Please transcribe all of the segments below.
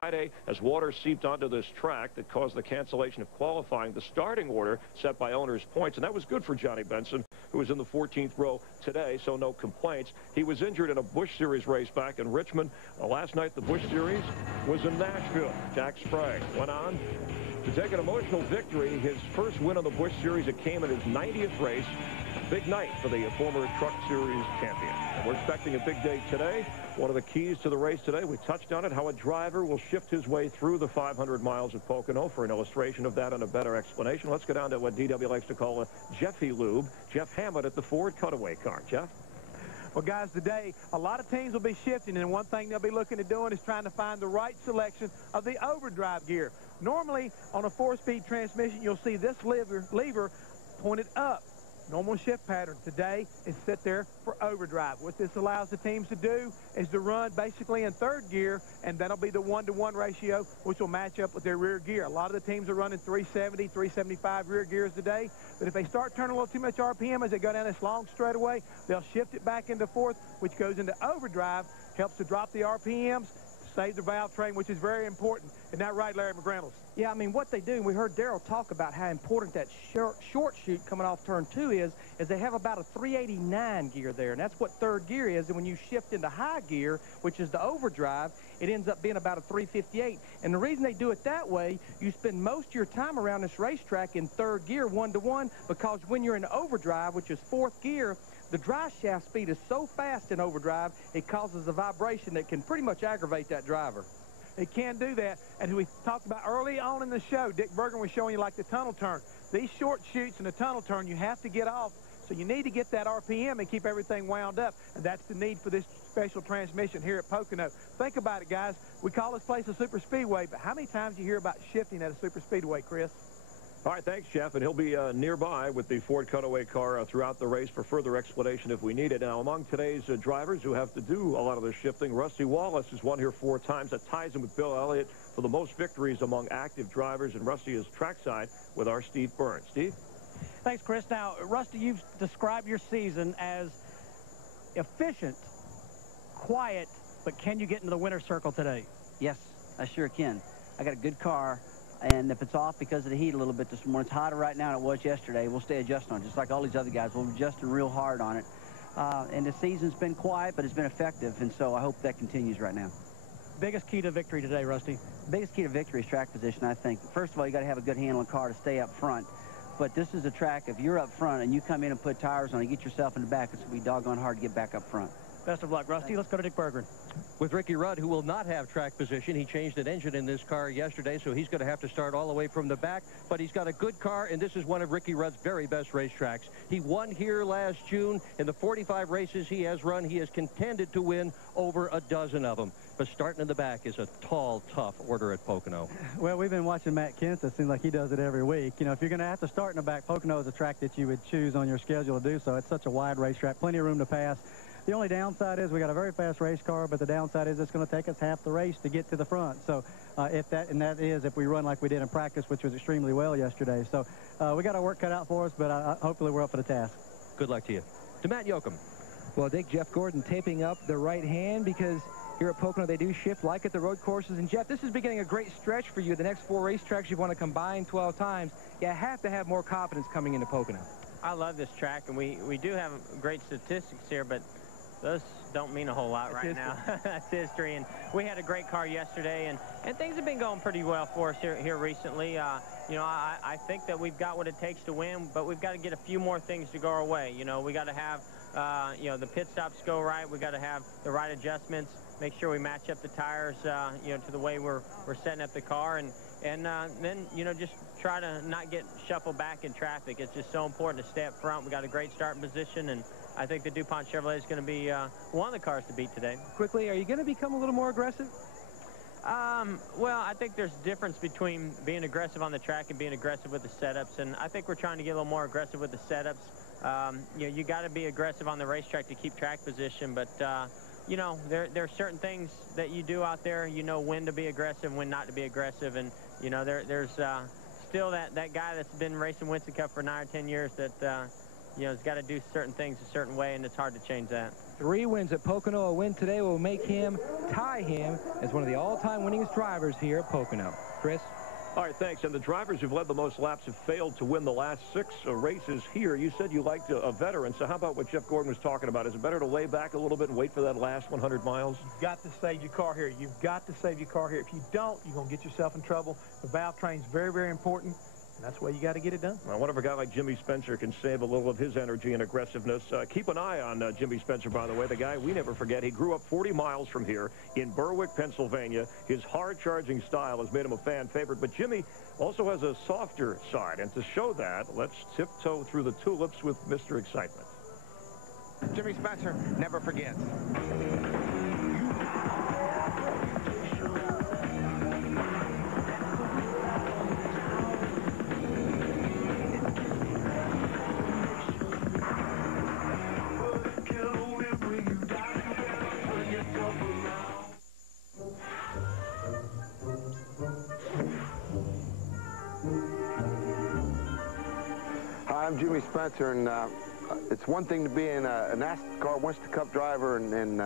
Friday as water seeped onto this track that caused the cancellation of qualifying. The starting order set by owners' points, and that was good for Johnny Benson, who was in the 14th row today, so no complaints. He was injured in a Busch Series race back in Richmond. Last night, the Busch Series was in Nashville. Jack Sprague went on to take an emotional victory. His first win of the Busch Series. It came in his 90th race. Big night for the former Truck Series champion. We're expecting a big day today. One of the keys to the race today, we touched on it, how a driver will shift his way through the 500 miles at Pocono. For an illustration of that and a better explanation, let's go down to what DW likes to call a Jeffy Lube. Jeff Hammett at the Ford Cutaway car. Jeff? Well, guys, today, a lot of teams will be shifting, and one thing they'll be looking at doing is trying to find the right selection of the overdrive gear. Normally, on a 4-speed transmission, you'll see this lever pointed up. Normal shift pattern today is sit there for overdrive. What this allows the teams to do is to run basically in third gear, and that'll be the 1-to-1 ratio, which will match up with their rear gear. A lot of the teams are running 370, 375 rear gears today, but if they start turning a little too much RPM as they go down this long straightaway, they'll shift it back into fourth, which goes into overdrive, helps to drop the RPMs, save the valve train, which is very important. Isn't that right, Larry McReynolds? Yeah, I mean, what they do, and we heard Darrell talk about how important that short chute coming off turn 2 is they have about a 389 gear there, and that's what third gear is. And when you shift into high gear, which is the overdrive, it ends up being about a 358. And the reason they do it that way, you spend most of your time around this racetrack in third gear, 1-to-1, because when you're in overdrive, which is fourth gear, the drive shaft speed is so fast in overdrive, it causes a vibration that can pretty much aggravate that driver. It can do that. And as we talked about early on in the show, Dick Bergen was showing you like the tunnel turn. These short chutes and the tunnel turn, you have to get off. So you need to get that RPM and keep everything wound up. And that's the need for this special transmission here at Pocono. Think about it, guys. We call this place a super speedway, but how many times do you hear about shifting at a super speedway, Chris? All right, thanks, Jeff. And he'll be nearby with the Ford Cutaway car throughout the race for further explanation if we need it. Now, among today's drivers who have to do a lot of the shifting, Rusty Wallace has won here 4 times. That ties him with Bill Elliott for the most victories among active drivers. And Rusty is trackside with our Steve Burns. Steve? Thanks, Chris. Now, Rusty, you've described your season as efficient, quiet, but can you get into the winner's circle today? Yes, I sure can. I got a good car. And if it's off because of the heat a little bit this morning, it's hotter right now than it was yesterday, we'll stay adjusting on it, just like all these other guys. We're adjusting real hard on it. And the season's been quiet, but it's been effective, and so I hope that continues right now. Biggest key to victory today, Rusty? Biggest key to victory is track position, I think. First of all, you got to have a good handling car to stay up front. But this is a track, if you're up front and you come in and put tires on and get yourself in the back, it's going to be doggone hard to get back up front. Best of luck, Rusty. Let's go to Dick Berggren. With Ricky Rudd, who will not have track position. He changed an engine in this car yesterday, so he's going to have to start all the way from the back. But he's got a good car, and this is one of Ricky Rudd's very best racetracks. He won here last June. In the 45 races he has run, he has contended to win over a dozen of them. But starting in the back is a tall, tough order at Pocono. Well, we've been watching Matt Kent. It seems like he does it every week. You know, if you're going to have to start in the back, Pocono is a track that you would choose on your schedule to do so. It's such a wide racetrack, plenty of room to pass. The only downside is we got a very fast race car, but the downside is it's going to take us half the race to get to the front. So if we run like we did in practice, which was extremely well yesterday. So we got our work cut out for us, but hopefully we're up for the task. Good luck to you. To Matt Yoakum. Well, Dick, Jeff Gordon taping up the right hand because here at Pocono they do shift like at the road courses. And Jeff, this is beginning a great stretch for you. The next 4 racetracks you want to combine 12 times. You have to have more confidence coming into Pocono. I love this track, and we do have great statistics here, but those don't mean a whole lot right now. That's history, and we had a great car yesterday, and things have been going pretty well for us here recently. You know, I think that we've got what it takes to win, but we've got to get a few more things to go our way. You know, we got to have, you know, the pit stops go right. We got to have the right adjustments, make sure we match up the tires, you know, to the way we're setting up the car, and then, you know, just try to not get shuffled back in traffic. It's just so important to stay up front. We got a great starting position, and I think the DuPont Chevrolet is going to be one of the cars to beat today. Quickly, are you going to become a little more aggressive? Well, I think there's a difference between being aggressive on the track and being aggressive with the setups, and I think we're trying to get a little more aggressive with the setups. You know, you got to be aggressive on the racetrack to keep track position, but you know, there are certain things that you do out there. You know when to be aggressive, when not to be aggressive, and you know there's still that guy that's been racing Winston Cup for 9 or 10 years that you know, he's got to do certain things a certain way, and it's hard to change that. 3 wins at Pocono. A win today will make him, tie him, as one of the all-time winningest drivers here at Pocono. Chris? All right, thanks. And the drivers who've led the most laps have failed to win the last 6 races here. You said you liked a veteran, so how about what Jeff Gordon was talking about? Is it better to lay back a little bit and wait for that last 100 miles? You've got to save your car here. You've got to save your car here. If you don't, you're going to get yourself in trouble. The valve train's very, very important. And that's why you got to get it done. I wonder if a guy like Jimmy Spencer can save a little of his energy and aggressiveness. Keep an eye on Jimmy Spencer, by the way, the guy we never forget. He grew up 40 miles from here in Berwick, Pennsylvania. His hard-charging style has made him a fan favorite. But Jimmy also has a softer side. And to show that, let's tiptoe through the tulips with Mr. Excitement. Jimmy Spencer never forgets. Hi, I'm Jimmy Spencer, and it's one thing to be in a NASCAR Winston Cup driver and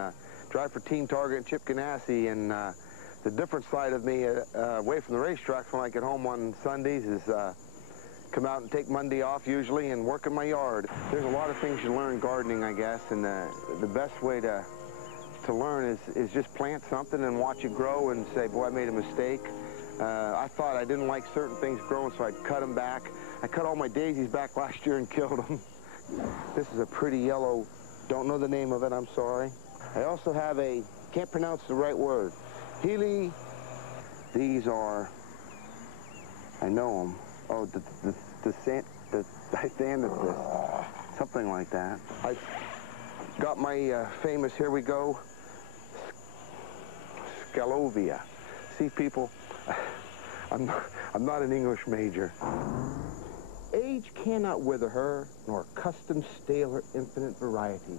drive for Team Target and Chip Ganassi, and the different side of me away from the racetracks when I get home on Sundays is come out and take Monday off usually and work in my yard. There's a lot of things you learn gardening, I guess, and the best way to learn is just plant something and watch it grow and say, boy, I made a mistake. I thought I didn't like certain things growing, so I'd cut them back. I cut all my daisies back last year and killed them. This is a pretty yellow, don't know the name of it, I'm sorry. I also have a, can't pronounce the right word, Healy. These are, I know them. Oh, the Dianthus, something like that. I got my famous, here we go, Scalovia. See, people, I'm not an English major. Age cannot wither her, nor custom stale her infinite variety.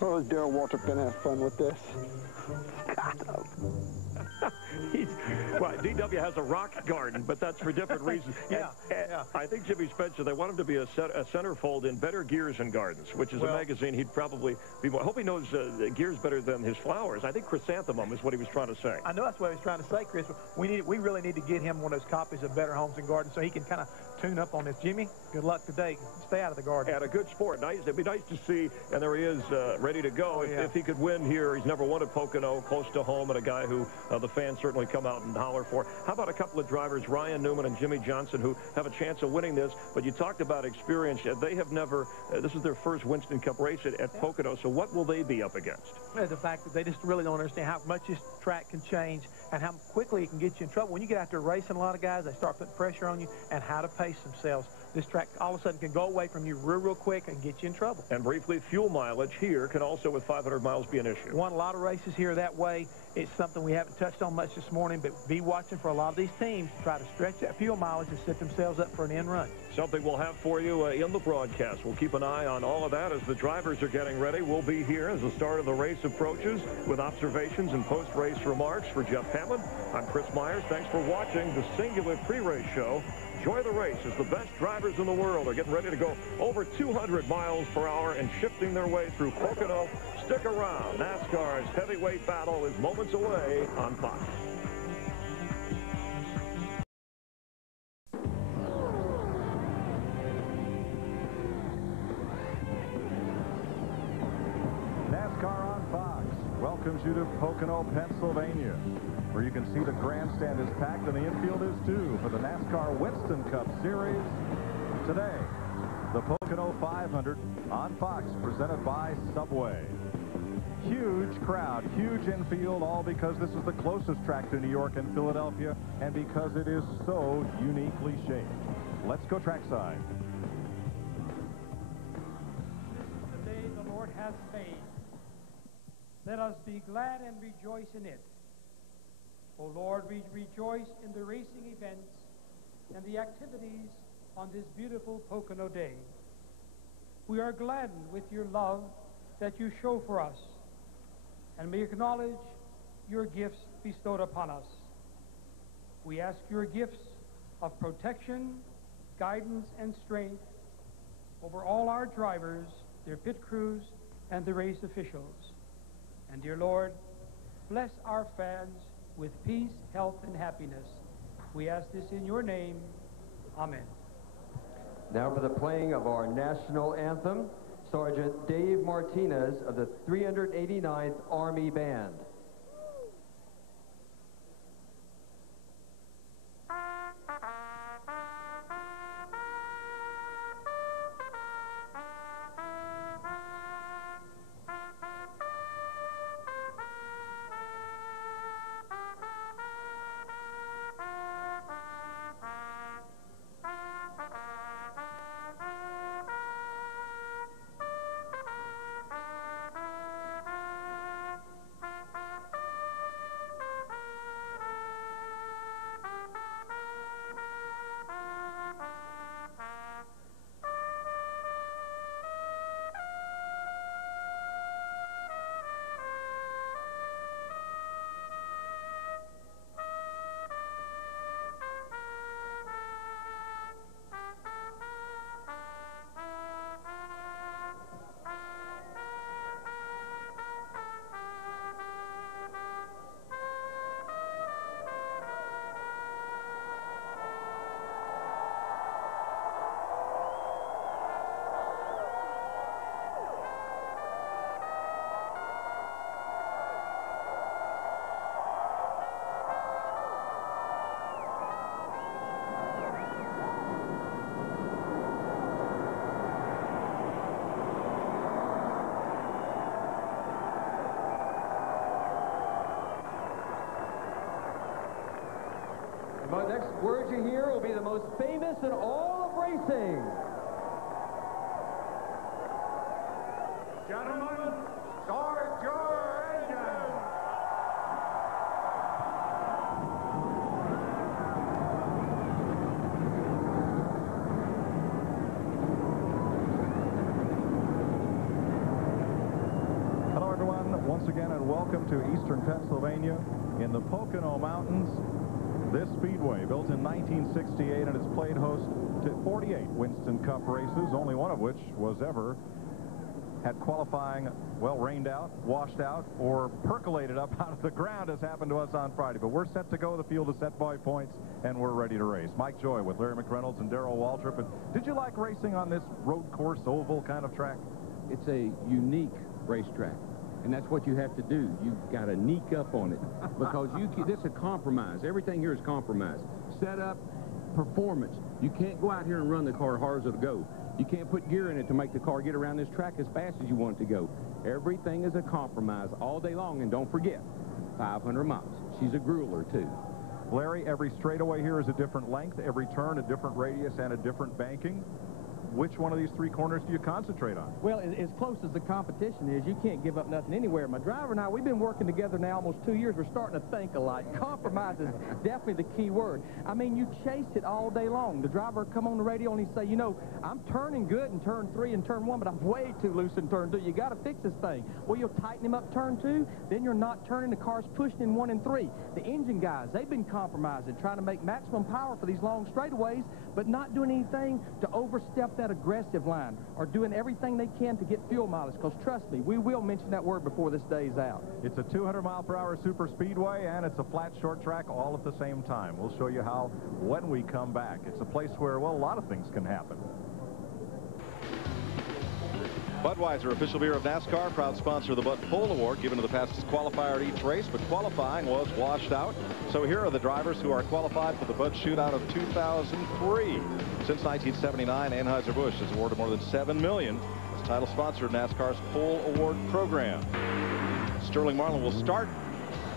Oh, is Darrell Waltrip going to have fun with this? Well, DW has a rock garden, but that's for different reasons. Yeah. I think Jimmy Spencer, they want him to be a centerfold in Better Gears and Gardens, which is a magazine he'd probably be more. I hope he knows gears better than his flowers. I think chrysanthemum is what he was trying to say. I know that's what he was trying to say, Chris. We really need to get him one of those copies of Better Homes and Gardens so he can kind of tune up on this. Jimmy, good luck today. Stay out of the garden. And a good sport. Nice. It'd be nice to see, and there he is, ready to go. If he could win here, he's never won at Pocono, close to home, and a guy who the fans certainly come out and holler for. How about a couple of drivers, Ryan Newman and Jimmy Johnson, who have a chance of winning this? But you talked about experience. They have never, this is their first Winston Cup race at Pocono, so what will they be up against? The fact that they just really don't understand how much this track can change and how quickly it can get you in trouble. When you get out there racing a lot of guys, they start putting pressure on you and how to pace themselves. This track all of a sudden can go away from you real quick and get you in trouble. And briefly, fuel mileage here can also, with 500 miles, be an issue. Won a lot of races here that way. It's something we haven't touched on much this morning, but be watching for a lot of these teams to try to stretch that fuel mileage and set themselves up for an end run. Something we'll have for you in the broadcast. We'll keep an eye on all of that as the drivers are getting ready. We'll be here as the start of the race approaches with observations and post-race remarks. For Jeff Hammond, I'm Chris Myers. Thanks for watching the Singular pre-race show. Enjoy the race as the best drivers in the world are getting ready to go over 200 miles per hour and shifting their way through Pocono. Stick around. NASCAR's heavyweight battle is moments away on Fox. NASCAR on Fox welcomes you to Pocono, Pennsylvania, where you can see the grandstand is packed and the infield is too for the NASCAR Winston Cup Series. Today, the Pocono 500 on Fox, presented by Subway. Huge crowd, huge infield, all because this is the closest track to New York and Philadelphia, and because it is so uniquely shaped. Let's go trackside. The day the Lord has made. Let us be glad and rejoice in it. O Lord, we rejoice in the racing events and the activities on this beautiful Pocono day. We are gladdened with your love that you show for us, and we acknowledge your gifts bestowed upon us. We ask your gifts of protection, guidance, and strength, over all our drivers, their pit crews, and the race officials. And dear Lord, bless our fans with peace, health, and happiness. We ask this in your name. Amen. Now for the playing of our national anthem, Sergeant Dave Martinez of the 389th Army Band. My next word you hear will be the most famous in all of racing. Gentlemen, start your engine. Hello, everyone, once again, and welcome to Eastern Pennsylvania in the Pocono Mountains. This speedway, built in 1968, and has played host to 48 Winston Cup races, only one of which was ever had qualifying, well, rained out, washed out, or percolated up out of the ground, as happened to us on Friday. But we're set to go. The field is set by points, and we're ready to race. Mike Joy with Larry McReynolds and Darrell Waltrip. And did you like racing on this road course, oval kind of track? It's a unique racetrack. And that's what you have to do. You've got to neek up on it because this is a compromise. Everything here is compromise. Setup, performance. You can't go out here and run the car hard as it'll go. You can't put gear in it to make the car get around this track as fast as you want it to go. Everything is a compromise all day long. And don't forget, 500 miles. She's a grueler, too. Larry, every straightaway here is a different length, every turn a different radius and a different banking. Which one of these three corners do you concentrate on? Well, as close as the competition is, you can't give up nothing anywhere. My driver and I, we've been working together now almost 2 years. We're starting to think alike. Compromise is definitely the key word. I mean, you chase it all day long. The driver will come on the radio and he say, you know, I'm turning good in turn 3 and turn 1, but I'm way too loose in turn 2. You got to fix this thing. Well, you'll tighten him up turn 2, then you're not turning. The car's pushing in 1 and 3. The engine guys, they've been compromising, trying to make maximum power for these long straightaways, but not doing anything to overstep that aggressive line, or doing everything they can to get fuel mileage, because trust me, we will mention that word before this day's out. It's a 200-mile-per-hour super speedway, and it's a flat short track all at the same time. We'll show you how when we come back. It's a place where, well, a lot of things can happen. Budweiser, official beer of NASCAR, proud sponsor of the Bud Pole Award, given to the fastest qualifier at each race, but qualifying was washed out. So here are the drivers who are qualified for the Bud Shootout of 2003. Since 1979, Anheuser-Busch has awarded more than $7 million as title sponsor of NASCAR's Pole Award program. Sterling Marlin will start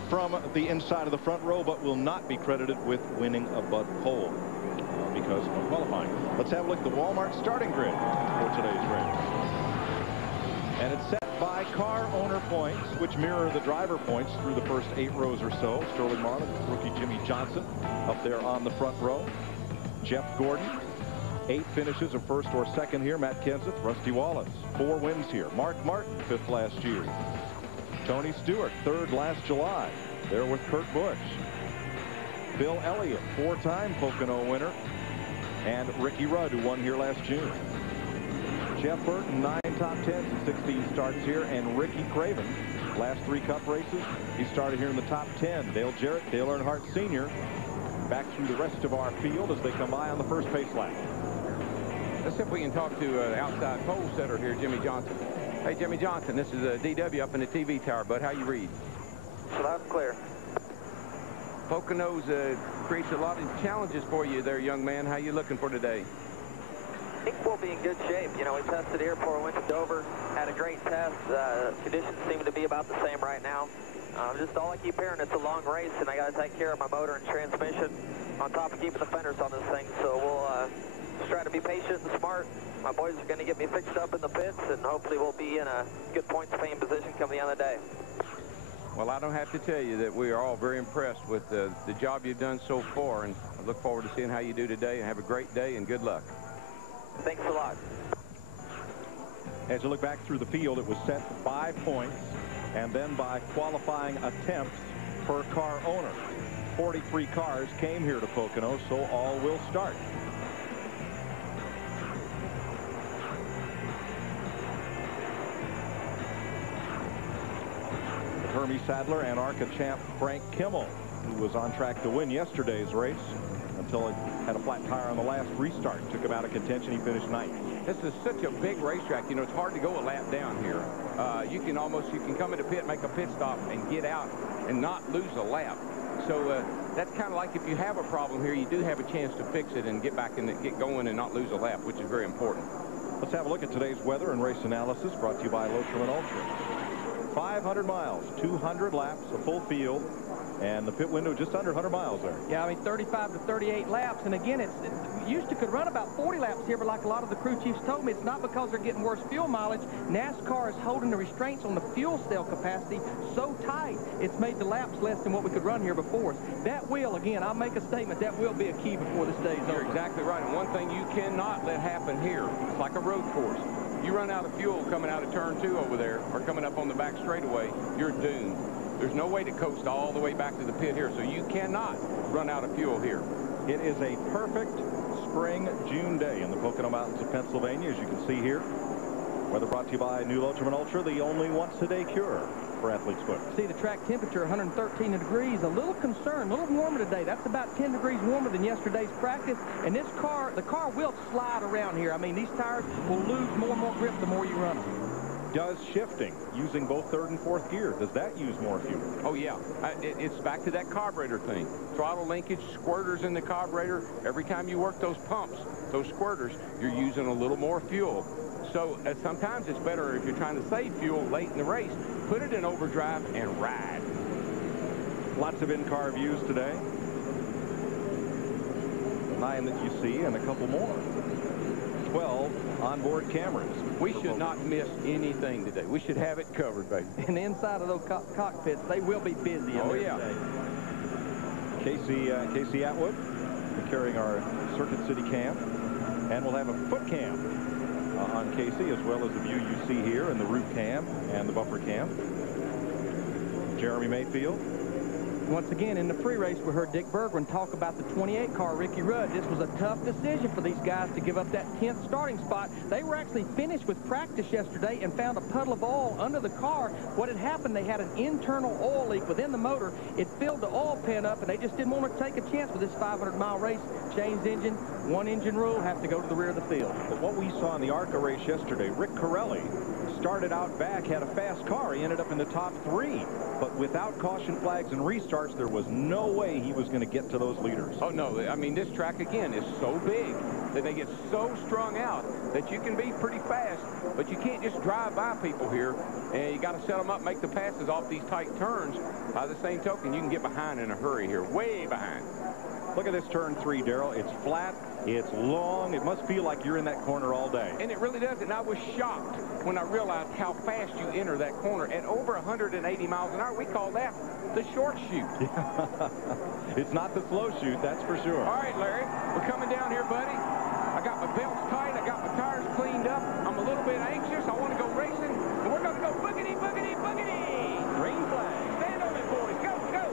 from the inside of the front row, but will not be credited with winning a Bud Pole because of qualifying. Let's have a look at the Walmart starting grid for today's race. And it's set by car owner points, which mirror the driver points through the first 8 rows or so. Sterling Marlin, rookie Jimmy Johnson up there on the front row. Jeff Gordon, 8 finishes of first or second here. Matt Kenseth, Rusty Wallace, 4 wins here. Mark Martin, 5th last year. Tony Stewart, 3rd last July. There with Kurt Busch. Bill Elliott, 4-time Pocono winner. And Ricky Rudd, who won here last June. Jeff Burton, 9 top 10s and 16 starts here, and Ricky Craven, last 3 Cup races, he started here in the top 10. Dale Jarrett, Dale Earnhardt Sr. back through the rest of our field as they come by on the first pace lap. Let's see if we can talk to the outside pole setter here, Jimmy Johnson. Hey, Jimmy Johnson, this is DW up in the TV tower, bud. How you read? Loud and clear. Pocono's creates a lot of challenges for you there, young man. How you looking for today? I think we'll be in good shape. You know, we tested here before we went to Dover, had a great test. Conditions seem to be about the same right now. Just all I keep hearing, it's a long race, and I got to take care of my motor and transmission on top of keeping the fenders on this thing. So we'll just try to be patient and smart. My boys are going to get me fixed up in the pits, and hopefully we'll be in a good points fame position come the end of the day. Well, I don't have to tell you that we are all very impressed with the job you've done so far, and I look forward to seeing how you do today, and have a great day, and good luck. Thanks a lot. As you look back through the field, it was set by points and then by qualifying attempts per car owner. 43 cars came here to Pocono, so all will start. Hermie Sadler and ARCA champ Frank Kimmel, who was on track to win yesterday's race until it had a flat tire on the last restart. Took him out of contention. He finished 9th. This is such a big racetrack. You know, it's hard to go a lap down here. You can come into pit, make a pit stop, and get out and not lose a lap. So that's kind of like if you have a problem here, you do have a chance to fix it and get back and get going and not lose a lap, which is very important. Let's have a look at today's weather and race analysis brought to you by Lotriman Ultra. 500 miles, 200 laps, a full field, and the pit window just under 100 miles there. Yeah, I mean, 35 to 38 laps. And again, it used to could run about 40 laps here, but like a lot of the crew chiefs told me, it's not because they're getting worse fuel mileage. NASCAR is holding the restraints on the fuel cell capacity so tight, it's made the laps less than what we could run here before. That will, again, I'll make a statement, that will be a key before this day's over. You're exactly right. And one thing you cannot let happen here, it's like a road course. You run out of fuel coming out of turn 2 over there, or coming up on the back straightaway, you're doomed. There's no way to coast all the way back to the pit here, so you cannot run out of fuel here. It is a perfect spring June day in the Pocono Mountains of Pennsylvania, as you can see here. Weather brought to you by New Lotriman Ultra, the only once-a-day cure for athlete's foot. See the track temperature, 113 degrees. A little concerned, a little warmer today. That's about 10 degrees warmer than yesterday's practice. And the car will slide around here. I mean, these tires will lose more and more grip the more you run them. Does shifting, using both 3rd and 4th gear, does that use more fuel? Oh, yeah. It's back to that carburetor thing. Throttle linkage, squirters in the carburetor. Every time you work those pumps, those squirters, you're using a little more fuel. So sometimes it's better if you're trying to save fuel late in the race, put it in overdrive and ride. Lots of in-car views today. 9 that you see and a couple more. 12 onboard cameras. We should not miss anything today. We should have it covered, baby. And inside of those cockpits, they will be busy. Oh, yeah. Casey Atwood carrying our Circuit City cam. And we'll have a foot cam on Casey, as well as the view you see here in the root cam and the bumper cam. Jeremy Mayfield. Once again, in the pre-race, we heard Dick Bergman talk about the 28 car, Ricky Rudd. This was a tough decision for these guys to give up that 10th starting spot. They were actually finished with practice yesterday and found a puddle of oil under the car. What had happened, they had an internal oil leak within the motor. It filled the oil pan up, and they just didn't want to take a chance with this 500-mile race. Changed engine, one engine rule, have to go to the rear of the field. But what we saw in the ARCA race yesterday, Rick Corelli started out back, had a fast car. He ended up in the top 3. But without caution flags and restarts, there was no way he was going to get to those leaders. Oh, no. I mean, this track, again, is so big that they get so strung out that you can be pretty fast, but you can't just drive by people here, and you got to set them up, make the passes off these tight turns. By the same token, you can get behind in a hurry here, way behind. Look at this turn 3, Darrell. It's flat, it's long. It must feel like you're in that corner all day. And it really does. And I was shocked when I realized how fast you enter that corner. At over 180 miles an hour, we call that the short shoot. It's not the slow shoot, that's for sure. All right, Larry, we're coming down here, buddy. I got my belts tight. I got my tires cleaned up. I'm a little bit anxious. I want to go racing. And we're going to go boogity, boogity, boogity. Green flag. Stand on it, boys. Go, go.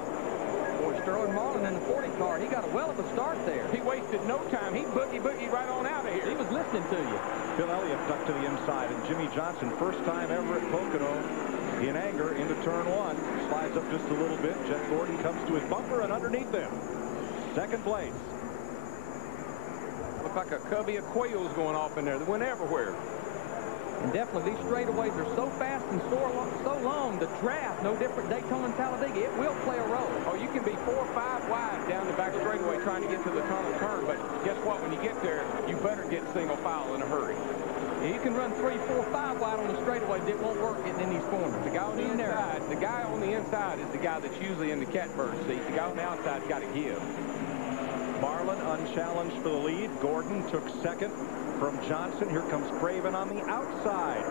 Boy, Sterling Marlin in the 40 car, he got a well of a start there. He wasted no time. He boogie right on out of here. He was listening to you. Phil Elliott ducked to the inside, and Jimmy Johnson, first time ever at Pocono, in anger into turn 1. Slides up just a little bit. Jeff Gordon comes to his bumper and underneath him. Second place. Looks like a covey of quails going off in there. They went everywhere. And definitely these straightaways are so fast and so long. The draft, no different Daytona and Talladega, it will play a role. Oh, you can be 4 or 5 wide down the back straightaway trying to get to the tunnel turn, but guess what? When you get there, you better get single file in a hurry. Yeah, you can run 3, 4, 5 wide on the straightaways. It won't work getting in these corners. The guy on the inside is the guy that's usually in the catbird seat. The guy on the outside's got to give. Marlin unchallenged for the lead. Gordon took second from Johnson. Here comes Craven on the outside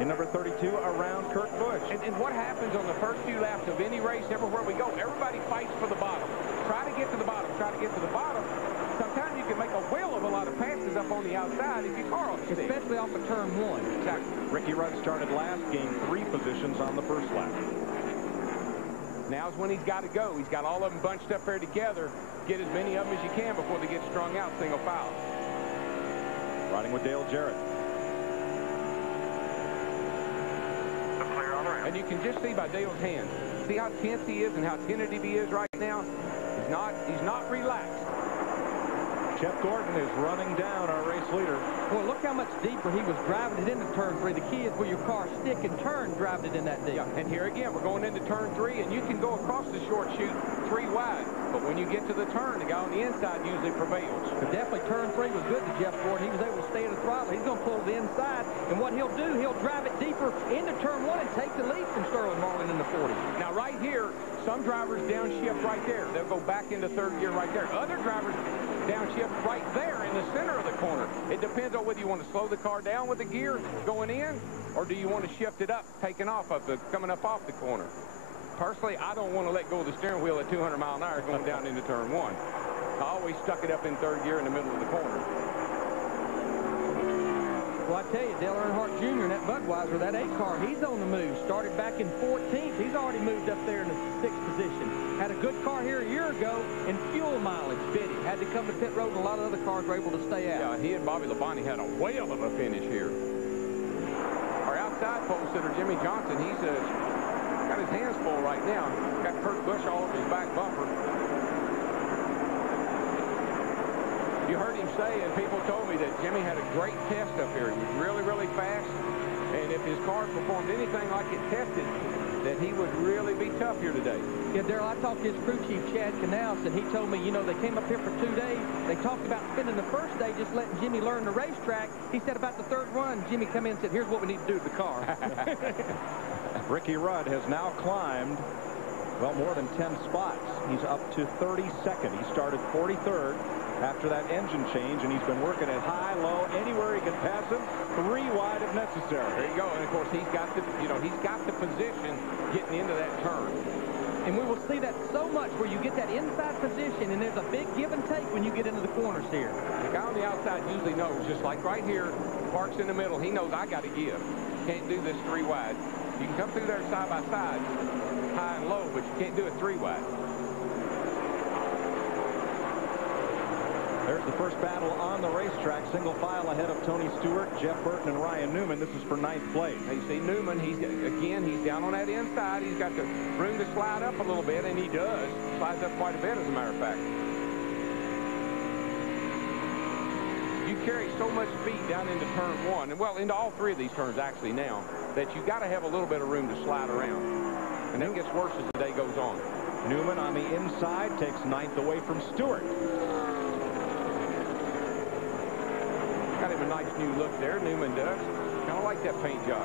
in number 32 around Kurt Busch. And what happens on the first few laps of any race, everywhere we go, everybody fights for the bottom. Try to get to the bottom. Try to get to the bottom. Sometimes you can make a whale of a lot of passes up on the outside if you car off the stick. Especially off of turn 1. Exactly. Ricky Rudd started last, gained 3 positions on the first lap. Now's when he's got to go. He's got all of them bunched up there together. Get as many of them as you can before they get strung out single file. Riding with Dale Jarrett. And you can just see by Dale's hands. See how tense he is and how tentative he is right now? He's not relaxed. Jeff Gordon is running down our race leader. Boy, look how much deeper he was driving it into turn 3. The key is where your car stick and turn, driving it in that deep. Yeah, and here again, we're going into turn 3, and you can go across the short chute 3 wide. But when you get to the turn, the guy on the inside usually prevails. But definitely turn 3 was good to Jeff Gordon. He was able to stay at the throttle. He's going to pull the inside, and what he'll do, he'll drive it deeper into turn 1 and take the lead from Sterling Marlin in the 40. Now, right here, some drivers downshift right there. They'll go back into third gear right there. Other drivers downshift right there in the center of the corner. It depends on whether you want to slow the car down with the gear going in, or do you want to shift it up, taking off of coming up off the corner. Personally, I don't want to let go of the steering wheel at 200 mile an hour going down into turn 1. I always stuck it up in third gear in the middle of the corner. Well, I tell you, Dale Earnhardt Jr. in that Budweiser, that 8 car, he's on the move. Started back in 14th. He's already moved up there in the 6th position. Had a good car here a year ago, and fuel mileage bit him. Had to come to pit road, and a lot of other cars were able to stay out. Yeah, he and Bobby Labonte had a whale of a finish here. Our outside pole sitter, Jimmy Johnson, he's got his hands full right now. Got Kurt Busch all over his back bumper. You heard him say, and people told me that Jimmy had a great test up here. He was really, really fast. And if his car performed anything like it tested, that he would really be tough here today. Yeah, Darrell, I talked to his crew chief, Chad Canals, and he told me, you know, they came up here for 2 days. They talked about spending the first day just letting Jimmy learn the racetrack. He said about the 3rd run, Jimmy come in and said, here's what we need to do to the car. Ricky Rudd has now climbed, well, more than 10 spots. He's up to 32nd. He started 43rd after that engine change, and he's been working at high, low, anywhere he can pass him, 3 wide if necessary. There you go. And of course, he's got the position getting into that turn. And we will see that so much where you get that inside position, and there's a big give and take when you get into the corners here. The guy on the outside usually knows, just like right here, Park's in the middle. He knows I got to give. Can't do this 3 wide. You can come through there side by side, high and low, but you can't do it 3 wide. There's the first battle on the racetrack. Single file ahead of Tony Stewart, Jeff Burton, and Ryan Newman. This is for 9th place. Now you see Newman, he's down on that inside. He's got the room to slide up a little bit, and he does. Slides up quite a bit, as a matter of fact. You carry so much speed down into turn 1, and well, into all 3 of these turns actually now, that you got to have a little bit of room to slide around. And that gets worse as the day goes on. Newman on the inside takes 9th away from Stewart. Got him a nice new look there, Newman does. Kind of like that paint job.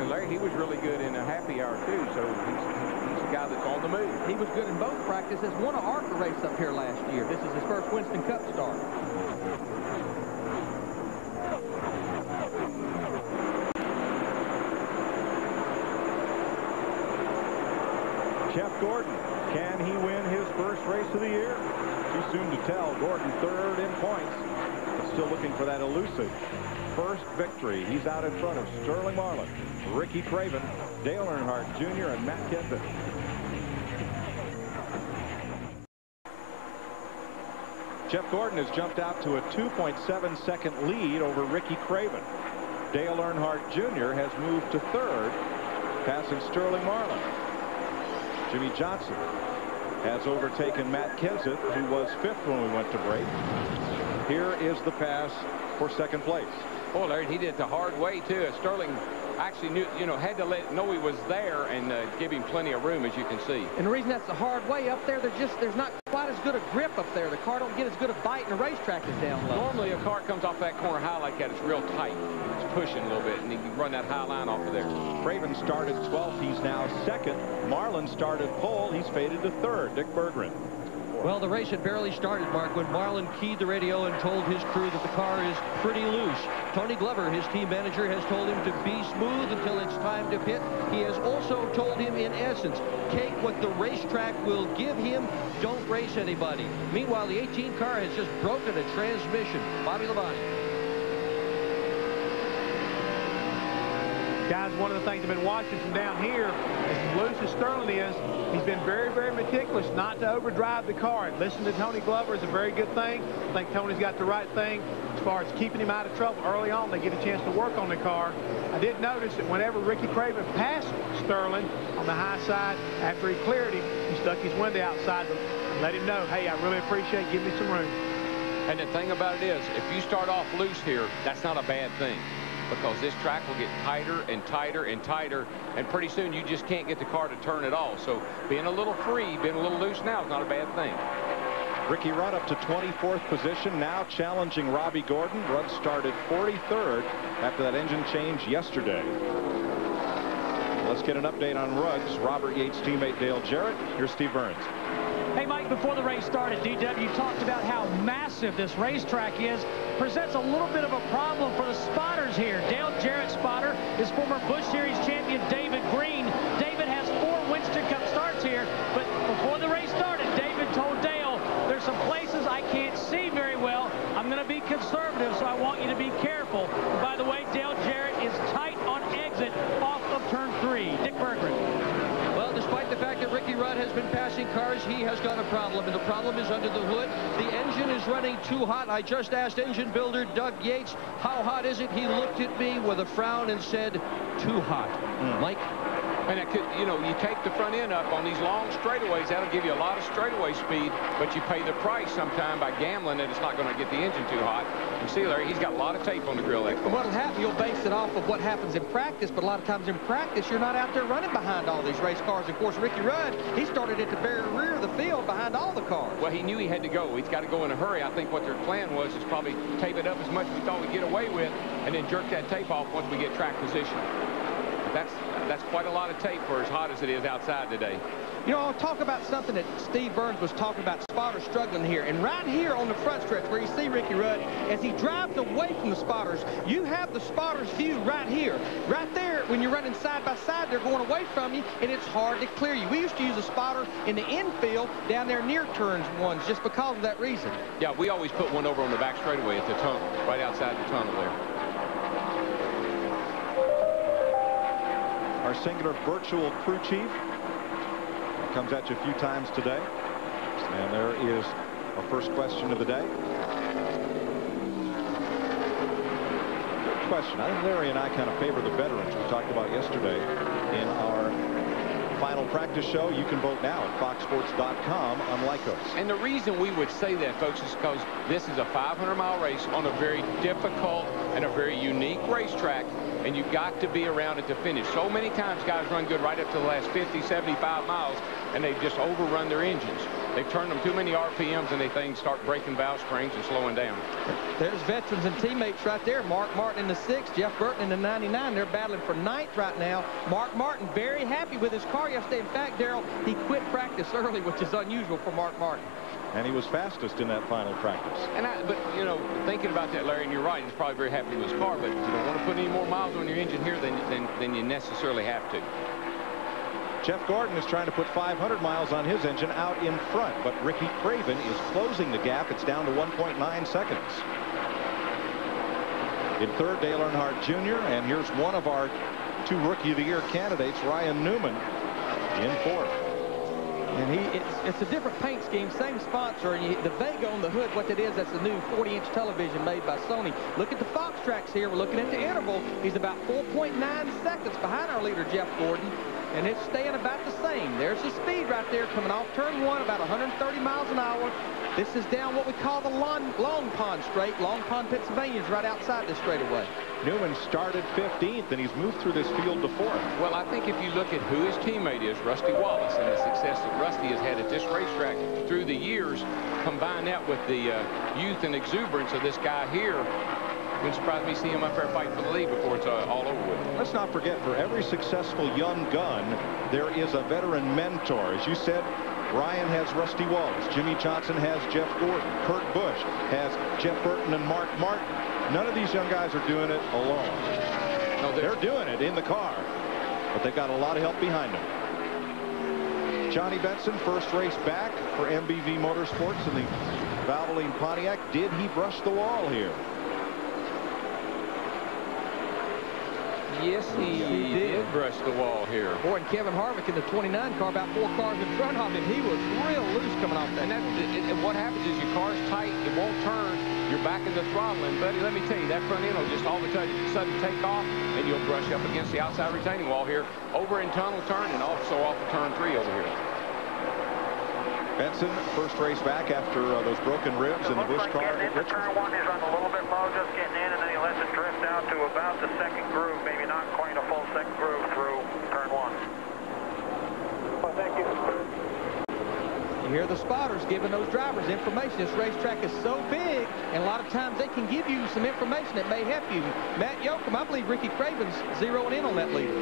And Larry, he was really good in a happy hour too, so he's a guy that's on the move. He was good in both practices. Won an ARCA race up here last year. This is his first Winston Cup start. Jeff Gordon, can he win his first race of the year? Too soon to tell. Gordon 3rd in points, but still looking for that elusive first victory. He's out in front of Sterling Marlin, Ricky Craven, Dale Earnhardt Jr., and Matt Kenseth. Jeff Gordon has jumped out to a 2.7-second lead over Ricky Craven. Dale Earnhardt Jr. has moved to third, passing Sterling Marlin. Jimmy Johnson has overtaken Matt Kenseth, who was fifth when we went to break. Here is the pass for second place. Oh, Larry, he did it the hard way, too. Sterling actually knew, had to know he was there and give him plenty of room, as you can see. And the reason that's the hard way up there, there's not quite as good a grip up there. The car don't get as good a bite, and the racetrack is down low. Normally, a car comes off that corner high like that. It's real tight. It's pushing a little bit, and he can run that high line off of there. Craven started 12th. He's now second. Marlin started pole. He's faded to third. Dick Berggren. Well, the race had barely started, Mark, when Marlin keyed the radio and told his crew that the car is pretty loose. Tony Glover, his team manager, has told him to be smooth until it's time to pit. He has also told him, in essence, take what the racetrack will give him. Don't race anybody. Meanwhile, the 18 car has just broken a transmission. Bobby Labonte. Guys, one of the things I've been watching from down here, as loose as Sterling is, he's been very, very meticulous not to overdrive the car. And listening to Tony Glover is a very good thing. I think Tony's got the right thing as far as keeping him out of trouble. Early on, they get a chance to work on the car. I did notice that whenever Ricky Craven passed Sterling on the high side, after he cleared him, he stuck his window outside and let him know, hey, I really appreciate it. Give me some room. And the thing about it is, if you start off loose here, that's not a bad thing, because this track will get tighter and tighter and tighter, and pretty soon you just can't get the car to turn at all. So being a little free, being a little loose now is not a bad thing. Ricky Rudd up to 24th position, now challenging Robbie Gordon. Rudd started 43rd after that engine change yesterday. Let's get an update on Rudd's Robert Yates teammate Dale Jarrett. Here's Steve Burns. Hey, Mike, before the race started, DW talked about how massive this racetrack is. Presents a little bit of a problem for the spotters here. Dale Jarrett's spotter is former Busch Series champion David Green. David has 4 Winston Cup starts here, but before the race started, David told Dale, there's some places I can't see very well. I'm going to be conservative, so I want you to be careful. And by the way, Dale Jarrett is tight on exit off of turn 3. Dick Berggren. Well, despite the fact that Ricky Rudd has been passing cars, he has got a problem, and the problem is under the hood. The engine is running too hot. I just asked engine builder Doug Yates, how hot is it? He looked at me with a frown and said, too hot. Mike? And it could, you take the front end up on these long straightaways. That'll give you a lot of straightaway speed, but you pay the price sometime by gambling that it's not going to get the engine too hot. You see, Larry, he's got a lot of tape on the grill there. What'll happen, you'll base it off of what happens in practice, but a lot of times in practice, you're not out there running behind all these race cars. Of course, Ricky Rudd, he started at the very rear of the field behind all the cars. Well, he knew he had to go. He's got to go in a hurry. I think what their plan was is probably tape it up as much as we thought we'd get away with, and then jerk that tape off once we get track position. That's quite a lot of tape for as hot as it is outside today. I'll talk about something that Steve Burns was talking about, spotters struggling here. And right here on the front stretch where you see Ricky Rudd, as he drives away from the spotters, you have the spotters view right here. Right there, when you're running side by side, they're going away from you, and it's hard to clear you. We used to use a spotter in the infield down there near turns ones just because of that reason. Yeah, we always put one over on the back straightaway at the tunnel, right outside the tunnel there. Our singular virtual crew chief comes at you a few times today. And there is our first question of the day. Good question. I think Larry and I kind of favor the veterans we talked about yesterday in our final practice show. You can vote now at foxsports.com on Lycos. And the reason we would say that, folks, is because this is a 500-mile race on a very difficult and a very unique racetrack, and you've got to be around at the finish. So many times guys run good right up to the last 50, 75 miles, and they've just overrun their engines. They've turned them too many RPMs, and things start breaking valve springs and slowing down. There's veterans and teammates right there. Mark Martin in the 6, Jeff Burton in the 99. They're battling for 9th right now. Mark Martin very happy with his car yesterday. In fact, Darrell, he quit practice early, which is unusual for Mark Martin. And he was fastest in that final practice. But thinking about that, Larry, and you're right, he's probably very happy with his car, but you don't want to put any more miles on your engine here than you necessarily have to. Jeff Gordon is trying to put 500 miles on his engine out in front, but Ricky Craven is closing the gap. It's down to 1.9 seconds. In third, Dale Earnhardt Jr., and here's one of our 2 Rookie of the Year candidates, Ryan Newman, in fourth. And it's a different paint scheme, same sponsor, and the Vega on the hood, what that is, that's the new 40-inch television made by Sony. Look at the Fox tracks here. We're looking at the interval. He's about 4.9 seconds behind our leader, Jeff Gordon, and it's staying about the same. There's the speed right there coming off turn 1, about 130 miles an hour. This is down what we call the Long Pond Straight. Long Pond, Pennsylvania is right outside this straightaway. Newman started 15th, and he's moved through this field to 4th. Well, I think if you look at who his teammate is, Rusty Wallace, and the success that Rusty has had at this racetrack through the years, combine that with the youth and exuberance of this guy here, wouldn't surprise me seeing him up there fighting for the lead before it's all over with. Let's not forget, for every successful young gun, there is a veteran mentor. As you said, Ryan has Rusty Wallace. Jimmy Johnson has Jeff Gordon. Kurt Busch has Jeff Burton and Mark Martin. None of these young guys are doing it alone. No, they're doing it in the car, but they've got a lot of help behind them. Johnny Benson, first race back for MBV Motorsports in the Valvoline Pontiac. Did he brush the wall here? Yes, he did brush the wall here. Boy, and Kevin Harvick in the 29 car, about 4 cars in front of him, he was real loose coming off that. And what happens is your car's tight, it won't turn, you're back in the throttle, and buddy, let me tell you, that front end will just all of a sudden take off, and you'll brush up against the outside retaining wall here, over in tunnel turn, and also off of turn 3 over here. Benson, first race back after those broken ribs in the Busch car. Turn 1 is run a little bit low, just getting in, and then he lets it drift out to about the second groove, maybe not quite a full second groove through turn 1. Well, thank you. You hear the spotters giving those drivers information. This racetrack is so big, and a lot of times they can give you some information that may help you. Matt Yoakum, I believe Ricky Craven's zeroing in on that leader.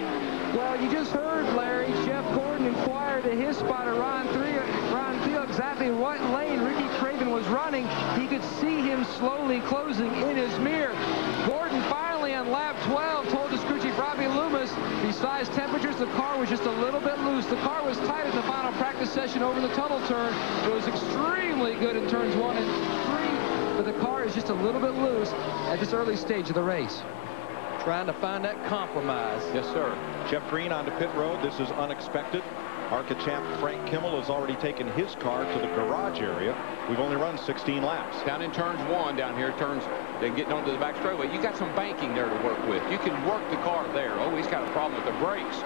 Well, you just heard, Larry, Jeff Gordon inquired to his spotter, Ron Thiel, exactly what lane Ricky Craven was running. He could see him slowly closing in his mirror. Gordon finally on lap 12 told his crew chief Robbie Loomis, besides temperatures, the car was just a little bit loose. The car was tight in the final practice session over the tunnel turn. It was extremely good in turns 1 and 3, but the car is just a little bit loose at this early stage of the race. Trying to find that compromise. Yes, sir. Jeff Green onto pit road. This is unexpected. ARCA champ Frank Kimmel has already taken his car to the garage area. We've only run 16 laps. Down in turns 1 down here, then getting onto the back straightaway. You got some banking there to work with. You can work the car there. Oh, he's got a problem with the brakes.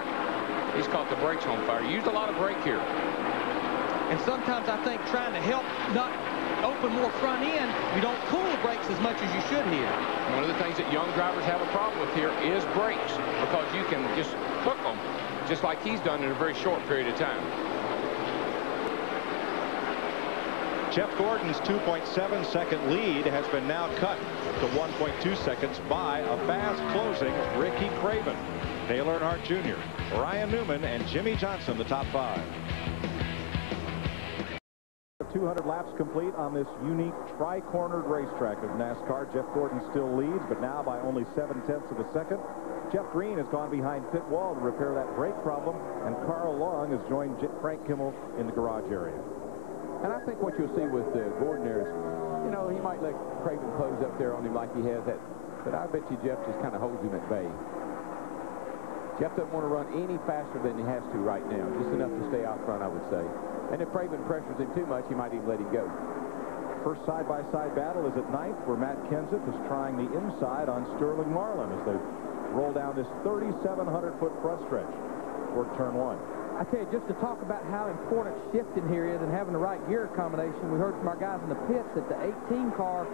He's caught the brakes on fire. Used a lot of brake here. And sometimes I think trying to help not open more front end, you don't cool the brakes as much as you should here. One of the things that young drivers have a problem with here is brakes, because you can just hook them, just like he's done in a very short period of time. Jeff Gordon's 2.7-second lead has been now cut to 1.2 seconds by a fast-closing Ricky Craven. Dale Earnhardt Jr., Ryan Newman, and Jimmy Johnson, the top 5. 200 laps complete on this unique tri-cornered racetrack of NASCAR. Jeff Gordon still leads, but now by only 0.7 of a second. Jeff Green has gone behind pit wall to repair that brake problem, and Carl Long has joined Frank Kimmel in the garage area. And I think what you'll see with Gordon there is, you know, he might let Craven close up there on him like he has that, but I bet you Jeff just kind of holds him at bay. Jeff doesn't want to run any faster than he has to right now, just enough to stay out front, I would say. And if Craven pressures him too much, he might even let him go. First side-by-side battle is at 9th, where Matt Kenseth is trying the inside on Sterling Marlin as they roll down this 3,700-foot front stretch toward turn 1. I tell you, just to talk about how important shifting here is and having the right gear combination, we heard from our guys in the pits that the 18 car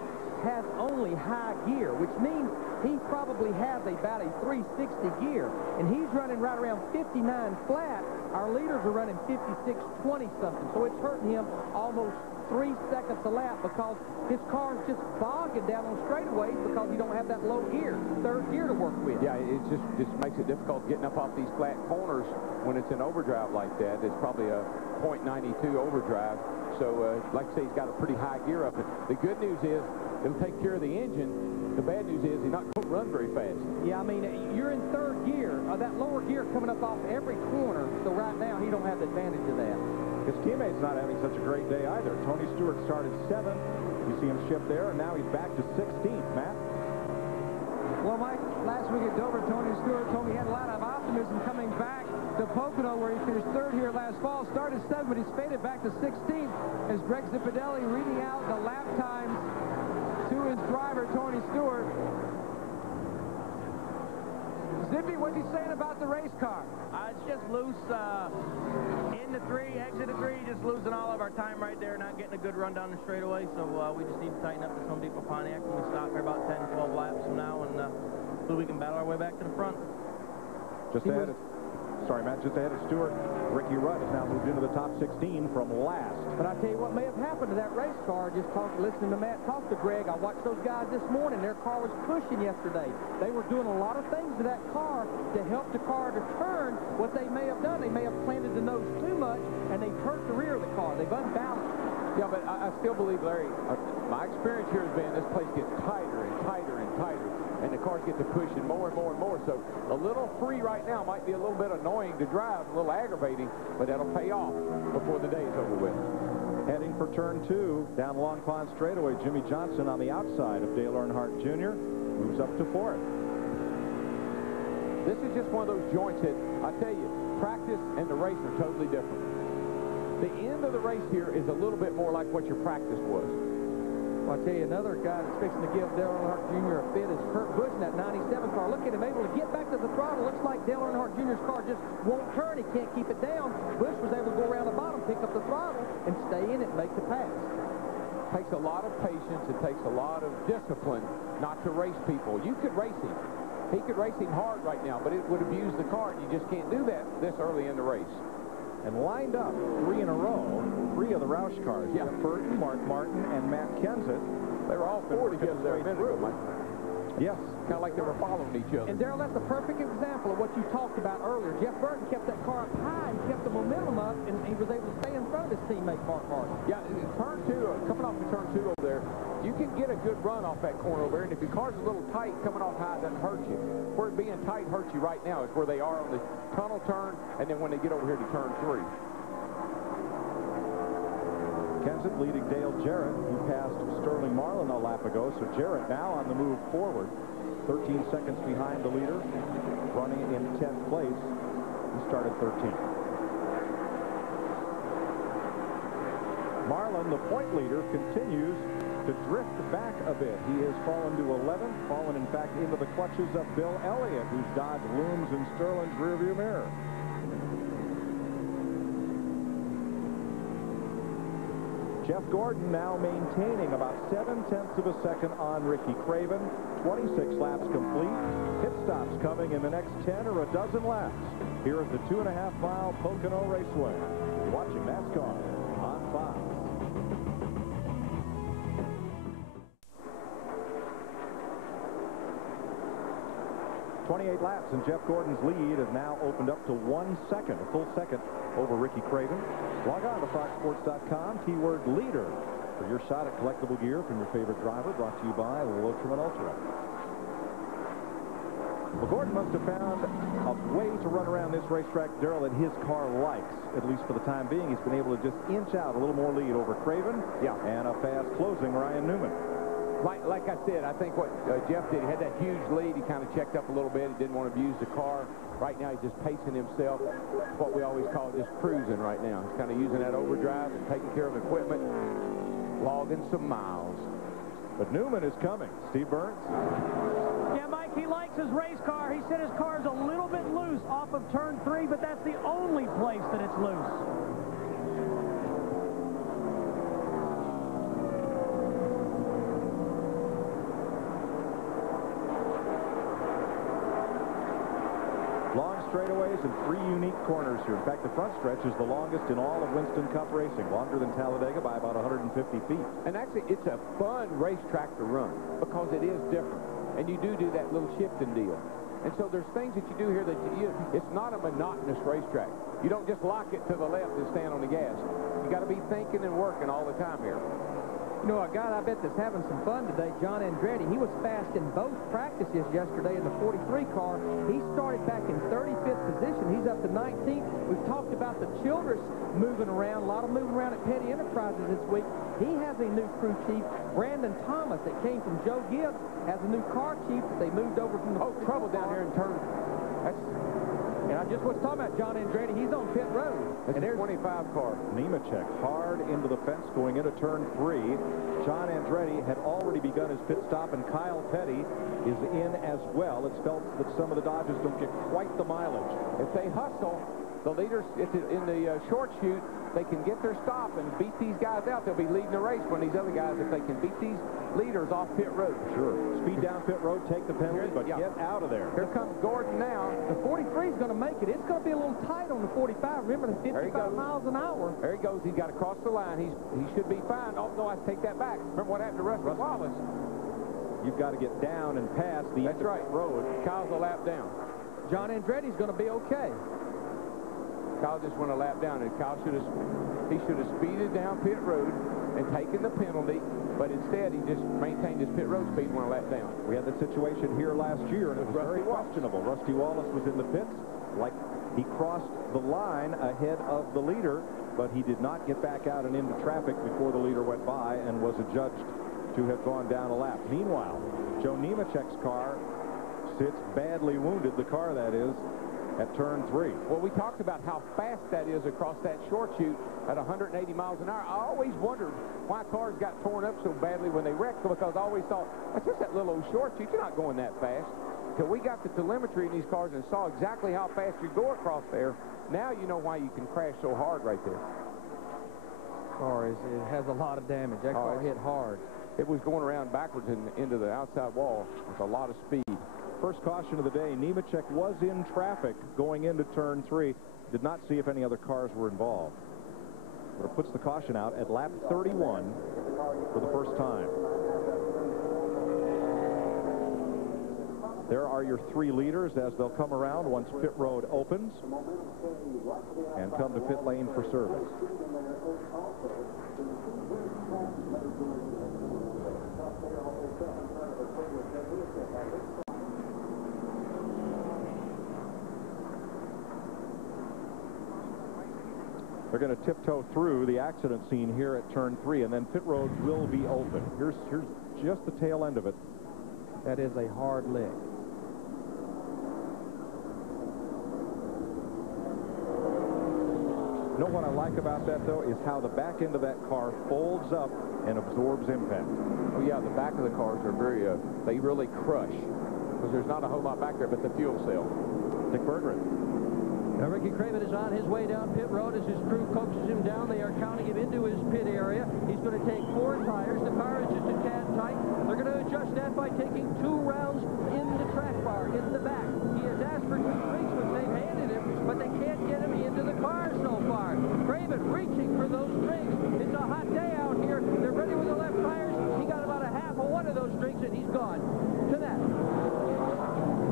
has only high gear, which means he probably has about a 360 gear, and he's running right around 59 flat. Our leaders are running 56-20 something, so it's hurting him almost 3 seconds a lap because his car's just bogging down on straightaways because you don't have that low gear, third gear to work with. Yeah, it just makes it difficult getting up off these flat corners when it's an overdrive like that. It's probably a .92 overdrive. So, like I say, he's got a pretty high gear up. The good news is it'll take care of the engine. The bad news is he's not going to run very fast. Yeah, I mean, you're in third gear. That lower gear coming up off every corner. So right now, he don't have the advantage of that. His teammate's not having such a great day either. Tony Stewart started 7th. You see him shift there, and now he's back to 16th. Matt? Well, Mike, last week at Dover, Tony Stewart told me he had a lot of optimism coming back to Pocono, where he finished third here last fall. Started 7th, but he's faded back to 16th as Greg Zipadelli reading out the lap times to his driver, Tony Stewart. Zippy, what's he saying about the race car? It's just loose into 3, exit of 3, just losing all of our time right there, not getting a good run down the straightaway, so we just need to tighten up this Home Depot Pontiac when we stop here about 10, 12 laps from now, and so we can battle our way back to the front. Just ahead of Stewart, Ricky Rudd has now moved into the top 16 from last. But I tell you what may have happened to that race car, listening to Matt talk to Greg. I watched those guys this morning. Their car was pushing yesterday. They were doing a lot of things to that car to help the car to turn. What they may have done, they may have planted the nose too much, and they've hurt the rear of the car. They've unbalanced. Yeah, but I still believe, Larry, my experience here has been this place gets tighter and tighter and tighter, and the cars get to pushing more and more and more. So a little free right now might be a little bit annoying to drive, a little aggravating, but that'll pay off before the day is over with. Heading for turn 2 down Long Pond straightaway, Jimmy Johnson on the outside of Dale Earnhardt Jr. moves up to 4th. This is just one of those joints that, I tell you, practice and the race are totally different. The end of the race here is a little bit more like what your practice was. Well, I tell you, another guy that's fixing to give Dale Earnhardt Jr. a fit is Kurt Busch in that 97 car. Look at him able to get back to the throttle. Looks like Dale Earnhardt Jr.'s car just won't turn. He can't keep it down. Busch was able to go around the bottom, pick up the throttle, and stay in it and make the pass. It takes a lot of patience. It takes a lot of discipline not to race people. You could race him. He could race him hard right now, but it would abuse the car, and you just can't do that this early in the race. And lined up 3 in a row, 3 of the Roush cars. Yeah. Jeff Burton, Mark Martin, and Matt Kenseth. They were all 4 together there a minute ago, Mike. Yes. Kind of like they were following each other. And Darrell, that's a perfect example of what you talked about earlier. Jeff Burton kept that car up high and kept the momentum up, and he was able to stay in front of his teammate, Mark Martin. Yeah, turn 2, coming off of turn 2 over there, you can get a good run off that corner over there, and if your car's a little tight, coming off high doesn't hurt you. Where it being tight hurts you right now is where they are on the tunnel turn, and then when they get over here to turn 3. Kenseth leading Dale Jarrett, who passed Sterling Marlin a lap ago, so Jarrett now on the move forward. 13 seconds behind the leader, running in 10th place. He started 13th. Marlin, the point leader, continues to drift back a bit. He has fallen to 11th, fallen, in fact, into the clutches of Bill Elliott, whose Dodge looms in Sterling's rearview mirror. Jeff Gordon now maintaining about 7/10 of a second on Ricky Craven. 26 laps complete. Pit stops coming in the next 10 or a dozen laps here at the 2.5-mile Pocono Raceway. You're watching NASCAR on Fox. Laps, and Jeff Gordon's lead has now opened up to 1 second, a full second over Ricky Craven. Log on to foxsports.com, keyword leader, for your shot at collectible gear from your favorite driver, brought to you by Lotrimin Ultra. Well, Gordon must have found a way to run around this racetrack, Darrell, that his car likes, at least for the time being. He's been able to just inch out a little more lead over Craven, and a fast closing Ryan Newman. Like I said, I think what Jeff did, he had that huge lead. He kind of checked up a little bit. He didn't want to abuse the car. Right now, he's just pacing himself. It's what we always call just cruising right now. He's kind of using that overdrive and taking care of equipment, logging some miles. But Newman is coming. Steve Burns. Yeah, Mike, he likes his race car. He said his car's a little bit loose off of turn 3, but that's the only place that it's loose. Long straightaways and 3 unique corners here. In fact, the front stretch is the longest in all of Winston Cup racing, longer than Talladega by about 150 feet. And actually, it's a fun racetrack to run because it is different. And you do that little shifting deal. And so there's things that you do here that it's not a monotonous racetrack. You don't just lock it to the left and stand on the gas. You got to be thinking and working all the time here. You know, a guy I bet that's having some fun today, John Andretti. He was fast in both practices yesterday in the 43 car. He started back in 35th position. He's up to 19th. We've talked about the Childress moving around, a lot of moving around at Petty Enterprises this week. He has a new crew chief, Brandon Thomas, that came from Joe Gibbs, has a new car chief that they moved over from the... Oh, trouble down here in turn. And I just was talking about John Andretti. He's on pit road. It's a 25 car. Nemechek hard into the fence going into turn 3. John Andretti had already begun his pit stop, and Kyle Petty is in as well. It's felt that some of the Dodgers don't get quite the mileage. If they hustle, the leaders in the short shoot, they can get their stop and beat these guys out. They'll be leading the race when these other guys, if they can beat these leaders off pit road. Sure. Speed down pit road, take the penalty, but get out of there. Here comes Gordon now. The 43 is going to make it. It's going to be a little tight on the 45. Remember, the 55 miles an hour. There he goes. He's got to cross the line. He should be fine. Oh, no, I take that back. Remember what happened to Rusty Wallace? You've got to get down and past the road. Kyle's a lap down. John Andretti's going to be okay. Kyle just went a lap down, and Kyle should have speeded down pit road and taken the penalty, but instead he just maintained his pit road speed and went a lap down. We had that situation here last year, and it was very questionable. Rusty Wallace was in the pits, like he crossed the line ahead of the leader, but he did not get back out and into traffic before the leader went by and was adjudged to have gone down a lap. Meanwhile, Joe Nemechek's car sits badly wounded, the car that is, at turn 3. Well, we talked about how fast that is across that short chute at 180 miles an hour. I always wondered why cars got torn up so badly when they wrecked, because I always thought, that's just that little old short chute. You're not going that fast. Till we got the telemetry in these cars and saw exactly how fast you go across there, now you know why you can crash so hard right there. Car it has a lot of damage. That car hit hard. It was going around backwards and into the outside wall with a lot of speed. First caution of the day, Nemechek was in traffic going into turn 3. Did not see if any other cars were involved. But it puts the caution out at lap 31 for the first time. There are your 3 leaders as they'll come around once pit road opens and come to pit lane for service. They're going to tiptoe through the accident scene here at turn 3, and then pit road will be open. Here's just the tail end of it. That is a hard lick. You know what I like about that, though, is how the back end of that car folds up and absorbs impact. Oh, yeah, the back of the cars are very, they really crush, because there's not a whole lot back there but the fuel cell. Dick Berggren. Now, Ricky Craven is on his way down pit road as his crew coaxes him down. They are counting him into his pit area. He's going to take 4 tires. The car is just a tad tight. They're going to adjust that by taking 2 rounds in the track bar, in the back. He has asked for 2 drinks, which they've handed him, but they can't get him into the car so far. Craven reaching for those drinks. It's a hot day out here. They're ready with the left tires. He got about a half of one of those drinks, and he's gone. To that.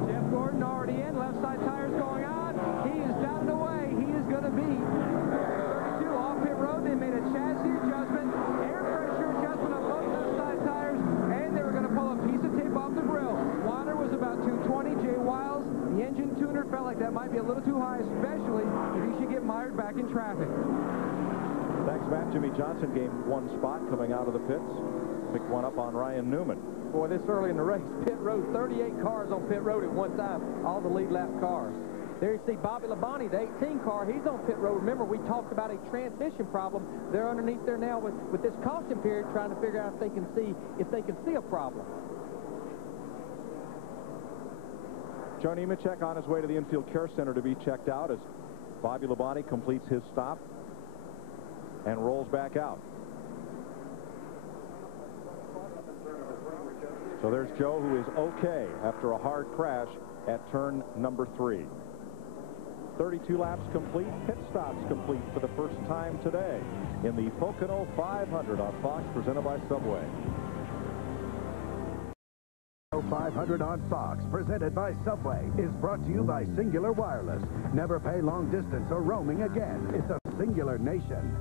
Jeff Gordon already in. Left side tires going on. He is down and away. He is going to be 32 off pit road. They made a chassis adjustment, air pressure adjustment on both left side tires, and they were going to pull a piece of tape off the grill. Water was about 220. Jay Wiles, the engine tuner, felt like that might be a little too high, especially if he should get mired back in traffic. Thanks, Matt. Jimmy Johnson gained 1 spot coming out of the pits. Picked 1 up on Ryan Newman. Boy, this early in the race, pit road, 38 cars on pit road at one time, all the lead lap cars. There you see Bobby Labonte, the 18 car. He's on pit road. Remember, we talked about a transmission problem. They're underneath there now with this caution period, trying to figure out if they can see a problem. Joe Nemechek on his way to the infield care center to be checked out as Bobby Labonte completes his stop and rolls back out. So there's Joe, who is okay after a hard crash at turn number 3. 32 laps complete, pit stops complete for the first time today in the Pocono 500 on Fox, presented by Subway. 500 on Fox, presented by Subway, is brought to you by Singular Wireless. Never pay long distance or roaming again. It's a singular nation.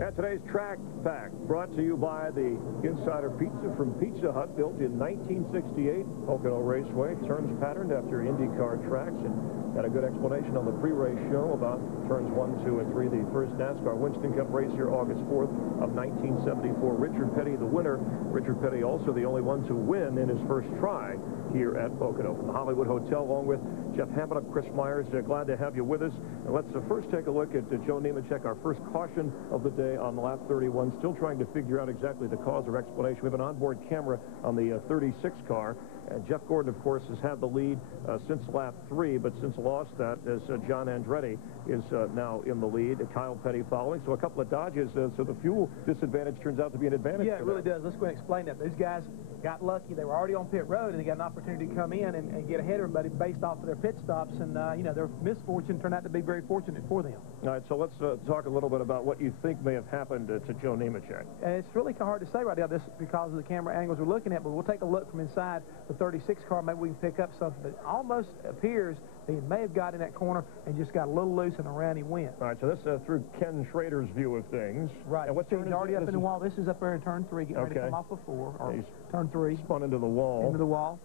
And today's track fact brought to you by the Insider Pizza from Pizza Hut, built in 1968. Pocono Raceway, turns patterned after IndyCar tracks, and got a good explanation on the pre-race show about turns 1, 2, and 3. The first NASCAR Winston Cup race here August 4th of 1974. Richard Petty, the winner. Richard Petty also the only one to win in his first try here at Pocono. From the Hollywood Hotel, along with Jeff Hammond, Chris Myers, glad to have you with us. And let's first take a look at Joe Nemechek, our first caution of the day on lap 31. Still trying to figure out exactly the cause or explanation. We have an onboard camera on the 36 car. And Jeff Gordon, of course, has had the lead since lap 3, but since lost that as John Andretti is now in the lead. Kyle Petty following. So a couple of dodges. So the fuel disadvantage turns out to be an advantage. Yeah, it really does. Let's go ahead and explain that. Those guys got lucky. They were already on pit road, and they got an opportunity to come in and get ahead of everybody based off of their pit stops. And, you know, their misfortune turned out to be very fortunate for them. All right, so let's talk a little bit about what you think may have happened to Joe Nemechek. It's really hard to say right now, this because of the camera angles we're looking at, but we'll take a look from inside the 36 car. Maybe we can pick up something. But it almost appears that he may have got in that corner and just got a little loose, and around he went. All right, so this through Ken Schrader's view of things. Right. And what turn he's already up in the wall. This is up there in turn 3, getting ready to come off of 4, or turn 3. Spun into the wall. Into the wall.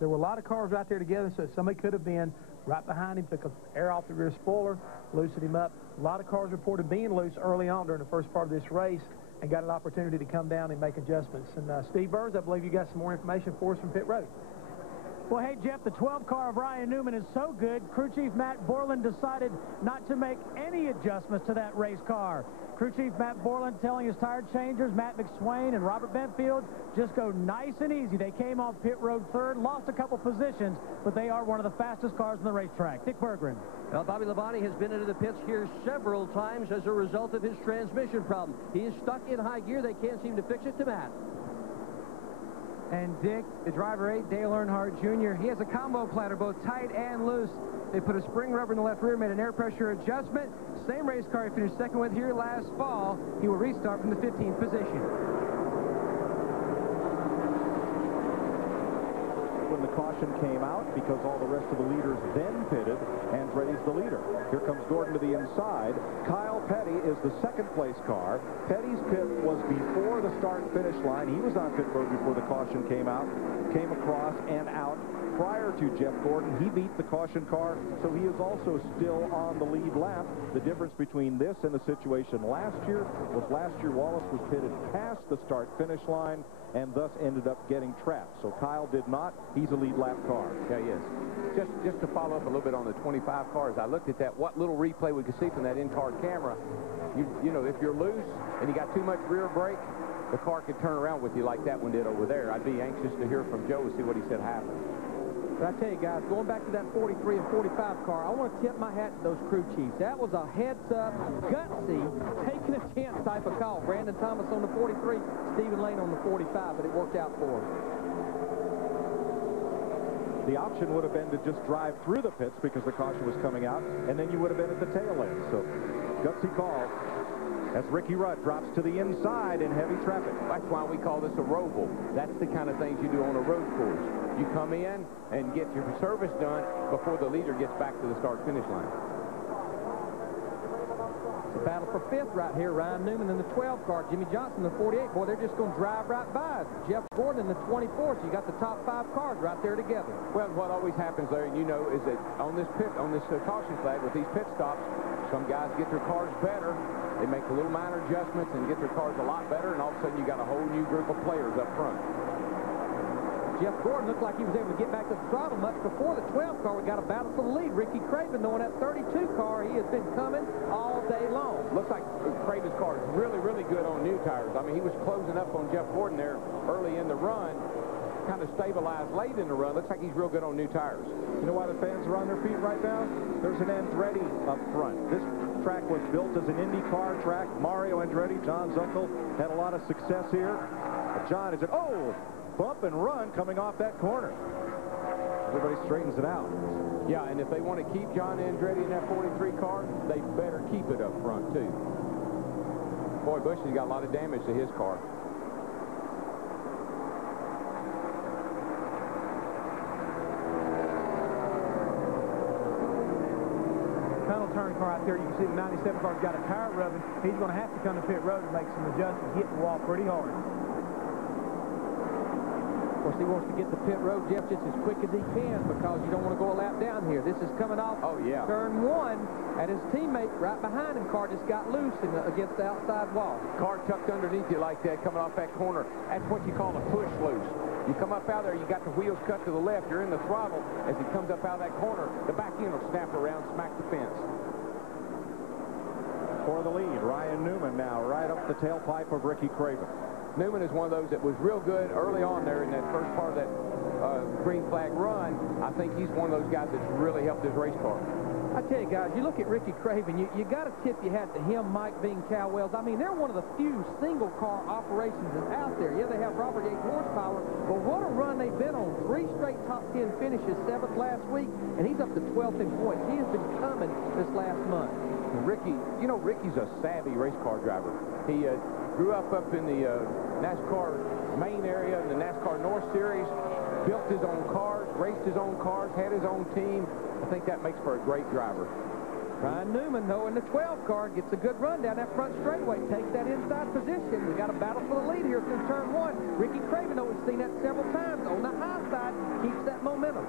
There were a lot of cars right there together, so somebody could have been right behind him, took air off the rear spoiler, loosened him up. A lot of cars reported being loose early on during the first part of this race and got an opportunity to come down and make adjustments. And Steve Burns, I believe you got some more information for us from pit road. Well, hey, Jeff, the 12 car of Ryan Newman is so good, crew chief Matt Borland decided not to make any adjustments to that race car. Crew chief Matt Borland telling his tire changers, Matt McSwain and Robert Bentfield, just go nice and easy. They came off pit road 3rd, lost a couple positions, but they are one of the fastest cars on the racetrack. Dick Berggren. Well, Bobby Labonte has been into the pits here several times as a result of his transmission problem. He is stuck in high gear. They can't seem to fix it to Matt. And Dick, the driver 8, Dale Earnhardt Jr., he has a combo platter, both tight and loose. They put a spring rubber in the left rear, made an air pressure adjustment. Same race car he finished second with here last fall. He will restart from the 15th position. When the caution came out, because all the rest of the leaders then pitted, Andretti's the leader. Here comes Gordon to the inside. Kyle Petty is the second-place car. Petty's pit was before the start-finish line. He was on pit road before the caution came out, came across and out prior to Jeff Gordon. He beat the caution car, so he is also still on the lead lap. The difference between this and the situation last year was Wallace was pitted past the start-finish line and thus ended up getting trapped. So Kyle did not. He's a lead lap car. Yeah, he is. Just to follow up a little bit on the 25 cars, I looked at that, what little replay we could see from that in-car camera. You know, if you're loose and you got too much rear brake, the car could turn around with you like that one did over there. I'd be anxious to hear from Joe and see what he said happened. But I tell you guys, going back to that 43 and 45 car, I want to tip my hat to those crew chiefs. That was a heads-up, gutsy, taking a chance type of call. Brandon Thomas on the 43, Stephen Lane on the 45, but it worked out for him. The option would have been to just drive through the pits because the caution was coming out, and then you would have been at the tail end. So, gutsy call as Ricky Rudd drops to the inside in heavy traffic. That's why we call this a roval. That's the kind of things you do on a road course. You come in and get your service done before the leader gets back to the start-finish line. It's a battle for 5th right here. Ryan Newman in the 12 car. Jimmy Johnson in the 48. Boy, they're just going to drive right by us. Jeff Gordon in the 24. So you got the top 5 cars right there together. Well, what always happens there, and you know, is that on this caution flag with these pit stops, some guys get their cars better. They make a little minor adjustments and get their cars a lot better, and all of a sudden you got a whole new group of players up front. Jeff Gordon looked like he was able to get back to the throttle much before the 12 car. We got a battle for the lead. Ricky Craven, knowing that 32 car, he has been coming all day long. Looks like Craven's car is really, really good on new tires. I mean, he was closing up on Jeff Gordon there early in the run, kind of stabilized late in the run. Looks like he's real good on new tires. You know why the fans are on their feet right now? There's an Andretti up front. This track was built as an IndyCar track. Mario Andretti, John's uncle, had a lot of success here. But John is bump and run coming off that corner. Everybody straightens it out. Yeah, and if they want to keep John Andretti in that 43 car, they better keep it up front, too. Boy, Bush has got a lot of damage to his car. Tunnel turn turn car out there. You can see the 97 car's got a tire rubbing. He's going to have to come to pit road and make some adjustments, hit the wall pretty hard. Of course, he wants to get to pit road, Jeff, just as quick as he can because you don't want to go a lap down here. This is coming off turn 1, and his teammate right behind him, car just got loose against the outside wall. Car tucked underneath you like that, coming off that corner. That's what you call a push loose. You come up out there, you got the wheels cut to the left, you're in the throttle. As he comes up out of that corner, the back end will snap around, smack the fence. For the lead, Ryan Newman now right up the tailpipe of Ricky Craven. Newman is one of those that was real good early on there in that first part of that green flag run. I think he's one of those guys that's really helped his race car. I tell you, guys, you look at Ricky Craven, you got to tip your hat to him, Mike Bean, Cowells. I mean, they're one of the few single-car operations that's out there. Yeah, they have Robert Yates horsepower, but what a run they've been on. 3 straight top 10 finishes, 7th last week, and he's up to 12th in points. He has been coming this last month. Ricky, you know, Ricky's a savvy race car driver. He grew up in the NASCAR main area in the NASCAR North Series, built his own cars, raced his own cars, had his own team. I think that makes for a great driver. Ryan Newman, though, in the 12 car, gets a good run down that front straightaway, takes that inside position. We got a battle for the lead here through turn 1. Ricky Craven, though, we've seen that several times on the high side, keeps that momentum.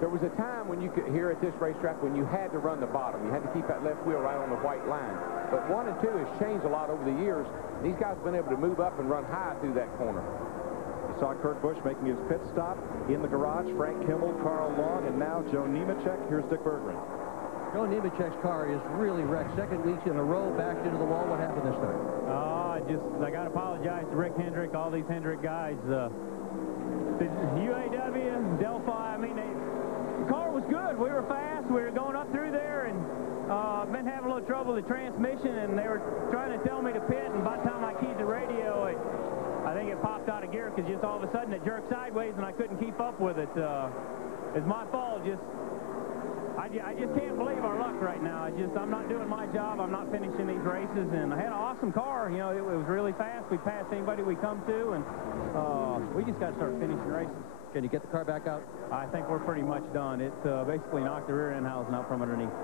There was a time when you could hear at this racetrack when you had to run the bottom. You had to keep that left wheel right on the white line. But 1 and 2 has changed a lot over the years. These guys have been able to move up and run high through that corner. You saw Kurt Busch making his pit stop in the garage. Frank Kimmel, Carl Long, and now Joe Nemechek. Here's Dick Berggren. Joe Nemechek's car is really wrecked. 2nd week in a row, backed into the wall. What happened this time? I got to apologize to Rick Hendrick, all these Hendrick guys. The UAW, Delphi, I mean, the car was good. We were fast. We were going up through there, and been having a little trouble with the transmission, and they were trying to tell me to pit, and by the time I keyed the radio, I think it popped out of gear because just all of a sudden it jerked sideways, and I couldn't keep up with it. It's my fault. I just can't believe our luck right now. I'm not doing my job. I'm not finishing these races, and I had an awesome car. You know, it was really fast. We passed anybody we come to, and we just got to start finishing races. Can you get the car back out? I think we're pretty much done. It basically knocked the rear end housing out from underneath.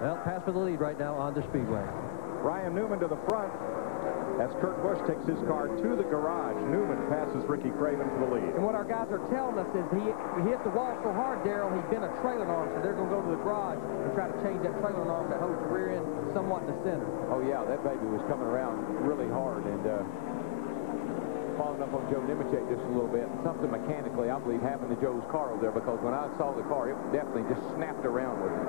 Well, pass for the lead right now on the speedway. Ryan Newman to the front as Kurt Busch takes his car to the garage. Newman passes Ricky Craven for the lead. And what our guys are telling us is he hit the wall so hard, Darrell, he bent a trailing arm, so they're going to go to the garage and try to change that trailing arm that holds the rear end somewhat in the center. Oh, yeah, that baby was coming around really hard, and following up on Joe Nemechek just a little bit, something mechanically, I believe, happened to Joe's car over there, because when I saw the car, it definitely just snapped around with him.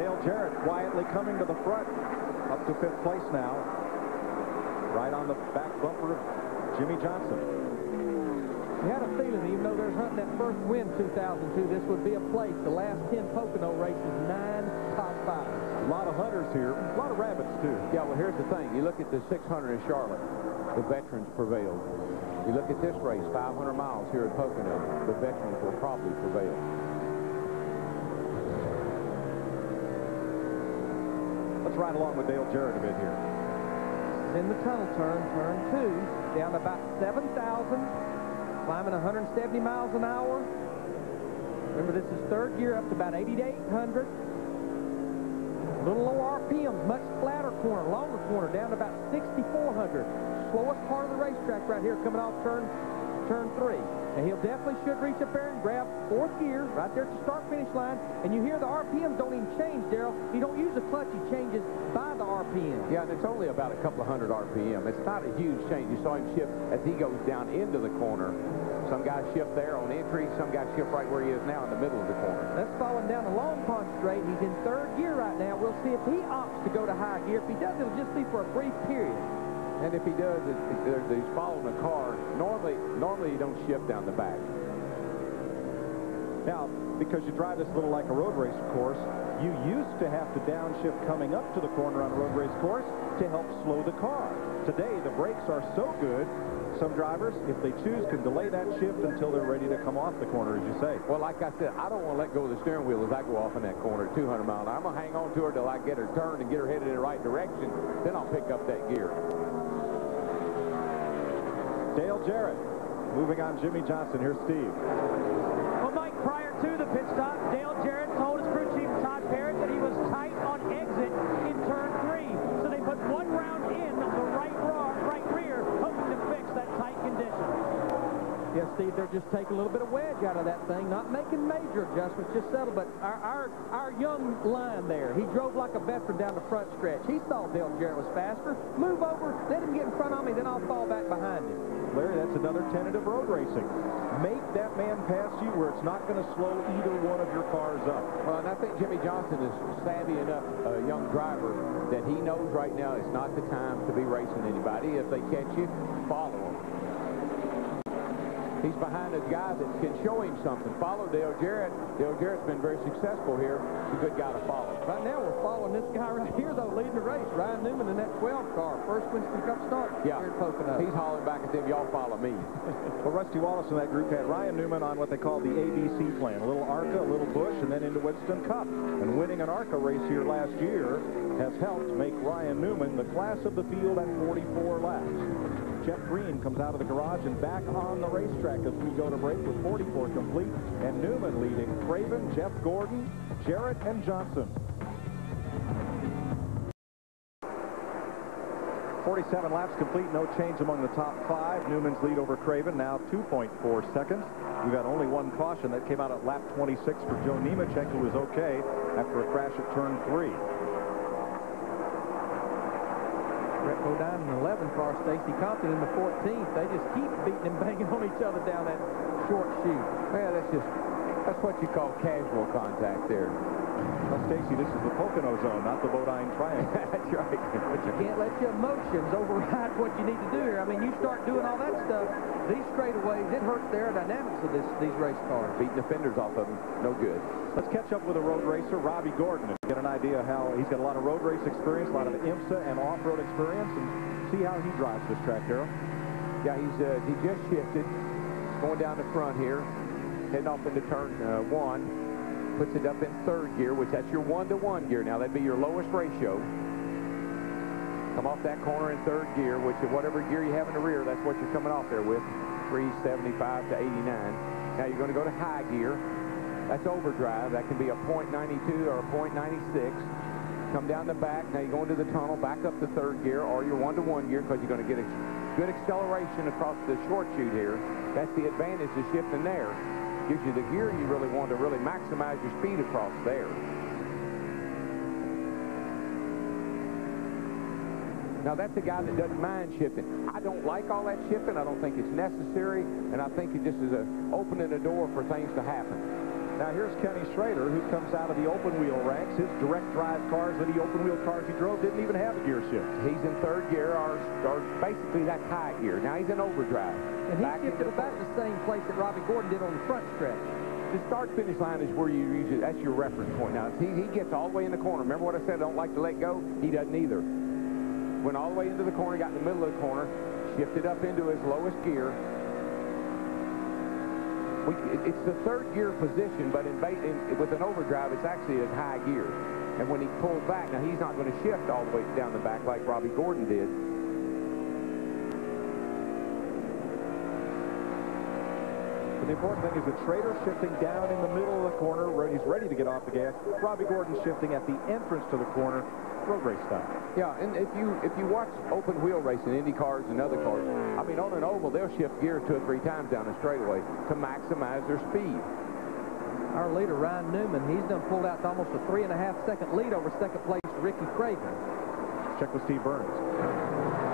Dale Jarrett quietly coming to the front, up to 5th place now, right on the back bumper of Jimmy Johnson. You had a feeling, even though they're hunting that first win 2002, this would be a place. The last 10 Pocono races, 9 top 5. A lot of hunters here, a lot of rabbits too. Yeah, well, here's the thing. You look at the 600 in Charlotte, the veterans prevailed. You look at this race, 500 miles here at Pocono, the veterans will probably prevail. Let's ride along with Dale Jarrett a bit here. In the tunnel turn 2, down to about 7,000, climbing 170 miles an hour. Remember, this is 3rd gear, up to about 80 to 800. Little low RPMs, much flatter corner, longer corner, down to about 6,400. Slowest part of the racetrack right here, coming off turn 3. And he'll definitely should reach up there and grab 4th gear right there at the start-finish line. And you hear the RPMs don't even change, Darrell. He don't use the clutch. He changes by the RPM. Yeah, and it's only about a couple of hundred RPM. It's not a huge change. You saw him shift as he goes down into the corner. Some guys shift there on entry. Some guys shift right where he is now in the middle of the corner. That's falling down the Long Pond straight. He's in 3rd gear right now. We'll see if he opts to go to high gear. If he does, it'll just be for a brief period. And if he does, he's following the car. Normally you don't shift down the back. Now, because you drive this little like a road race course, you used to have to downshift coming up to the corner on a road race course to help slow the car. Today, the brakes are so good, some drivers, if they choose, can delay that shift until they're ready to come off the corner, as you say. Well, like I said, I don't want to let go of the steering wheel as I go off in that corner at 200 miles an hour. I'm going to hang on to her till I get her turned and get her headed in the right direction. Then I'll pick up that gear. Dale Jarrett Moving on, Jimmy Johnson. Here's Steve. Well, Mike, prior to the pit stop, Dale Jarrett told his crew chief, Todd Parrott, that he was tight on exit in turn 3. So they put one round in the right rear, hoping to fix that tight condition. Yes, Steve, they're just taking a little bit of wedge out of that thing, not making major adjustments, just settle. But our young line there, he drove like a veteran down the front stretch. He thought Dale Jarrett was faster. Move over, let him get in front of me, then I'll fall back behind him. Larry, that's another tenet of road racing. Make that man pass you where it's not going to slow either one of your cars up. Well, and I think Jimmy Johnson is savvy enough, a young driver, that he knows right now it's not the time to be racing anybody. If they catch you, follow them. He's behind a guy that can show him something. Follow Dale Jarrett. Dale Jarrett's been very successful here. He's a good guy to follow. Right now we're following this guy right here, though, leading the race. Ryan Newman in that 12 car. First Winston Cup start here at Pocono. He's hollering back at them, y'all follow me. Well, Rusty Wallace in that group had Ryan Newman on what they call the ABC plan. A little ARCA, a little Busch, and then into Winston Cup. And winning an ARCA race here last year has helped make Ryan Newman the class of the field at 44 laps. Jeff Green comes out of the garage and back on the racetrack as we go to break with 44 complete. And Newman leading Craven, Jeff Gordon, Jarrett, and Johnson. 47 laps complete, no change among the top 5. Newman's lead over Craven, now 2.4 seconds. We've got only one caution that came out at lap 26 for Joe Nemechek, who was okay after a crash at turn 3. Brett Bodine in the 11 car, Stacy Compton in the 14th. They just keep beating and banging on each other down that short chute. Yeah, that's what you call casual contact there. Well, Stacy, this is the Pocono zone, not the Bodine Triangle. That's right. But you can't let your emotions override what you need to do here. I mean, you start doing all that stuff, these straightaways, it hurts the aerodynamics of these race cars. Beating the fenders off of them, no good. Let's catch up with a road racer, Robbie Gordon, and get an idea how he's got a lot of road race experience, a lot of IMSA and off-road experience, and see how he drives this track, Darrell. Yeah, he just shifted, going down the front here, heading off into turn 1. Puts it up in 3rd gear, which that's your 1-to-1 gear. Now, that'd be your lowest ratio. Come off that corner in 3rd gear, which is whatever gear you have in the rear, that's what you're coming off there with, 375 to 89. Now, you're going to go to high gear. That's overdrive. That can be a .92 or a .96. Come down the back. Now, you go into the tunnel, back up to 3rd gear or your 1-to-1 gear because you're going to get a good acceleration across the short chute here. That's the advantage of shifting there. Gives you the gear you really want to really maximize your speed across there. Now, that's a guy that doesn't mind shifting. I don't like all that shifting. I don't think it's necessary, and I think it just is opening the door for things to happen. Now, here's Kenny Schrader, who comes out of the open-wheel ranks. His direct drive cars, the open-wheel cars he drove, didn't even have a gear shift. He's in 3rd gear, or basically that's high gear. Now, he's in overdrive. And he shifted about the same place that Robbie Gordon did on the front stretch. The start-finish line is where you use it. That's your reference point. Now, he gets all the way in the corner. Remember what I said, I don't like to let go? He doesn't either. Went all the way into the corner, got in the middle of the corner, shifted up into his lowest gear. It's the 3rd gear position, but with an overdrive, it's actually in high gear. And when he pulls back, now he's not going to shift all the way down the back like Robbie Gordon did. But the important thing is that Schrader shifting down in the middle of the corner where he's ready to get off the gas. Robbie Gordon shifting at the entrance to the corner, road race style. Yeah, and if you watch open wheel racing, Indy cars and other cars, I mean, on an oval, they'll shift gear 2 or 3 times down the straightaway to maximize their speed. Our leader, Ryan Newman, he's done pulled out to almost a 3.5-second lead over second place Ricky Craven. Check with Steve Burns.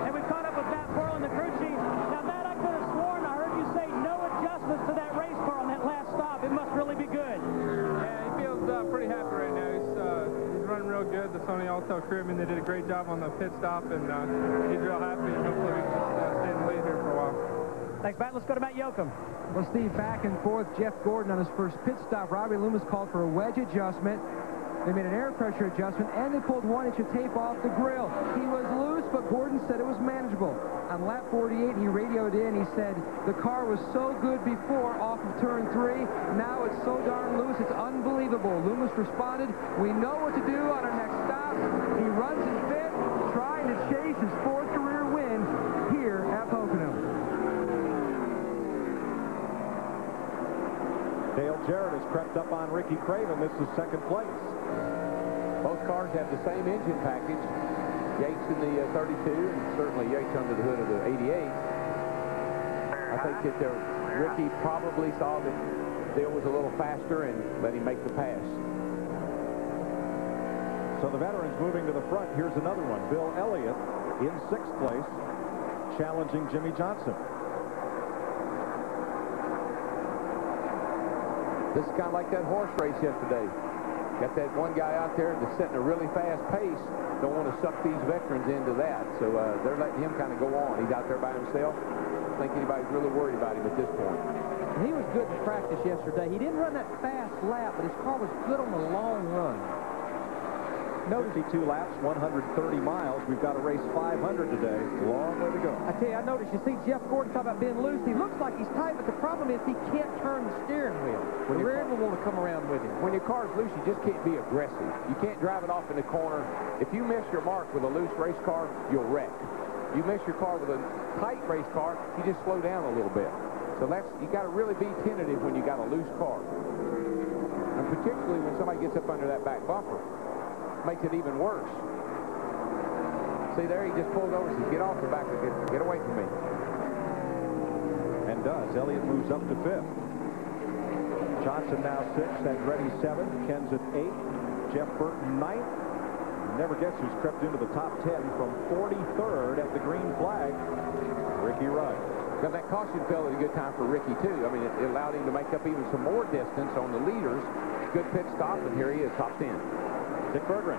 And we caught up with Matt Pearl and the crew chief. Now, Matt, I could have sworn I heard you say no adjustments to that race car on that last stop. It must really be good. Yeah, he feels pretty happy right now. He's running real good. The Sony All-Star Caribbean, they did a great job on the pit stop, and he's real happy. Hopefully we can just stay in the lead here for a while. Thanks, Matt. Let's go to Matt Yoakum. Well, Steve, back and forth. Jeff Gordon on his first pit stop. Robbie Loomis called for a wedge adjustment. They made an air pressure adjustment, and they pulled 1 inch of tape off the grill. He was loose, but Gordon said it was manageable. On lap 48, he radioed in. He said, the car was so good before off of turn 3. Now it's so darn loose, it's unbelievable. Loomis responded, we know what to do on our next stop. He runs in 5th, trying to chase his 4th career win here at Pocono. Ricky Craven misses second place. Both cars have the same engine package. Yates in the 32, and certainly Yates under the hood of the 88. I think that Ricky probably saw that Dale was a little faster and let him make the pass. So the veterans moving to the front. Here's another one. Bill Elliott in 6th place, challenging Jimmy Johnson. This is kind of like that horse race yesterday. Got that one guy out there that's setting a really fast pace. Don't want to suck these veterans into that. So they're letting him kind of go on. He's out there by himself. I don't think anybody's really worried about him at this point. He was good in practice yesterday. He didn't run that fast lap, but his car was good on the long run. 52 laps, 130 miles. We've got to race 500 today. Long way to go. I tell you, I noticed you see Jeff Gordon talk about being loose. He looks like he's tight, but the problem is he can't turn the steering wheel. The rear end will want to come around with him. When your car's loose, you just can't be aggressive. You can't drive it off in the corner. If you miss your mark with a loose race car, you'll wreck. You miss your car with a tight race car, you just slow down a little bit. So you got to really be tentative when you got a loose car. And particularly when somebody gets up under that back bumper. Makes it even worse. See there, he just pulled over and says, get off the back, get away from me. And does. Elliott moves up to 5th. Johnson now 6th, Andretti 7th, Kenseth 8th, Jeff Burton 9th. Never guess who's crept into the top 10 from 43rd at the green flag, Ricky Rudd. Now that caution fell at a good time for Ricky too. I mean, it allowed him to make up even some more distance on the leaders. Good pit stop, and here he is, top 10. Dick Berggren.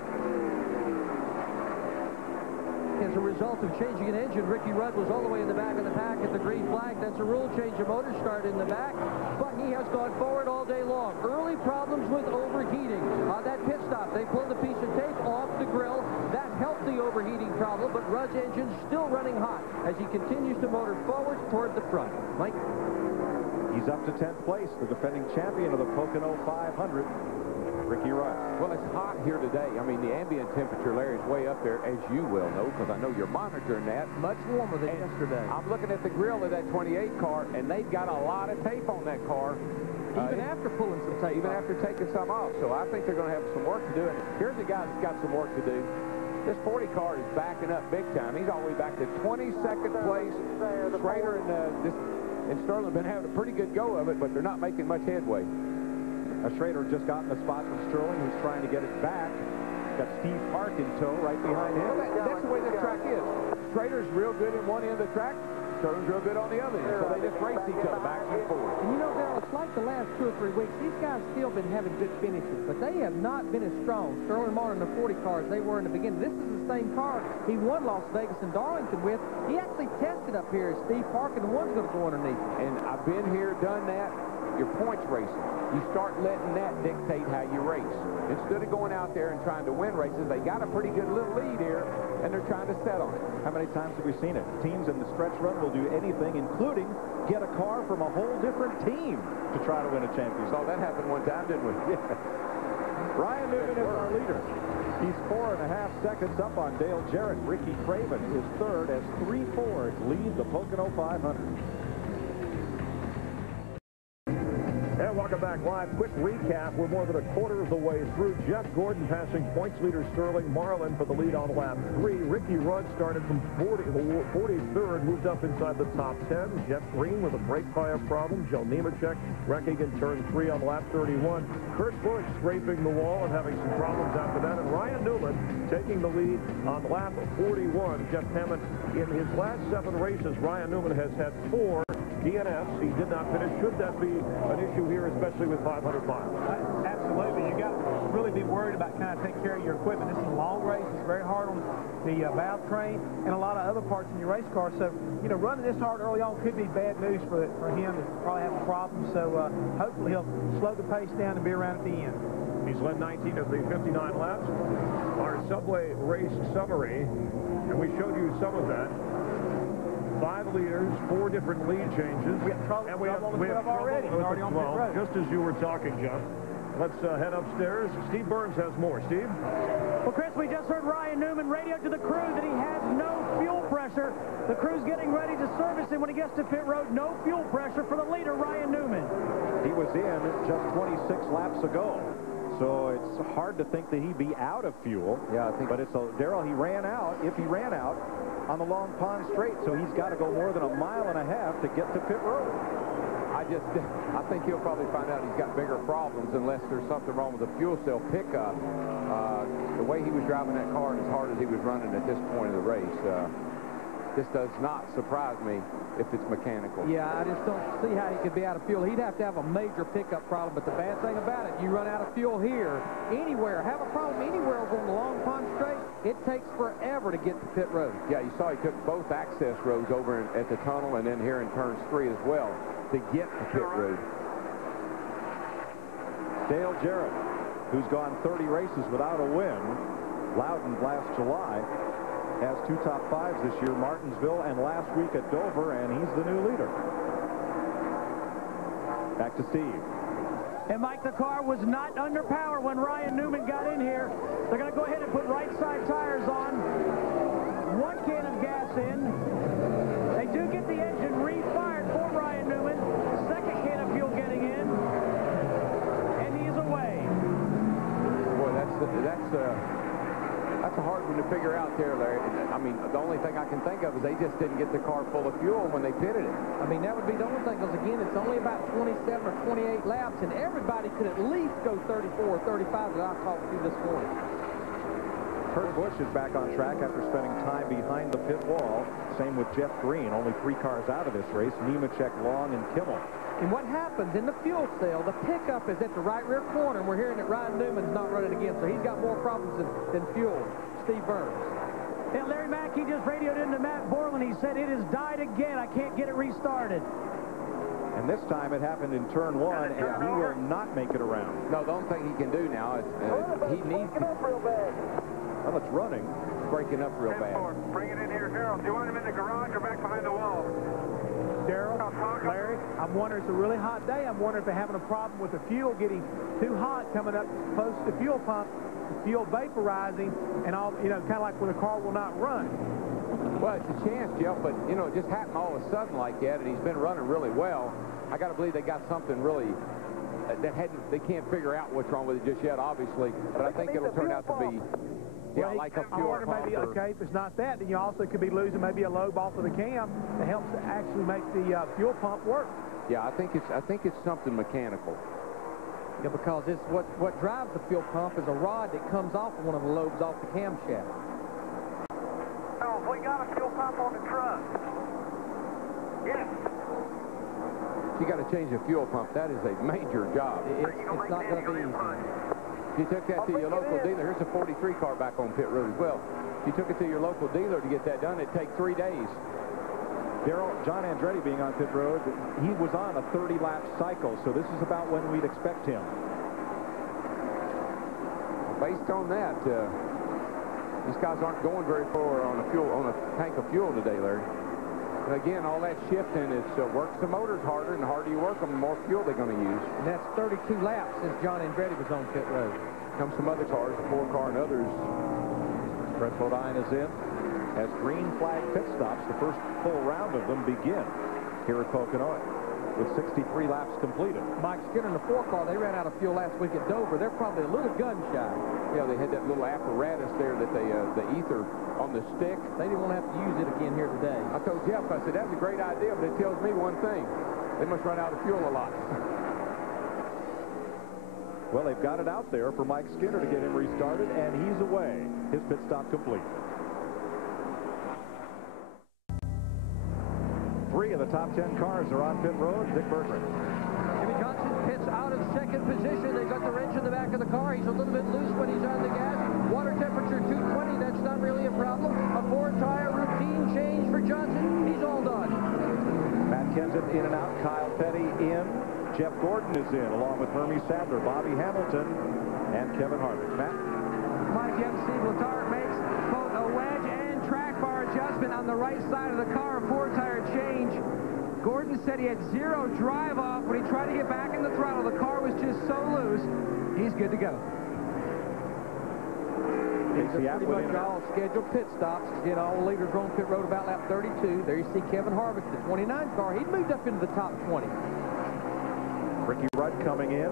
As a result of changing an engine, Ricky Rudd was all the way in the back of the pack at the green flag. That's a rule change. A motor start in the back, but he has gone forward all day long. Early problems with overheating. On that pit stop, they pulled a piece of tape off the grill. That helped the overheating problem, but Rudd's engine still running hot as he continues to motor forward toward the front. Mike? He's up to 10th place, the defending champion of the Pocono 500. Ricky Rudd. Well, it's hot here today. I mean, the ambient temperature, Larry, is way up there, as you well know, because I know you're monitoring that. Much warmer than yesterday. I'm looking at the grill of that 28 car, and they've got a lot of tape on that car. Even after pulling some tape. Even after taking some off. So I think they're going to have some work to do. And here's a guy that's got some work to do. This 40 car is backing up big time. He's all the way back to 22nd place. Schrader and Sterling have been having a pretty good go of it, but they're not making much headway. Schrader just got in the spot from Sterling, who's trying to get it back. Got Steve Park in tow right behind him. Well, that's the way this track is. Schrader's real good in one end of the track. Sterling's real good on the other end. So they just race each other back and forth. And you know, Darrell, it's like the last 2 or 3 weeks. These guys still been having good finishes, but they have not been as strong. Sterling Martin in the 40 cars they were in the beginning. This is the same car he won Las Vegas and Darlington with. He actually tested up here as Steve Park, and the one's going to go underneath. And I've been here, done that. Your points racing. You start letting that dictate how you race. Instead of going out there and trying to win races, they got a pretty good little lead here, and they're trying to set on it. How many times have we seen it? Teams in the stretch run will do anything, including get a car from a whole different team to try to win a championship. Saw that happen one time, didn't we? Yeah. Ryan Newman is our leader. He's 4.5 seconds up on Dale Jarrett. Ricky Craven is third as 3 Fords lead the Pocono 500. And welcome back live. Quick recap. We're more than a quarter of the way through. Jeff Gordon passing points leader Sterling Marlin for the lead on lap 3. Ricky Rudd started from 43rd, moved up inside the top 10. Jeff Green with a brake fire problem. Joe Nemechek wrecking in turn 3 on lap 31. Kurt Busch scraping the wall and having some problems after that. And Ryan Newman taking the lead on lap 41. Jeff Hammond, in his last 7 races, Ryan Newman has had 4 DNFs. He did not finish. Should that be an issue here, especially with 500 miles? Absolutely. You got to really be worried about kind of taking care of your equipment. This is a long race. It's very hard on the valve train and a lot of other parts in your race car. So, you know, running this hard early on could be bad news for him. He'll probably have a problem. So, hopefully he'll slow the pace down and be around at the end. He's led 19 of the 59 laps. Our Subway race summary, and we showed you some of that. 5 leaders, 4 different lead changes. We have trouble on the 12 already. Well, just as you were talking, Jeff, Let's head upstairs. Steve Burns has more. Steve? Well, Chris, we just heard Ryan Newman radio to the crew that he has no fuel pressure. The crew's getting ready to service him when he gets to pit road. No fuel pressure for the leader, Ryan Newman. He was in just 26 laps ago. So it's hard to think that he'd be out of fuel. Yeah, I think. But it's Darrell, he ran out, if he ran out, on the Long Pond Straight. So he's got to go more than 1.5 miles to get to pit road. I think he'll probably find out he's got bigger problems unless there's something wrong with the fuel cell pickup. The way he was driving that car and as hard as he was running at this point of the race, this does not surprise me if it's mechanical. Yeah, I just don't see how he could be out of fuel. He'd have to have a major pickup problem, but the bad thing about it, you run out of fuel here, anywhere, have a problem anywhere over on the Long Pond Straight, it takes forever to get to pit road. Yeah, you saw he took both access roads over at the tunnel and then here in turns 3 as well to get to pit road. Dale Jarrett, who's gone 30 races without a win, Loudon last July, has 2 top 5s this year, Martinsville and last week at Dover, and he's the new leader. Back to Steve. And Mike, the car was not under power when Ryan Newman got in here. They're going to go ahead and put right side tires on. 1 can of gas in. They do get the engine refired for Ryan Newman. 2nd can of fuel getting in. And he is away. Boy, that's a hard one to figure out there, Larry. I mean, the only thing I can think of is they just didn't get the car full of fuel when they pitted it. I mean, that would be the only thing, because again, it's only about 27 or 28 laps, and everybody could at least go 34 or 35 that I talked to this morning. Kurt Busch is back on track after spending time behind the pit wall. Same with Jeff Green. Only 3 cars out of this race, Nemechek, Long, and Kimmel. And what happens in the fuel cell, the pickup is at the right rear corner, and we're hearing that Ryan Newman's not running again, so he's got more problems than fuel. Steve Burns. And Larry Mackey just radioed into Matt Borland. He said, it has died again. I can't get it restarted. And this time it happened in turn 1, and he will not make it around. No, the only thing he can do now is he needs to... Well, it's running. Breaking up real bad. Bring it in here, Darrell. Do you want him in the garage or back behind the wall? Darrell, Larry, I'm wondering, it's a really hot day. I'm wondering if they're having a problem with the fuel getting too hot coming up close to the fuel pump, the fuel vaporizing, and all, you know, kind of like when the car will not run. Well, it's a chance, Jeff, but, you know, it just happened all of a sudden like that, and he's been running really well. I got to believe they got something really they can't figure out what's wrong with it just yet, obviously, but I think it'll turn out to be... Yeah, well, like a fuel pump. Maybe, okay, if it's not that, then you also could be losing maybe a lobe off of the cam that helps to actually make the fuel pump work. Yeah, I think it's something mechanical. Yeah, because it's what drives the fuel pump is a rod that comes off of one of the lobes off the camshaft. Oh, we got a fuel pump on the truck. Yes. You got to change the fuel pump. That is a major job. It's not going to be easy. If you took that to your local dealer, here's a 43 car back on pit road as well. If you took it to your local dealer to get that done, it'd take 3 days. Darrell, John Andretti being on pit road, he was on a 30-lap cycle, so this is about when we'd expect him. Based on that, these guys aren't going very far on a tank of fuel today, Larry. And again, all that shifting works the motors harder, and the harder you work them, the more fuel they're going to use. And that's 32 laps since John Andretti was on pit road. Comes some other cars, the 4 car and others. Brett Bodine is in. As green flag pit stops, the first full round of them begin here at Pocono with 63 laps completed. Mike Skinner in the 4 car, they ran out of fuel last week at Dover. They're probably a little gun shy. Yeah, they had that little apparatus there that the ether on the stick. They didn't want to have to use it again here today. I told Jeff, I said, that's a great idea, but it tells me one thing. They must run out of fuel a lot. Well, they've got it out there for Mike Skinner to get him restarted, and he's away. His pit stop complete. 3 of the top 10 cars are on pit road. Dick Berggren. Jimmy Johnson pits out of 2nd position. They've got the wrench in the back of the car. He's a little bit loose when he's on the gas. Water temperature 220. That's not really a problem. A 4-tire routine change for Johnson. He's all done. Matt Kenseth in and out. Kyle Petty in. Jeff Gordon is in, along with Hermie Sadler, Bobby Hamilton, and Kevin Harvick. Matt? Mike, again, Steve Letarte makes both a wedge and track bar adjustment on the right side of the car. A 4-tire change Gordon said he had 0 drive off when he tried to get back in the throttle. The car was just so loose. He's good to go. These are pretty much all scheduled pit stops. Again, all the leaders are on pit road about lap 32. There you see Kevin Harvick, the 29 car. He'd moved up into the top 20. Ricky Rudd coming in.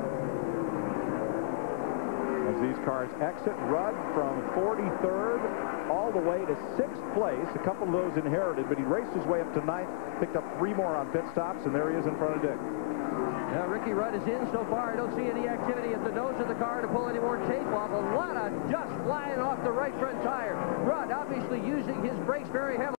As these cars exit, Rudd from 43rd all the way to 6th place. A couple of those inherited, but he raced his way up to 9th, picked up 3 more on pit stops, and there he is in front of Dick. Now, Ricky Rudd is in so far. I don't see any activity at the nose of the car to pull any more tape off. A lot of dust flying off the right front tire. Rudd obviously using his brakes very heavily.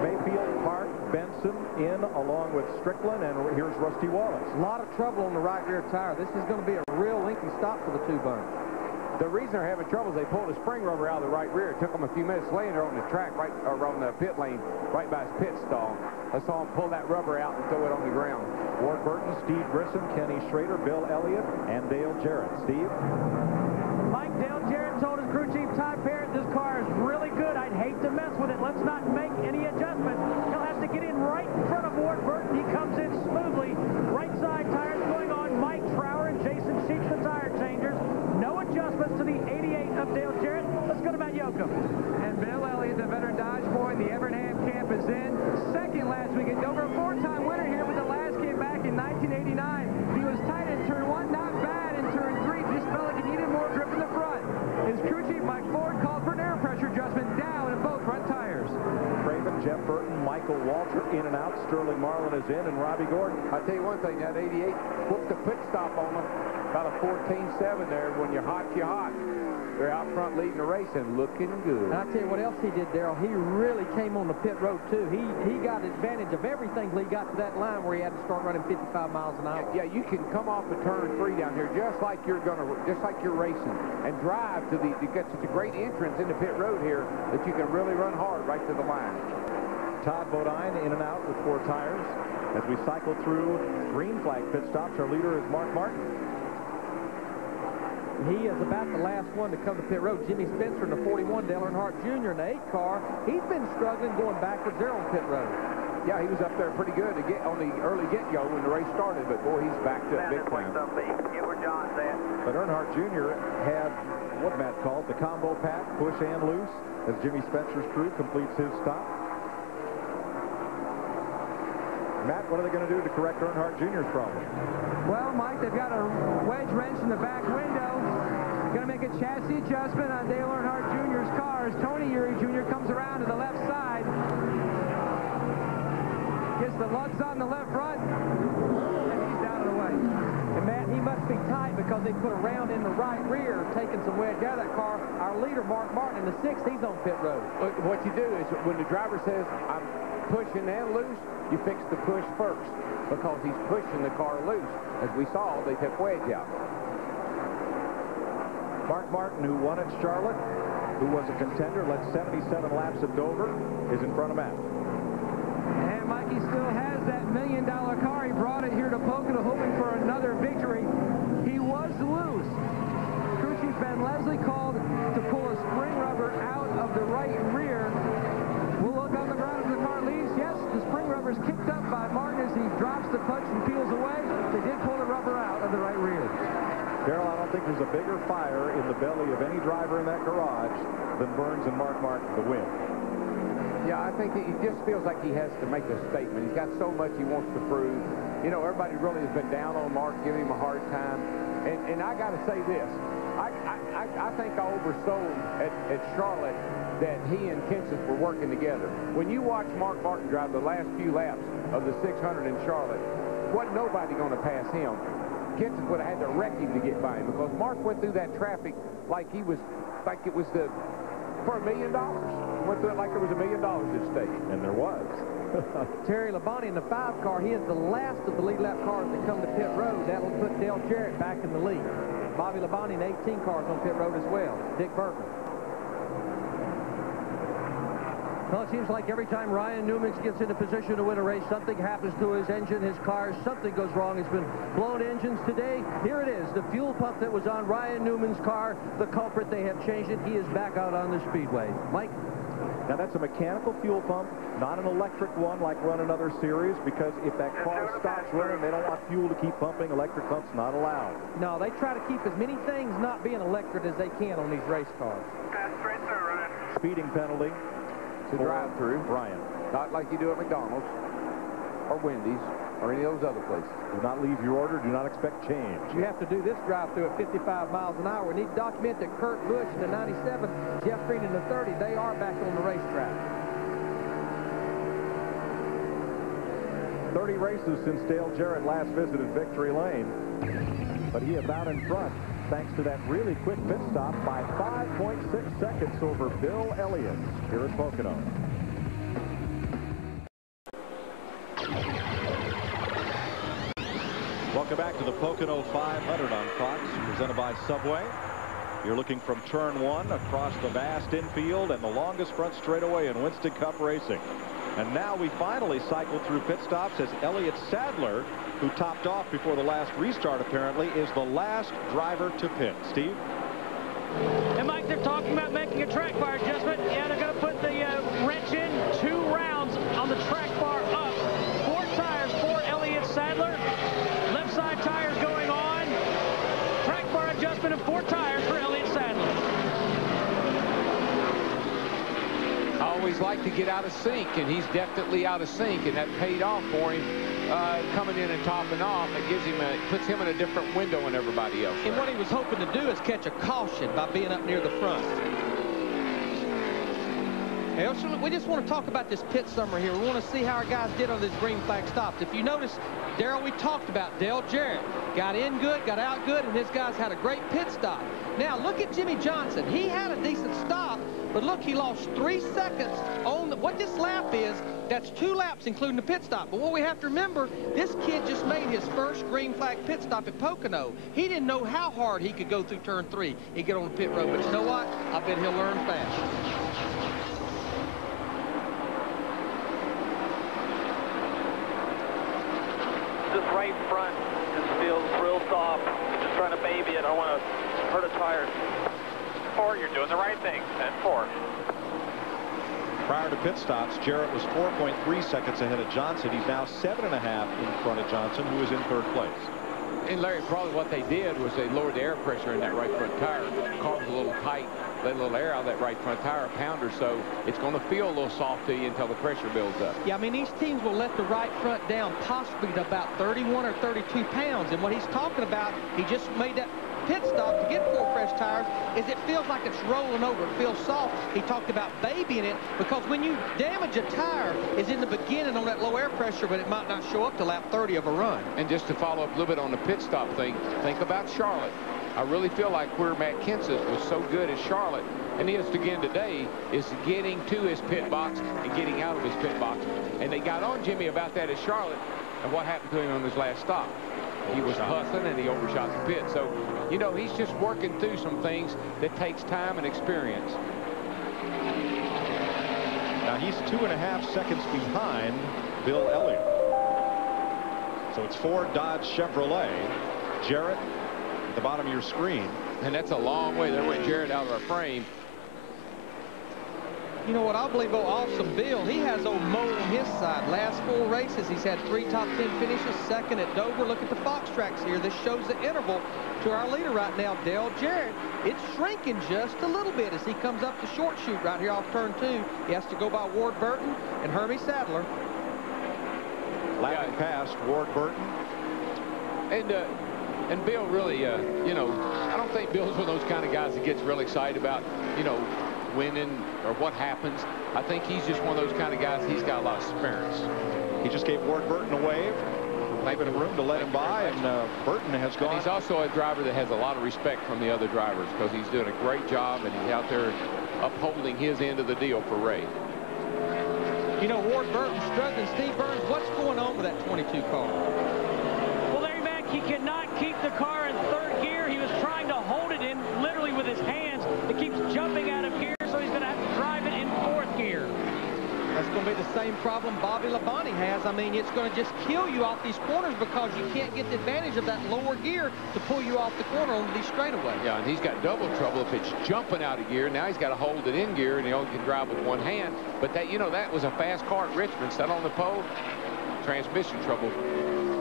Mayfield, Park, Benson in along with Strickland, and here's Rusty Wallace. A lot of trouble on the right rear tire. This is going to be a real lengthy stop for the 2-burner. The reason they're having trouble is they pulled a spring rubber out of the right rear. It took them a few minutes laying there on the track, right on the pit lane, right by his pit stall. I saw him pull that rubber out and throw it on the ground. Ward Burton, Steve Grissom, Kenny Schrader, Bill Elliott, and Dale Jarrett. Steve? Mike, Dale Jarrett told his crew chief Todd Parrott, this car is really good. I'd hate to mess with it. Let's not make any adjustments. He'll have to get in right in front of Ward Burton. He comes in smoothly. Right side tires going on. Mike Trower and Jason Sheets, the tire changers. No adjustments to the 88 of Dale Jarrett. Let's go to Matt Yoakum. And Bill Elliott, the veteran Dodge boy in the Evernham camp, is in. Second last week at Dover. A 4-time winner here, but the last came back in 1989. He was tight in turn 1, not bad in turn 3. Just felt like he needed more grip in the front. His crew chief, Mike Ford, called for an air pressure adjustment down in both front tires. Craven, Jeff Burton, Michael Walter in and out. Sterling Marlin is in, and Robbie Gordon. I'll tell you one thing, that 88 whooped the pit stop on them. About a 14.7 there. When you're hot, you're hot. They're out front leading the race and looking good. And I'll tell you what else he did, Darrell. He really came on the pit road, too. He got advantage of everything till he got to that line where he had to start running 55 miles an hour. Yeah, you can come off of turn 3 down here just like you're racing and drive to the, you get such a great entrance into pit road here that you can really run hard right to the line. Todd Bodine in and out with 4 tires. As we cycle through green flag pit stops, our leader is Mark Martin. He is about the last one to come to pit road. Jimmy Spencer in the 41, Dale Earnhardt Jr. in the 8 car. He's been struggling going backwards there on pit road. Yeah, he was up there pretty good to get on the early get-go when the race started, but boy, he's backed up big time. But Earnhardt Jr. had what Matt called the combo pack, push and loose, as Jimmy Spencer's crew completes his stop. Matt, what are they going to do to correct Earnhardt Jr.'s problem? Well, Mike, they've got a wedge wrench in the back window. Going to make a chassis adjustment on Dale Earnhardt Jr.'s car as Tony Eury Jr. comes around to the left side. Gets the lugs on the left front, and he's out of the way. And, Matt, he must be tight because they put a round in the right rear, taking some wedge out of that car. Our leader, Mark Martin, in the 6th, he's on pit road. What you do is when the driver says, I'm pushing and loose, you fix the push first because he's pushing the car loose. As we saw, they took wedge out. Mark Martin, who won at Charlotte, who was a contender, led 77 laps at Dover, is in front of Matt. And Mikey still has that $1 million car. He brought it here to Pocono hoping for another victory. He was loose. Crew chief Ben Leslie called to pull a spring rubber out of the right rear. We'll look on the ground as the car leaves. Yes, the spring rubber is kicked up by Martin as he drops the clutch and peels away. They did pull the rubber out of the right rear. Darrell, I don't think there's a bigger fire in the belly of any driver in that garage than Burns and Mark Martin to win. Yeah, I think he just feels like he has to make a statement. He's got so much he wants to prove. You know, everybody really has been down on Mark, giving him a hard time. And I got to say this. I think I oversold at Charlotte that he and Kenseth were working together. When you watch Mark Martin drive the last few laps of the 600 in Charlotte, wasn't nobody going to pass him. Kenseth would have had to wreck him to get by him because Mark went through that traffic like it was for $1 million. Went through it like there was $1 million at stake. And there was. Terry Labonte in the 5 car. He is the last of the lead lap cars that come to pit road. That'll put Dale Jarrett back in the lead. Bobby Labonte in 18 cars on pit road as well. Dick Bergman. Well, it seems like every time Ryan Newman gets in a position to win a race, something happens to his engine, his car, something goes wrong. It's been blown engines today. Here it is, the fuel pump that was on Ryan Newman's car, the culprit. They have changed it. He is back out on the speedway. Mike? Now, that's a mechanical fuel pump, not an electric one like run another series, because if that car stops running, they don't want fuel to keep pumping. Electric pumps not allowed. No, they try to keep as many things not being electric as they can on these race cars. Straight through, Ryan. Speeding penalty. To drive through. Brian. Not like you do at McDonald's or Wendy's or any of those other places. Do not leave your order. Do not expect change. You have to do this drive-through at 55 miles an hour. We need to document that Kurt Busch in the 97, Jeff Green in the 30, they are back on the racetrack. 30 races since Dale Jarrett last visited Victory Lane. But he is out in front thanks to that really quick pit stop by 5.6 seconds over Bill Elliott here at Pocono. Welcome back to the Pocono 500 on Fox, presented by Subway. You're looking from turn 1 across the vast infield and the longest front straightaway in Winston Cup racing. And now we finally cycle through pit stops as Elliott Sadler, who topped off before the last restart apparently, is the last driver to pit. Steve? And Mike, they're talking about making a track bar adjustment. Yeah, they're going to put the wrench in 2 rounds on the track bar up. 4 tires for Elliott Sadler. Left side tires going on. Track bar adjustment of 4 tires for Elliott Sadler. I always like to get out of sync, and he's definitely out of sync, and that paid off for him. Coming in and topping off, it gives him puts him in a different window than everybody else. And what he was hoping to do is catch a caution by being up near the front. Hey, we just want to talk about this pit summary here. We want to see how our guys did on this green flag stops. If you notice, Darrell, we talked about Dale Jarrett. Got in good, got out good, and his guys had a great pit stop. Now, look at Jimmy Johnson. He had a decent stop, but look, he lost 3 seconds on what this lap is. That's 2 laps, including the pit stop. But what we have to remember, this kid just made his first green flag pit stop at Pocono. He didn't know how hard he could go through turn 3 and get on the pit road. But you know what? I bet he'll learn fast. This right front just feels real soft. Just trying to baby it. I don't want to hurt a tire. 4, you're doing the right thing. 10-4. Prior to pit stops, Jarrett was 4.3 seconds ahead of Johnson. He's now 7.5 in front of Johnson, who is in 3rd place. And Larry, probably what they did was they lowered the air pressure in that right front tire. The car was a little tight, let a little air out of that right front tire, a pound or so. It's going to feel a little soft to you until the pressure builds up. Yeah, I mean, these teams will let the right front down possibly to about 31 or 32 pounds. And what he's talking about, he just made that pit stop to get 4 fresh tires, is it feels like it's rolling over. It feels soft. He talked about babying it because when you damage a tire, it's in the beginning on that low air pressure, but it might not show up to lap 30 of a run. And just to follow up a little bit on the pit stop thing, think about Charlotte. I really feel like where Matt Kenseth was so good at Charlotte, and he is again today, is getting to his pit box and getting out of his pit box. And they got on Jimmy about that at Charlotte, and what happened to him on his last stop? He was hustling and he overshot the pit. So, you know, he's just working through some things that takes time and experience. Now he's 2.5 seconds behind Bill Elliott. So it's Ford, Dodge, Chevrolet. Jarrett at the bottom of your screen. And that's a long way. There went Jarrett out of our frame. You know what? I believe Awesome Bill, he has old Mo on his side. Last 4 races, he's had 3 top 10 finishes, 2nd at Dover. Look at the Fox tracks here. This shows the interval to our leader right now, Dale Jarrett. It's shrinking just a little bit as he comes up the short chute right here off turn 2. He has to go by Ward Burton and Hermie Sadler. Lapping past Ward Burton. And Bill really, you know, I don't think Bill's one of those kind of guys that gets real excited about, you know, winning or what happens. I think he's just one of those kind of guys. He's got a lot of experience. He just gave Ward Burton a wave, leaving room to let him by, and Burton has gone. And he's also a driver that has a lot of respect from the other drivers because he's doing a great job and he's out there upholding his end of the deal for Ray. You know, Ward Burton's struggling. Steve Burns, what's going on with that 22 car? Well, Larry Mack, he cannot keep the car in 3rd gear. He was trying to hold it in literally with his hands. It keeps jumping out of gear, so he's going to have to drive it in 4th gear. same problem Bobby Labonte has. I mean, it's going to just kill you off these corners because you can't get the advantage of that lower gear to pull you off the corner onto these straightaways. Yeah, and he's got double trouble if it's jumping out of gear. Now he's got to hold it in gear, and he only can drive with one hand. But that, you know, that was a fast car at Richmond. Sat on the pole. Transmission trouble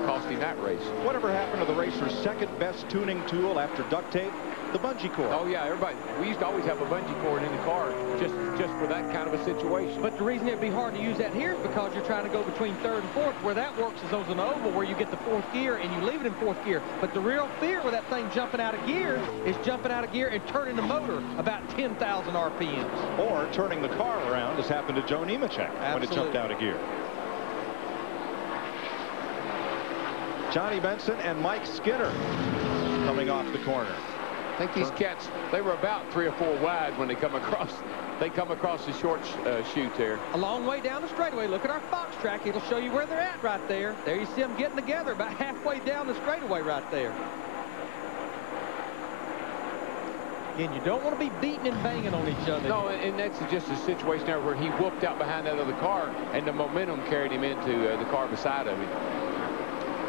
cost him that race. Whatever happened to the racer's second best tuning tool after duct tape? The bungee cord. Oh yeah, everybody. We used to always have a bungee cord in the car just for that kind of a situation. But the reason it'd be hard to use that here is because you're trying to go between third and fourth. Where that works is on an oval where you get the fourth gear and you leave it in fourth gear. But the real fear with that thing jumping out of gear is jumping out of gear and turning the motor about 10,000 RPMs. Or turning the car around, as happened to Joe Nemechek when it jumped out of gear. Johnny Benson and Mike Skinner coming off the corner. I think these cats, they were about 3 or 4 wide when they come across. They come across the short chute there. A long way down the straightaway. Look at our Fox track. It'll show you where they're at right there. There you see them getting together about halfway down the straightaway right there. Again, you don't want to be beating and banging on each other. No, and that's just a situation there where he whooped out behind that other car, and the momentum carried him into the car beside of him.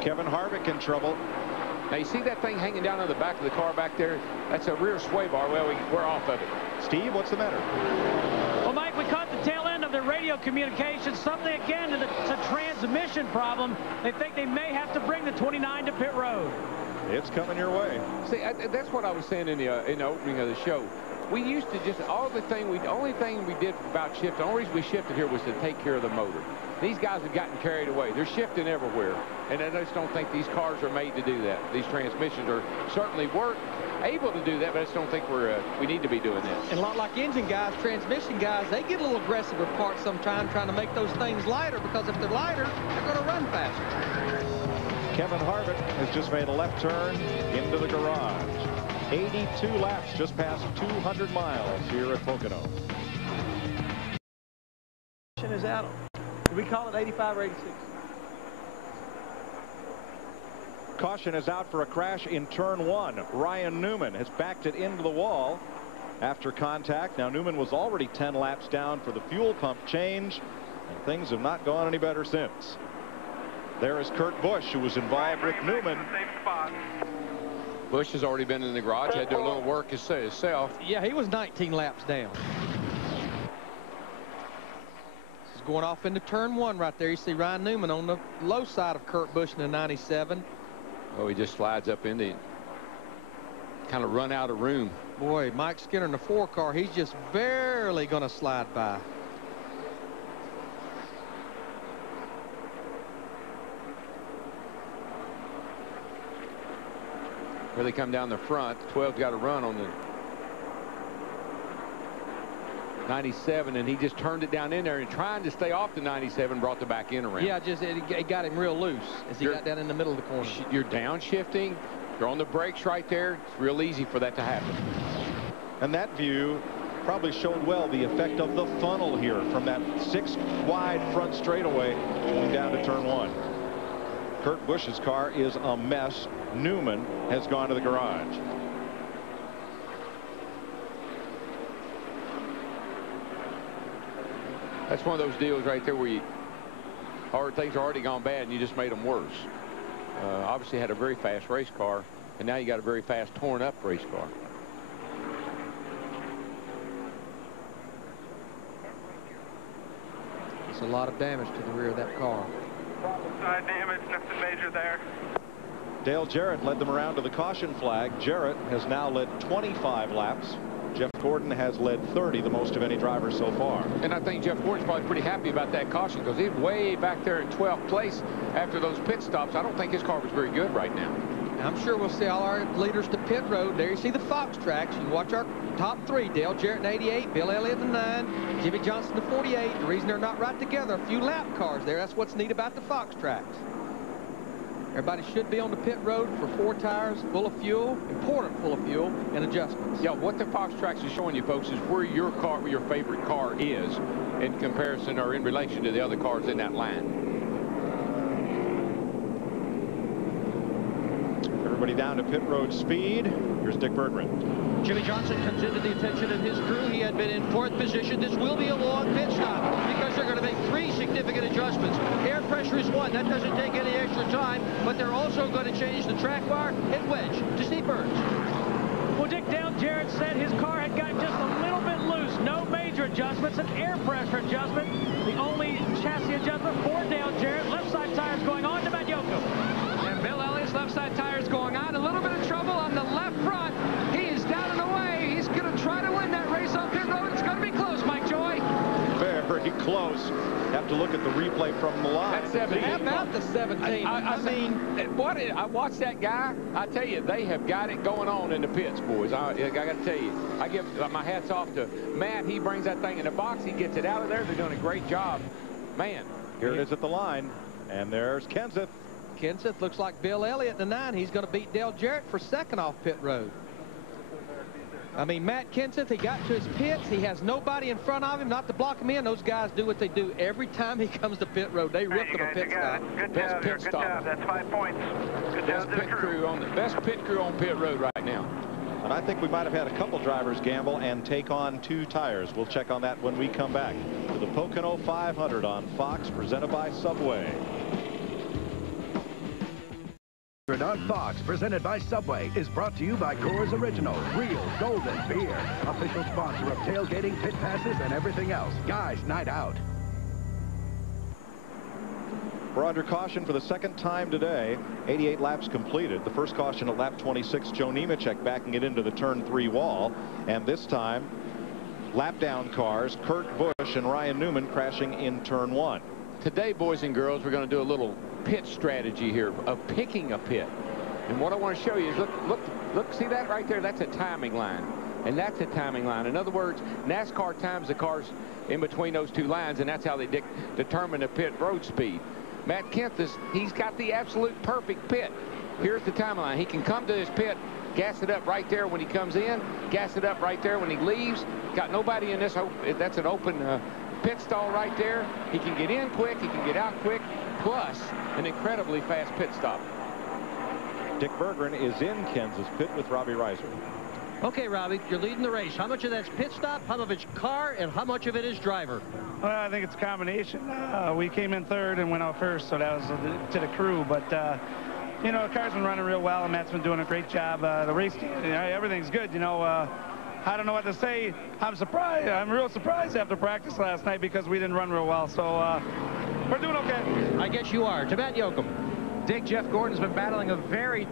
Kevin Harvick in trouble. Now, you see that thing hanging down on the back of the car back there? That's a rear sway bar. Well, we're off of it. Steve, what's the matter? Well, Mike, we caught the tail end of the radio communication. Something, again, it's a transmission problem. They think they may have to bring the 29 to pit road. It's coming your way. See, that's what I was saying in the opening of the show. We used to just, the only thing we did about shifting, the only reason we shifted here was to take care of the motor. These guys have gotten carried away. They're shifting everywhere. And I just don't think these cars are made to do that. These transmissions are certainly able to do that, but I just don't think we need to be doing that. And a lot like engine guys, transmission guys, they get a little aggressive with parts sometimes trying to make those things lighter, because if they're lighter, they're going to run faster. Kevin Harvick has just made a left turn into the garage. 82 laps, just past 200 miles here at Pocono. Is out. Do we call it 85 or 86? Caution is out for a crash in turn 1. Ryan Newman has backed it into the wall after contact. Now, Newman was already 10 laps down for the fuel pump change, and things have not gone any better since. There is Kurt Busch, who was involved with Newman. Busch has already been in the garage, had to do a little work himself. Yeah, he was 19 laps down. This is going off into turn 1 right there. You see Ryan Newman on the low side of Kurt Busch in the 97. Oh, he just slides up into it. Kind of run out of room. Boy, Mike Skinner in the 4 car, he's just barely going to slide by. Where they come down the front, 12's got to run on the 97, and he just turned it down in there and trying to stay off the 97, brought the back end around. Yeah, just it got him real loose as he got down in the middle of the corner. You're downshifting, you're on the brakes right there. It's real easy for that to happen. And that view probably showed well the effect of the funnel here from that 6 wide front straightaway going down to turn 1. Kurt Busch's car is a mess. Newman has gone to the garage. That's one of those deals right there where things are already gone bad and you just made them worse. Obviously had a very fast race car, and now you got a very fast torn up race car. It's a lot of damage to the rear of that car. Side damage, nothing major there. Dale Jarrett led them around to the caution flag. Jarrett has now led 25 laps. Jeff Gordon has led 30, the most of any driver so far. And I think Jeff Gordon's probably pretty happy about that caution, because he's way back there in 12th place after those pit stops. I don't think his car was very good right now. I'm sure we'll see all our leaders to pit road. There you see the Fox tracks. You watch our top 3. Dale Jarrett in 88, Bill Elliott in 9, Jimmy Johnson in 48. The reason they're not right together, a few lap cars there. That's what's neat about the Fox tracks. Everybody should be on the pit road for 4 tires, full of fuel, important full of fuel, and adjustments. Yeah, what the Fox tracks is showing you, folks, is where your favorite car is in comparison or in relation to the other cars in that line. Everybody down to pit road speed. Here's Dick Berggren. Jimmy Johnson comes into the attention of his crew. He had been in 4th position. This will be a long pit stop because they're going to make 3 significant adjustments. Air pressure is 1. That doesn't take any extra time, but they're also going to change the track bar and wedge to Steve Burns. Well, Dick, Dale Jarrett said his car had gotten just a little bit loose. No major adjustments, an air pressure adjustment. The only chassis adjustment for Dale Jarrett. Left side tires going on to Matt Yoakum. And Bill Elliott's left side tires going on. A little bit of trouble on the left front. He is down and away. He's going to try to win that race on pit road. It's going to be close, Mike Joy. Very close. Have to look at the replay from the line. That's 17. How about the 17? I mean, I watched that guy. I tell you, they have got it going on in the pits, boys. I got to tell you, I give my hats off to Matt. He brings that thing in the box. He gets it out of there. They're doing a great job. Man. Here it is at the line. And there's Kenseth. Kenseth looks like Bill Elliott in the 9. He's going to beat Dale Jarrett for 2nd off pit road. I mean, Matt Kenseth, he got to his pits. He has nobody in front of him, not to block him in. Those guys do what they do every time he comes to pit road. They rip them a pit stop. Good job, good job. That's 5 points. Good job, best pit crew on pit road right now. And I think we might have had a couple drivers gamble and take on 2 tires. We'll check on that when we come back to the Pocono 500 on Fox, presented by Subway. On Fox, presented by Subway, is brought to you by Coors Original, real golden beer. Official sponsor of tailgating, pit passes, and everything else. Guys, night out. We're under caution for the 2nd time today. 88 laps completed. The first caution at lap 26, Joe Nemechek backing it into the turn 3 wall. And this time, lap down cars, Kurt Busch and Ryan Newman crashing in turn 1. Today, boys and girls, we're going to do a little pit strategy here of picking a pit. And what I want to show you is look, see that right there? That's a timing line. And that's a timing line. In other words, NASCAR times the cars in between those 2 lines, and that's how they determine the pit road speed. Matt Kenseth, he's got the absolute perfect pit. Here's the timeline. He can come to this pit, gas it up right there when he comes in, gas it up right there when he leaves. Got nobody in this. That's an open pit stall right there. He can get in quick. He can get out quick. Plus an incredibly fast pit stop. Dick Berggren is in Kenseth's pit with Robbie Reiser. Okay, Robbie, you're leading the race. How much of that's pit stop, how much of it's car, and how much of it is driver? Well, I think it's a combination. We came in 3rd and went out 1st, so that was to the crew. But, you know, the car's been running real well, and Matt's been doing a great job. The race team, everything's good, you know. I don't know what to say. I'm surprised. I'm real surprised after practice last night because we didn't run real well. So we're doing okay. I guess you are. To Matt Yoakum. Dick, Jeff Gordon's been battling a very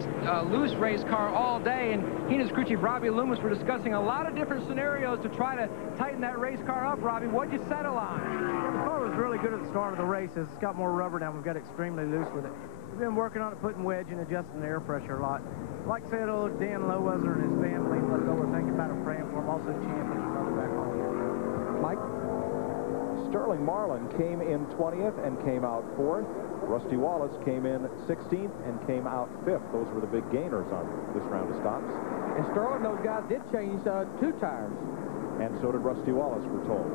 loose race car all day, and he and his crew chief Robbie Loomis were discussing a lot of different scenarios to try to tighten that race car up. Robbie, what'd you settle on? Yeah, the car was really good at the start of the race. As it's got more rubber now, we've got extremely loose with it. We've been working on it, putting wedge and adjusting the air pressure a lot. Like I said, old Dan Loweser and his family, let go. We're thinking about a praying for him. Also, champion brother back home here. Mike? Sterling Marlin came in 20th and came out 4th. Rusty Wallace came in 16th and came out 5th. Those were the big gainers on this round of stops. And Sterling, those guys did change 2 tires. And so did Rusty Wallace, we're told.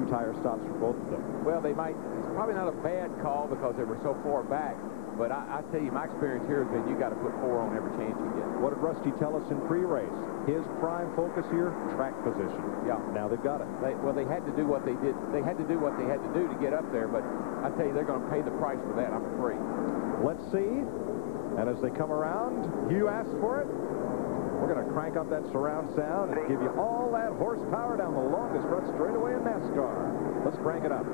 2 tire stops for both of them. Well, it's probably not a bad call because they were so far back. But I tell you, my experience here has been you got to put 4 on every chance you get. What did Rusty tell us in pre-race? His prime focus here, track position. Yeah. Now they've got it. They had to do what they did. They had to do what they had to do to get up there. But I tell you, they're going to pay the price for that. I'm afraid. Let's see. And as they come around, you asked for it. We're going to crank up that surround sound and give you all that horsepower down the longest run straightaway in NASCAR. Let's crank it up.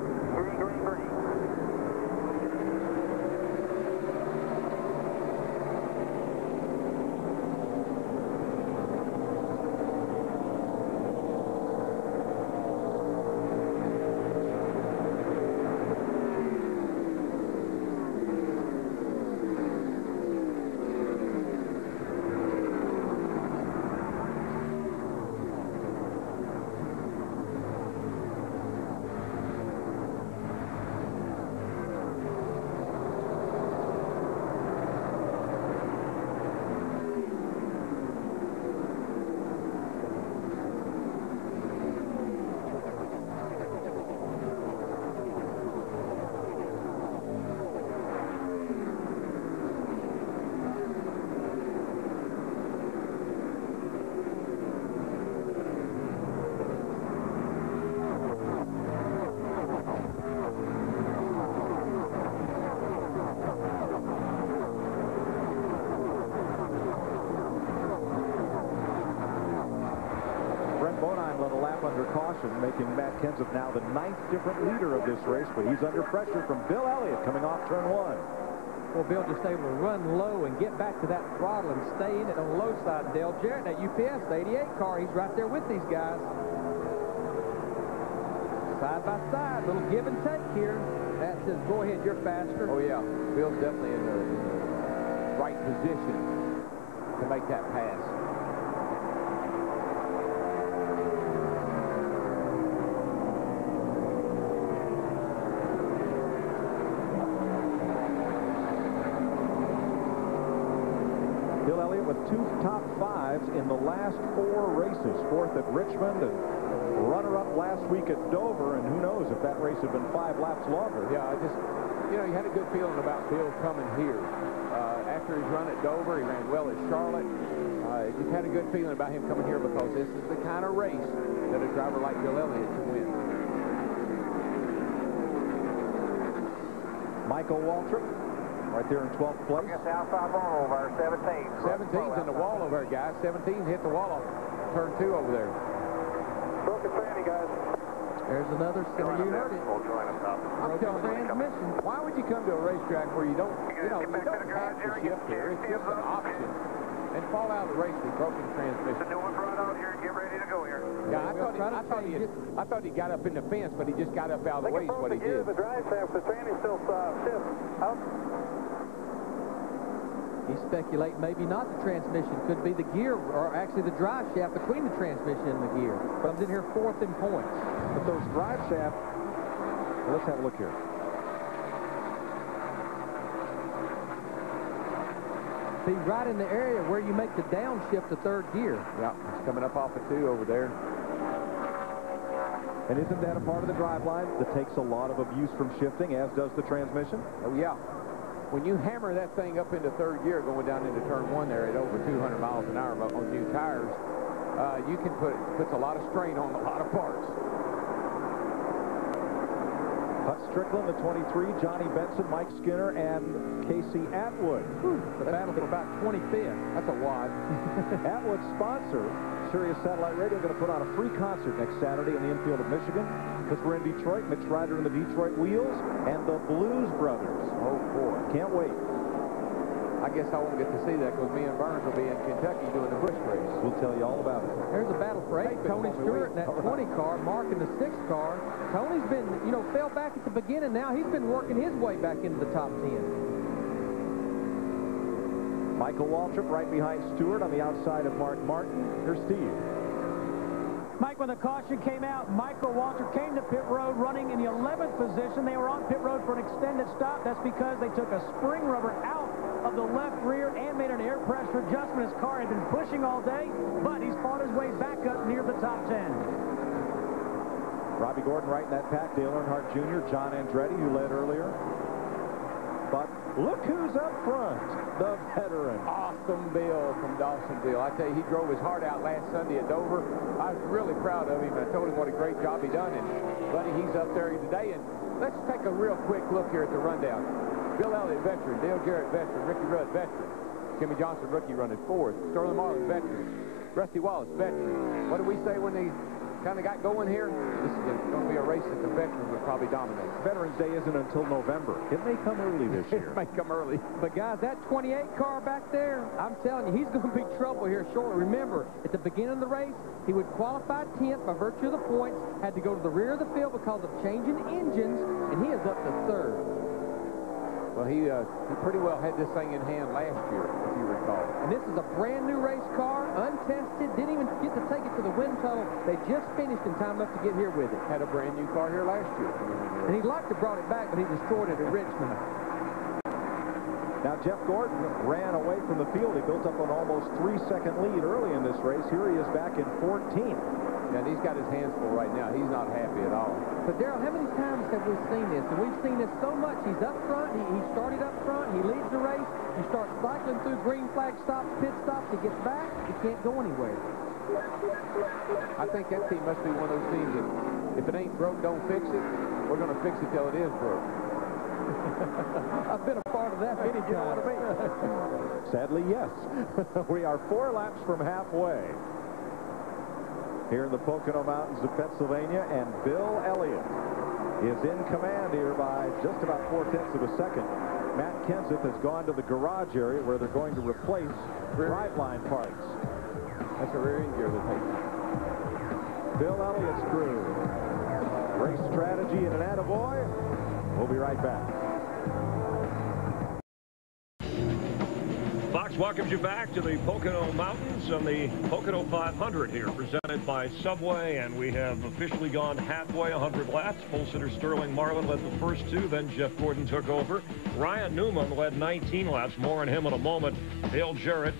09 led a lap under caution, making Matt Kenseth now the 9th different leader of this race, but he's under pressure from Bill Elliott coming off turn 1. Well, Bill just able to run low and get back to that throttle and stay in it on the low side. Dale Jarrett, that UPS, the 88 car, he's right there with these guys. Side by side, little give and take here. That says, go ahead, you're faster. Oh, yeah. Bill's definitely in the right position to make that pass. Bill Elliott with 2 top 5s in the last 4 races. 4th at Richmond and runner-up last week at Dover, and who knows if that race had been 5 laps longer. Yeah, you know, you had a good feeling about Bill coming here. After his run at Dover, he ran well at Charlotte. Just had a good feeling about him coming here because this is the kind of race that a driver like Bill Elliott can win. Michael Waltrip right there in 12th place. Outside wall over 17. 17's in the wall over there, guys. 17's hit the wall off turn 2 over there. Broken tranny, guys. There's another center unit. Transmission. Why would you come to a racetrack where you don't have to shift there? It's just an option. And fall out of the race with broken transmission. The new one brought out here. Get ready to go here. Yeah, I thought he got up in the fence, but he just got up out of the way is what he did. The drive shaft, the tranny still shift. Out. He speculates maybe not the transmission, could be the gear, or actually the drive shaft between the transmission and the gear. Comes in here 4th in points. But those drive shafts, let's have a look here. Be right in the area where you make the downshift to 3rd gear. Yeah, it's coming up off of 2 over there. And isn't that a part of the drive line that takes a lot of abuse from shifting, as does the transmission? Oh, yeah. When you hammer that thing up into 3rd gear going down into turn 1 there at over 200 miles an hour on new tires, you can puts a lot of strain on a lot of parts. Hut Strickland, the 23, Johnny Benson, Mike Skinner, and Casey Atwood. The battle for about 25th. That's a wad. Atwood's sponsor, Sirius Satellite Radio, going to put on a free concert next Saturday in the infield of Michigan. Because we're in Detroit, Mitch Ryder and the Detroit Wheels, and the Blues Brothers. Oh, boy. Can't wait. I guess I won't get to see that because me and Burns will be in Kentucky doing the Busch race. We'll tell you all about it. There's a battle for 8. Tony Stewart in that 20 car, Mark in the 6 car. Tony's been, fell back at the beginning. Now he's been working his way back into the top 10. Michael Waltrip right behind Stewart on the outside of Mark Martin. Here's Steve. Mike, when the caution came out, Michael Waltrip came to pit road running in the 11th position. They were on pit road for an extended stop. That's because they took a spring rubber out of the left rear and made an air pressure adjustment. His car had been pushing all day, but he's fought his way back up near the top 10. Robbie Gordon right in that pack. Dale Earnhardt Jr., John Andretti, who led earlier. But look who's up front, the veteran. Awesome Bill from Dawsonville. I tell you, he drove his heart out last Sunday at Dover. I was really proud of him. I told him what a great job he done, and buddy, he's up there today. And let's take a real quick look here at the rundown. Bill Elliott, veteran. Dale Jarrett, veteran. Ricky Rudd, veteran. Jimmy Johnson, rookie, running 4th. Sterling Marlin, veteran. Rusty Wallace, veteran. What do we say when they kind of got going here? This is going to be a race that the veterans would probably dominate. Veterans Day isn't until November. It may come early this year. It may come early. But, guys, that 28 car back there, I'm telling you, he's going to be trouble here shortly. Remember, at the beginning of the race, he would qualify 10th by virtue of the points, had to go to the rear of the field because of changing engines, and he is up to 3rd. Well, he pretty well had this thing in hand last year, if you recall. And this is a brand-new race car, untested, didn't even get to take it to the wind tunnel. They just finished in time enough to get here with it. Had a brand-new car here last year. And he'd like to brought it back, but he destroyed it at Richmond. Now, Jeff Gordon ran away from the field. He built up an almost 3-second lead early in this race. Here he is back in 14th. And he's got his hands full right now. He's not happy at all. But, Darrell, how many times have we seen this? And we've seen this so much. He's up front. He started up front. He leads the race. You start cycling through green flag stops, pit stops. He gets back. He can't go anywhere. I think that team must be one of those teams that if it ain't broke, don't fix it. We're going to fix it till it is broke. I've been a part of that many times. You know what I mean? Sadly, yes. We are 4 laps from halfway. here in the Pocono Mountains of Pennsylvania, and Bill Elliott is in command here by just about 4/10 of a second. Matt Kenseth has gone to the garage area where they're going to replace driveline parts. That's a rear end gear they're taking. Bill Elliott's crew. Race strategy and an attaboy. We'll be right back. Fox welcomes you back to the Pocono Mountains on the Pocono 500 here, presented by Subway, and we have officially gone halfway, 100 laps. Pole sitter Sterling Marlin led the first 2, then Jeff Gordon took over. Ryan Newman led 19 laps, more on him in a moment. Dale Jarrett,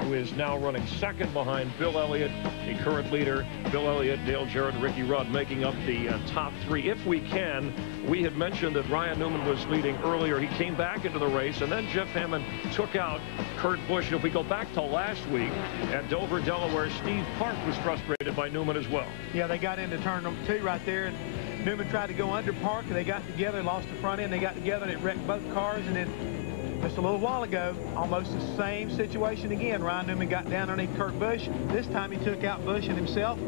who is now running second behind Bill Elliott, the current leader. Bill Elliott, Dale Jarrett, and Ricky Rudd making up the top 3. If we can, we had mentioned that Ryan Newman was leading earlier. He came back into the race, and then Jeff Hammond took out Kurt Busch. And if we go back to last week at Dover, Delaware, Steve Park was frustrated by Newman as well. Yeah, they got into turn number 2 right there, and Newman tried to go under Park, and they got together, lost the front end. They got together, and it wrecked both cars, and then just a little while ago, almost the same situation again. Ryan Newman got down underneath Kurt Busch. This time he took out Busch and himself.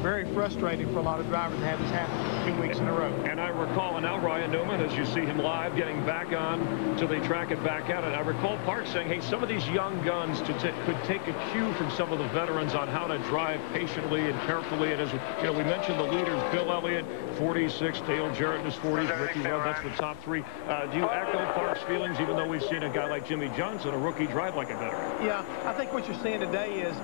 Very frustrating for a lot of drivers to have this happen 2 weeks in a row. And I recall now Ryan Newman, as you see him live, getting back on to the track and back out. And I recall Park saying, hey, some of these young guns could take a cue from some of the veterans on how to drive patiently and carefully. And as you know, we mentioned the leaders, Bill Elliott, 46, Dale Jarrett in his 40s, Ricky Rudd, that's the top 3. Do you echo Park's feelings, even though we've seen a guy like Jimmy Johnson, a rookie, drive like a veteran? Yeah, I think what you're seeing today is,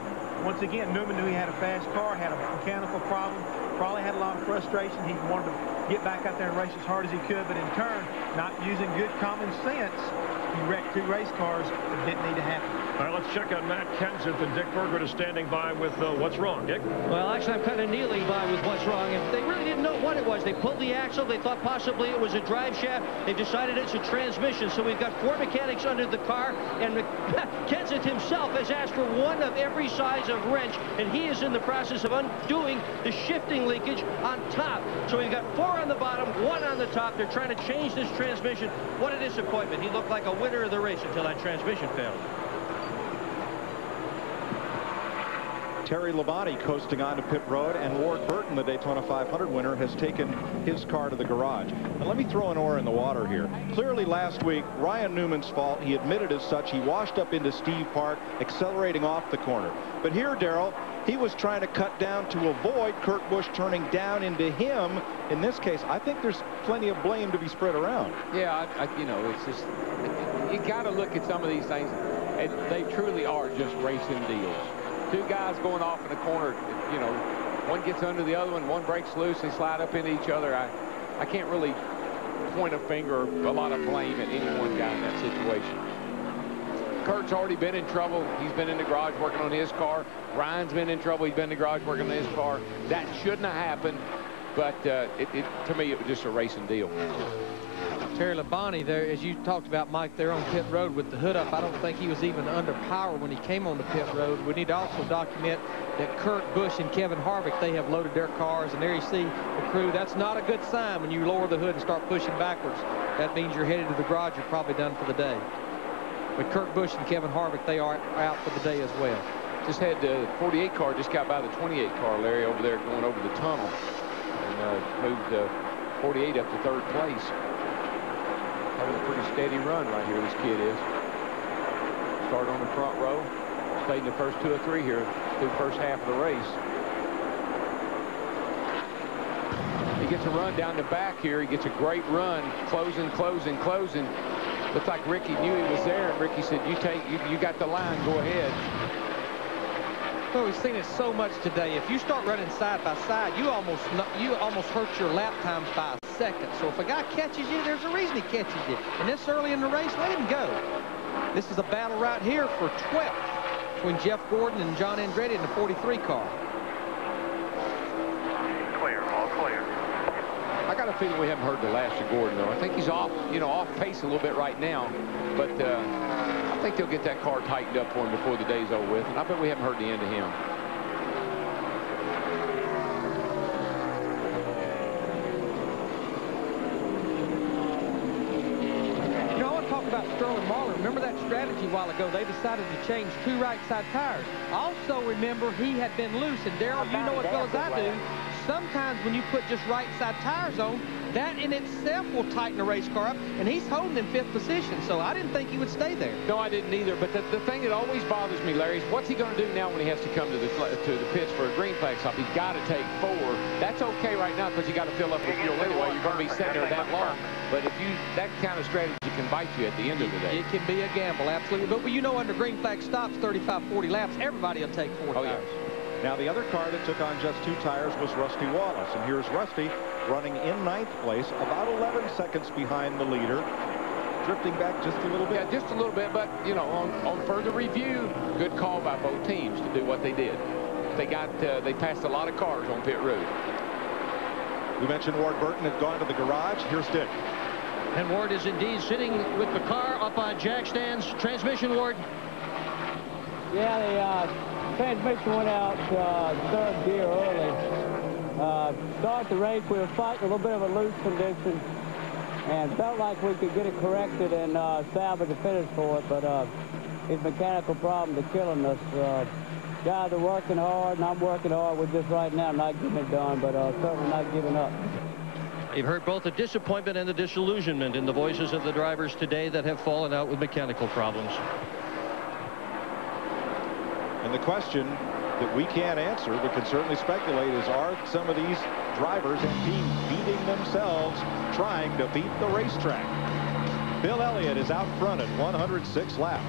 once again, Newman knew he had a fast car, had a mechanical problem, probably had a lot of frustration. He wanted to get back out there and race as hard as he could, but in turn, not using good common sense, he wrecked 2 race cars that didn't need to happen. All right, let's check on Matt Kenseth, and Dick Berggren is standing by with what's wrong, Dick? Well, actually, I'm kind of kneeling by with what's wrong. If they really didn't know what it was, they pulled the axle. They thought possibly it was a drive shaft. They decided it's a transmission. So we've got 4 mechanics under the car, and Kenseth himself has asked for one of every size of wrench, and he is in the process of undoing the shifting leakage on top. So we've got 4 on the bottom, 1 on the top. They're trying to change this transmission. What a disappointment. He looked like a winner of the race until that transmission failed. Terry Labonte coasting onto pit road, and Ward Burton, the Daytona 500 winner, has taken his car to the garage. And let me throw an oar in the water here. Clearly last week, Ryan Newman's fault. He admitted as such. He washed up into Steve Park, accelerating off the corner. But here, Darrell, he was trying to cut down to avoid Kurt Busch turning down into him. In this case, I think there's plenty of blame to be spread around. Yeah, you know, it's just, you got to look at some of these things, and they truly are just racing deals. 2 guys going off in the corner, you know, one gets under the other one breaks loose, they slide up into each other. I can't really point a finger or a lot of blame at any one guy in that situation. Kurt's already been in trouble. He's been in the garage working on his car. Ryan's been in trouble. He's been in the garage working on his car. That shouldn't have happened, but to me, it was just a racing deal. Terry Labonte there, as you talked about, Mike, there on pit road with the hood up. I don't think he was even under power when he came on the pit road. We need to also document that Kurt Busch and Kevin Harvick, they have loaded their cars, and there you see the crew. That's not a good sign when you lower the hood and start pushing backwards. That means you're headed to the garage. You're probably done for the day. But Kurt Busch and Kevin Harvick, they are out for the day as well. Just had the 48 car, just got by the 28 car, Larry, over there going over the tunnel, and moved 48 up to 3rd place. Having a pretty steady run right here, this kid is. Started on the front row, stayed in the first 2 or 3 here through the first half of the race. He gets a run down the back here. He gets a great run, closing. Looks like Ricky knew he was there, and Ricky said, you got the line, go ahead. Well, we've seen it so much today. If you start running side by side, you almost hurt your lap times by a second. So if a guy catches you, there's a reason he catches you. And this early in the race, let him go. This is a battle right here for 12th between Jeff Gordon and John Andretti in the 43 car. Clear, all clear. I got a feeling we haven't heard the last of Gordon, though. I think he's off pace a little bit right now, but I think they'll get that car tightened up for him before the day's over with, and I bet we haven't heard the end of him. You know, I want to talk about Sterling Marlin. Remember that strategy a while ago? ago, they decided to change 2 right side tires. Also, remember, he had been loose. And, Darrell, you know as well as I do, sometimes when you put just right side tires on, that in itself will tighten a race car up, and he's holding in 5th position, so I didn't think he would stay there. No, I didn't either, but the thing that always bothers me, Larry, is what's he going to do now when he has to come to the pits for a green flag stop? He's got to take 4. That's okay right now because you got to fill up with fuel anyway. You're going to be sitting there that long. But if that kind of strategy can bite you at the end of the day. It can be a gamble, absolutely. But you know, under green flag stops, 35, 40 laps, everybody will take 4 tires. Yeah. Now, the other car that took on just 2 tires was Rusty Wallace. And here's Rusty running in 9th place, about 11 seconds behind the leader, drifting back just a little bit. Yeah, just a little bit, but, you know, on further review, good call by both teams to do what they did. They passed a lot of cars on pit road. We mentioned Ward Burton had gone to the garage. Here's Dick. And Ward is indeed sitting with the car up on jack stands. Transmission, Ward. Yeah, the transmission went out 3rd gear early. Start the race, we were fighting a little bit of a loose condition and felt like we could get it corrected and salvage the finish for it, but his mechanical problems are killing us. Guys are working hard, and I'm working hard. We're just right now not getting it done, but certainly not giving up. You've heard both the disappointment and the disillusionment in the voices of the drivers today that have fallen out with mechanical problems. And the question that we can't answer but can certainly speculate is, are some of these drivers and teams beating themselves trying to beat the racetrack? Bill Elliott is out front at 106 laps.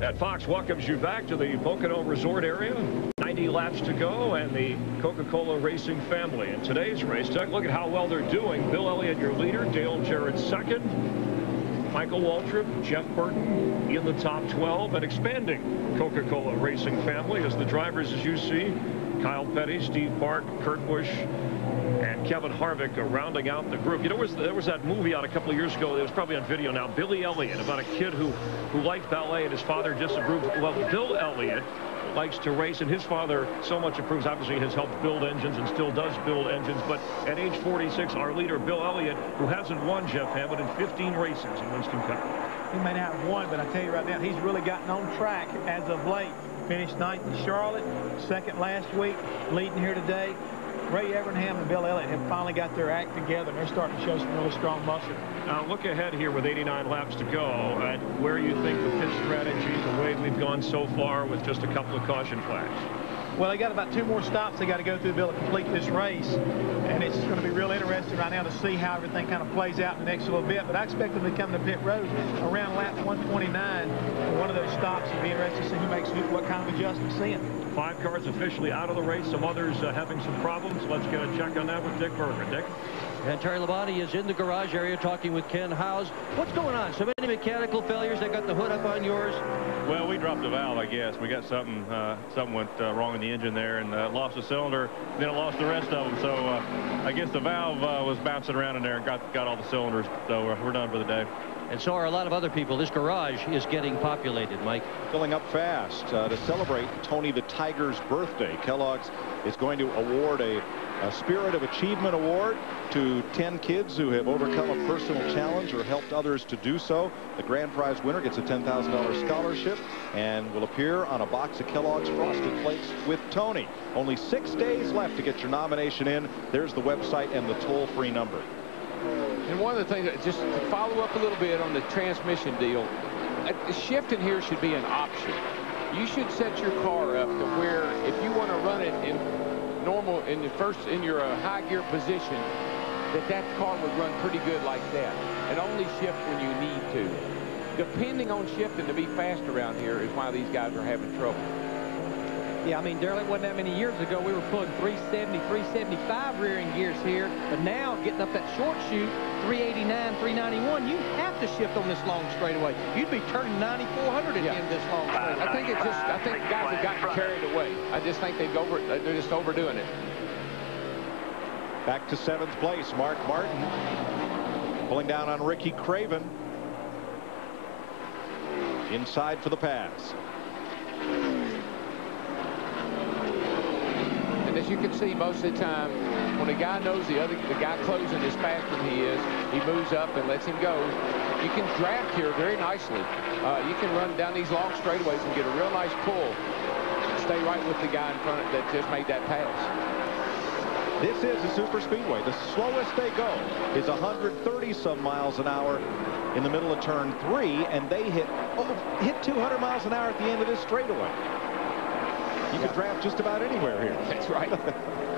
That Fox welcomes you back to the Pocono Resort area. 90 laps to go, and the Coca-Cola Racing family in today's race. Take a look at how well they're doing. Bill Elliott, your leader. Dale Jarrett second. Michael Waltrip, Jeff Burton in the top 12, and expanding Coca-Cola Racing family as the drivers, as you see, Kyle Petty, Steve Park, Kurt Busch, and Kevin Harvick are rounding out the group. You know, there was that movie out a couple of years ago. It was probably on video now. Billy Elliot, about a kid who liked ballet and his father disapproved. Well, Bill Elliott likes to race, and his father so much approves. Obviously, has helped build engines and still does build engines. But at age 46, our leader, Bill Elliott, who hasn't won, Jeff Hammond, in 15 races in Winston Cup. He may not have won, but I tell you right now, he's really gotten on track as of late. Finished 9th in Charlotte, 2nd last week, leading here today. Ray Evernham and Bill Elliott have finally got their act together, and they're starting to show some really strong muscle. Now look ahead here with 89 laps to go at where you think the pit strategy, the way we've gone so far with just a couple of caution flags. Well, they got about 2 more stops they got to go through to be able to complete this race, and it's going to be real interesting right now to see how everything kind of plays out in the next little bit. But I expect them to come to pit road around lap 129 for one of those stops. It'll be interesting to see who makes what kind of adjustments in. 5 cars officially out of the race, some others having some problems. Let's get a check on that with Dick Berger. Dick? And Terry Labonte is in the garage area talking with Ken Howes. What's going on? So many mechanical failures. They got the hood up on yours. Well, we dropped the valve, I guess. We got something went wrong in the engine there and lost a cylinder. Then it lost the rest of them. So I guess the valve was bouncing around in there and got all the cylinders. So we're done for the day. And so are a lot of other people. This garage is getting populated, Mike. Filling up fast to celebrate Tony the Tiger's birthday. Kellogg's is going to award a Spirit of Achievement Award to 10 kids who have overcome a personal challenge or helped others to do so. The grand prize winner gets a $10,000 scholarship and will appear on a box of Kellogg's Frosted Flakes with Tony. Only 6 days left to get your nomination in. There's the website and the toll-free number. And one of the things, just to follow up a little bit on the transmission deal, shifting here should be an option. You should set your car up to where if you want to run it in normal, in your high gear position, that car would run pretty good like that, and only shift when you need to. Depending on shifting to be fast around here is why these guys are having trouble. Yeah, I mean, Darrell, it wasn't that many years ago we were pulling 370, 375 rear-end gears here, but now getting up that short chute, 389, 391, you have to shift on this long straightaway. You'd be turning 9,400 at the end of this long straightaway. I think guys have gotten carried away. I just think they're just overdoing it. Back to 7th place, Mark Martin pulling down on Ricky Craven. Inside for the pass. And as you can see, most of the time, when a guy knows the guy closing is faster than he is, he moves up and lets him go. You can draft here very nicely. You can run down these long straightaways and get a real nice pull. Stay right with the guy in front that just made that pass. This is a super speedway. The slowest they go is 130-some miles an hour in the middle of turn 3, and they hit 200 miles an hour at the end of this straightaway. You can draft just about anywhere here. That's right.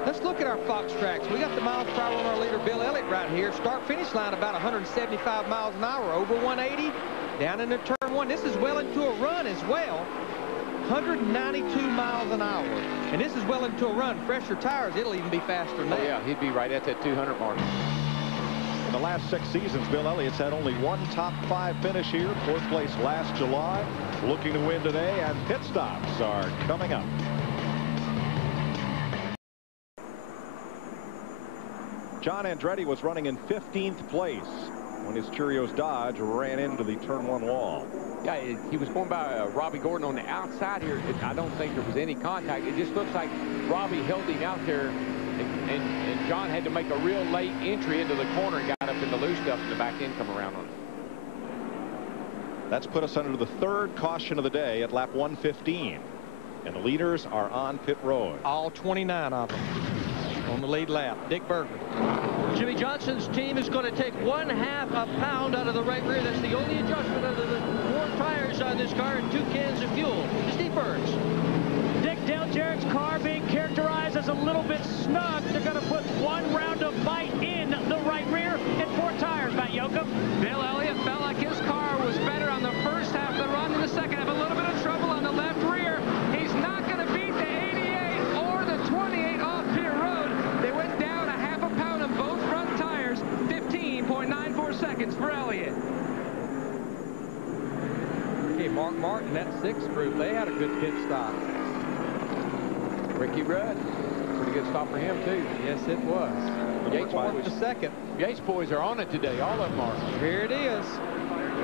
Let's look at our Fox tracks. We got the miles per hour on our leader, Bill Elliott, right here. Start-finish line about 175 miles an hour, over 180, down into turn 1. This is well into a run as well. 192 miles an hour. And this is well into a run. Fresher tires, it'll even be faster than that. Oh, yeah, he'd be right at that 200 mark. In the last 6 seasons, Bill Elliott's had only one top 5 finish here. 4th place last July. Looking to win today, and pit stops are coming up. John Andretti was running in 15th place when his Cheerios Dodge ran into the turn 1 wall. Yeah, he was going by Robbie Gordon on the outside here. I don't think there was any contact. It just looks like Robbie held him out there, and John had to make a real late entry into the corner and got up in the loose stuff, and the back end come around on it. That's put us under the 3rd caution of the day at lap 115. And the leaders are on pit road. All 29 of them on the lead lap. Dick Berger. Jimmy Johnson's team is going to take 1/2 a pound out of the right rear. That's the only adjustment out of the 4 tires on this car and 2 cans of fuel. Steve Burns. Dick, Dale Jarrett's car being characterized as a little bit snug. They're going to put 1 round of bite in the right rear and 4 tires, Matt Yoakum. Bill Elliott felt like his car was better on the first half of the run. In the second half, a little bit of trouble on the left rear. He's not going to beat the 88 or the 28 off pit road. They went down 1/2 pound on both front tires. 15.94 seconds for Elliott. Okay, Mark Martin, that 6th group, they had a good pit stop. Ricky Rudd, pretty good stop for him, too. Yes, it was. Yates won the 2nd. Yates boys are on it today. All of them are. Here it is.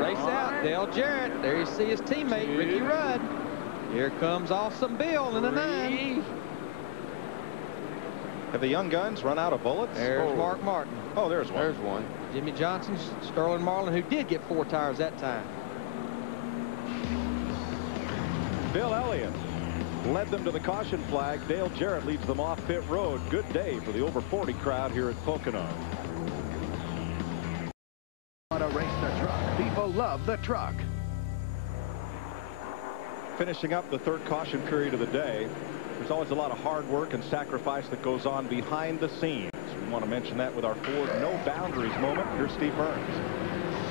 Race out. Dale Jarrett. There you see his teammate, Ricky Rudd. Here comes Awesome Bill in a 9. Have the young guns run out of bullets? There's Mark Martin. Oh, there's one. There's one. Jimmy Johnson, Sterling Marlin, who did get 4 tires that time. Bill Elliott led them to the caution flag. Dale Jarrett leads them off pit road. Good day for the over 40 crowd here at Pocono. Want to race the truck. People love the truck. Finishing up the 3rd caution period of the day, there's always a lot of hard work and sacrifice that goes on behind the scenes. We want to mention that with our Ford No Boundaries moment. Here's Steve Burns.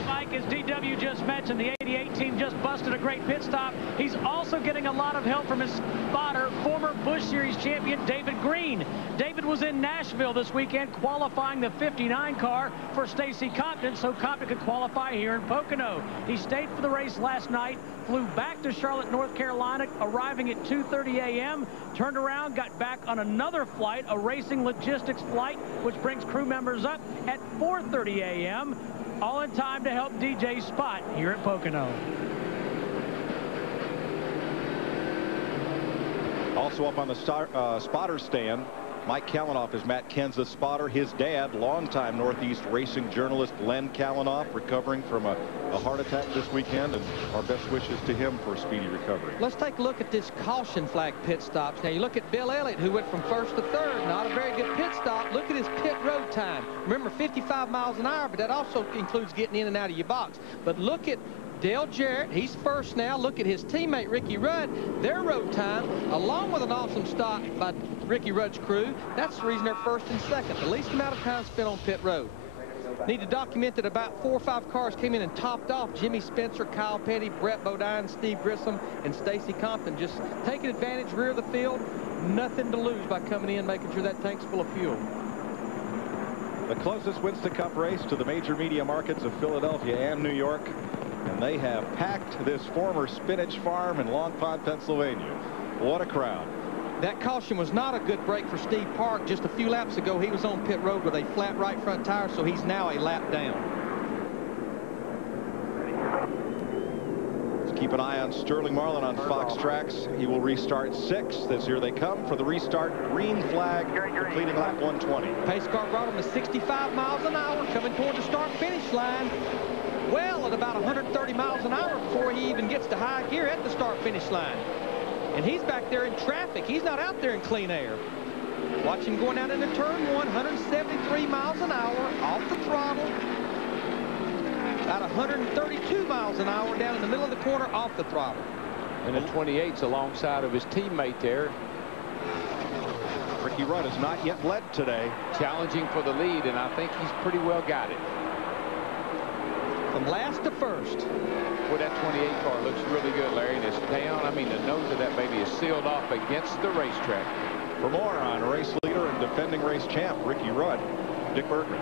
Mike, as DW just mentioned, the 88 team just busted a great pit stop. He's also getting a lot of help from his spotter, former Busch Series champion David Green. David was in Nashville this weekend qualifying the 59 car for Stacy Compton so Compton could qualify here in Pocono. He stayed for the race last night, flew back to Charlotte, North Carolina, arriving at 2:30 a.m., turned around, got back on another flight, a racing logistics flight, which brings crew members up at 4:30 a.m., all in time to help DJ Spot here at Pocono. Also up on the spotter stand, Mike Kalanoff is Matt Kenseth's spotter. His dad, longtime Northeast racing journalist Len Kalanoff, recovering from a heart attack this weekend, and our best wishes to him for a speedy recovery. Let's take a look at this caution flag pit stops. Now you look at Bill Elliott, who went from 1st to 3rd. Not a very good pit stop. Look at his pit road time. Remember, 55 miles an hour, but that also includes getting in and out of your box. But look at Dale Jarrett, he's 1st now. Look at his teammate, Ricky Rudd. Their road time, along with an awesome stop by Ricky Rudd's crew, that's the reason they're 1st and 2nd. The least amount of time spent on pit road. Need to document that about 4 or 5 cars came in and topped off. Jimmy Spencer, Kyle Petty, Brett Bodine, Steve Grissom, and Stacy Compton. Just taking advantage rear of the field. Nothing to lose by coming in, making sure that tank's full of fuel. The closest Winston Cup race to the major media markets of Philadelphia and New York. And they have packed this former spinach farm in Long Pond, Pennsylvania. What a crowd. That caution was not a good break for Steve Park. Just a few laps ago, he was on pit road with a flat right front tire, so he's now a lap down. keep an eye on Sterling Marlin on Fox Tracks. He will restart 6th as here they come for the restart. Green flag, completing lap 120. Pace car brought him to 65 miles an hour coming toward the start-finish line. Well, at about 130 miles an hour before he even gets to high gear at the start-finish line. And he's back there in traffic. He's not out there in clean air. Watch him going out into turn 1, 173 miles an hour, off the throttle. About 132 miles an hour down in the middle of the corner, off the throttle. And the 28's alongside of his teammate there. Ricky Rudd has not yet led today. Challenging for the lead, and I think he's pretty well got it. From last to first. Boy, that 28 car looks really good, Larry, and it's down. I mean, the nose of that baby is sealed off against the racetrack. For more on race leader and defending race champ Ricky Rudd, Dick Bergman.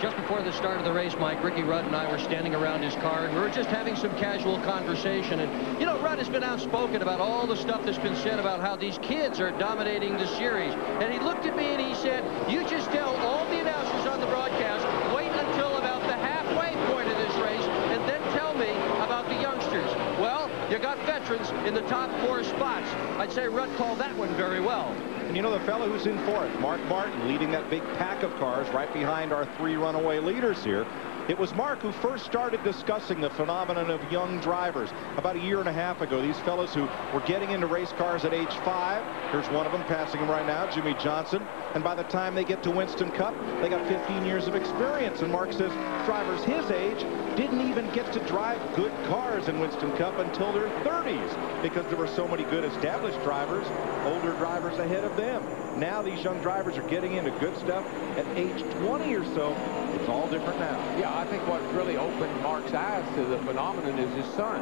Just before the start of the race, Mike, Ricky Rudd and I were standing around his car, and we were just having some casual conversation. And, you know, Rudd has been outspoken about all the stuff that's been said about how these kids are dominating the series. And he looked at me and he said, you just tell all the announcers on the broadcast, wait until about the halfway point of this race, and then tell me about the youngsters. Well, you got veterans in the top 4 spots. I'd say Rudd called that one very well. And you know the fellow who's in 4th, Mark Martin, leading that big pack of cars right behind our 3 runaway leaders here. It was Mark who first started discussing the phenomenon of young drivers about a year and a half ago. These fellows who were getting into race cars at age 5. Here's one of them passing him right now, Jimmy Johnson. And by the time they get to Winston Cup, they got 15 years of experience. And Mark says drivers his age didn't even get to drive good cars in Winston Cup until their 30s because there were so many good established drivers, older drivers ahead of them. Now these young drivers are getting into good stuff at age 20 or so. It's all different now. Yeah, I think what really opened Mark's eyes to the phenomenon is his son,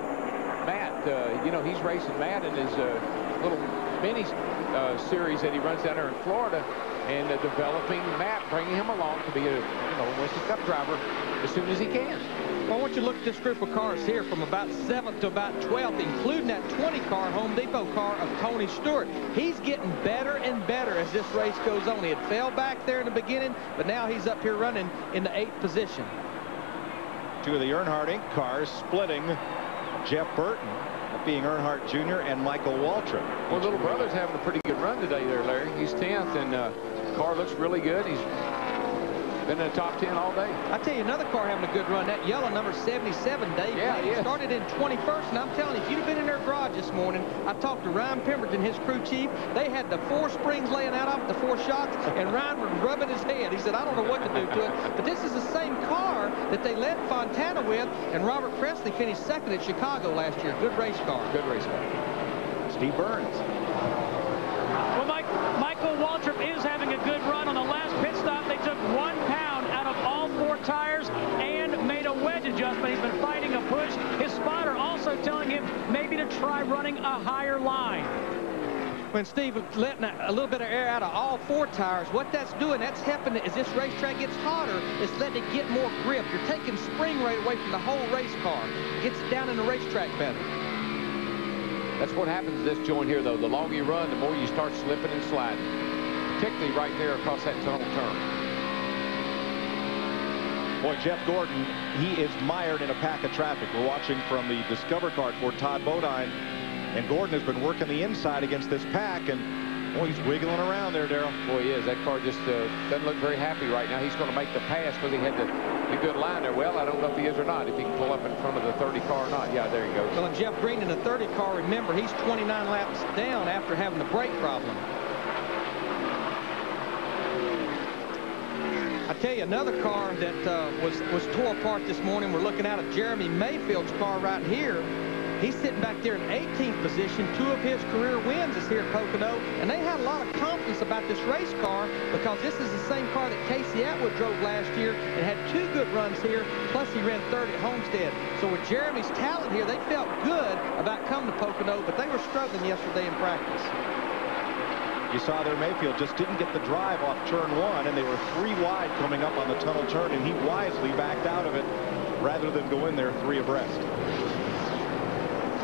Matt. You know, he's racing Matt in his little mini series that he runs down there in Florida, and developing Matt, bringing him along to be a Winston Cup driver as soon as he can. Well, I want you to look at this group of cars here from about 7th to about 12th, including that 20-car Home Depot car of Tony Stewart. He's getting better and better as this race goes on. He had fell back there in the beginning, but now he's up here running in the 8th position. 2 of the Earnhardt Inc. cars splitting. Jeff Burton, being Earnhardt Jr. and Michael Waltrip. Well, little brother's having a pretty good run today there, Larry. He's 10th, and car looks really good. He's been in the top 10 all day. I tell you, another car having a good run. That yellow number 77, Dave. Yeah, he started in 21st, and I'm telling you, if you'd have been in their garage this morning, I talked to Ryan Pemberton, his crew chief. They had the 4 springs laying out off the 4 shocks, and Ryan was rubbing his head. He said, I don't know what to do to it. But this is the same car that they led Fontana with, and Robert Presley finished 2nd at Chicago last year. Good race car. Good race car. Steve Burns. Well, Michael Waltrip is having a good run. On the last pit stop, they took 1 pound out of all 4 tires and made a wedge adjustment. He's been fighting a push. His spotter also telling him maybe to try running a higher line. When Steve letting a little bit of air out of all 4 tires, what that's doing, that's helping as this racetrack gets hotter, it's letting it get more grip. You're taking spring rate away from the whole race car. Gets down in the racetrack better. That's what happens to this joint here, though. The longer you run, the more you start slipping and sliding, particularly right there across that tunnel turn. Boy, Jeff Gordon, he is mired in a pack of traffic. We're watching from the Discover card for Todd Bodine, and Gordon has been working the inside against this pack, and boy, he's wiggling around there, Darrell. Boy, he is. That car just doesn't look very happy right now. He's going to make the pass because he had the good line there. Well, I don't know if he is or not, if he can pull up in front of the 30 car or not. Yeah, there he goes. Well, and Jeff Green in the 30 car, remember, he's 29 laps down after having the brake problem. I tell you, another car that was tore apart this morning, we're looking at Jeremy Mayfield's car right here. He's sitting back there in 18th position. 2 of his career wins is here at Pocono, and they had a lot of confidence about this race car because this is the same car that Casey Atwood drove last year and had 2 good runs here, plus he ran 3rd at Homestead. So with Jeremy's talent here, they felt good about coming to Pocono, but they were struggling yesterday in practice. You saw there Mayfield just didn't get the drive off turn 1, and they were 3 wide coming up on the tunnel turn, and he wisely backed out of it rather than go in there 3 abreast.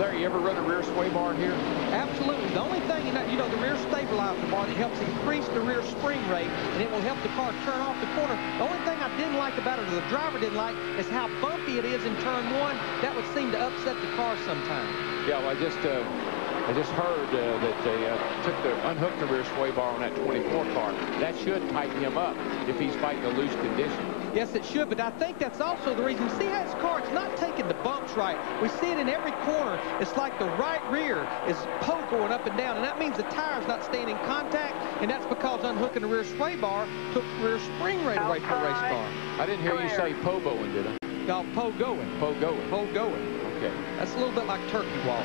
Larry, you ever run a rear sway bar here? Absolutely. The only thing, you know, the rear stabilizer bar that helps increase the rear spring rate, and it will help the car turn off the corner. The only thing I didn't like about it, or the driver didn't like, is how bumpy it is in turn 1. That would seem to upset the car sometimes. Yeah, well, I just heard that they unhooked the rear sway bar on that 24 car. That should tighten him up if he's fighting a loose condition. Yes, it should, but I think that's also the reason. See how his car, it's not taking the bumps right. We see it in every corner. It's like the right rear is going up and down, and that means the tire's not staying in contact, and that's because unhooking the rear sway bar took rear spring rate away from the race car. I didn't hear you say pogoing, did I? No, pogoing. Pogoing. Pogoing. Okay. That's a little bit like turkey walk.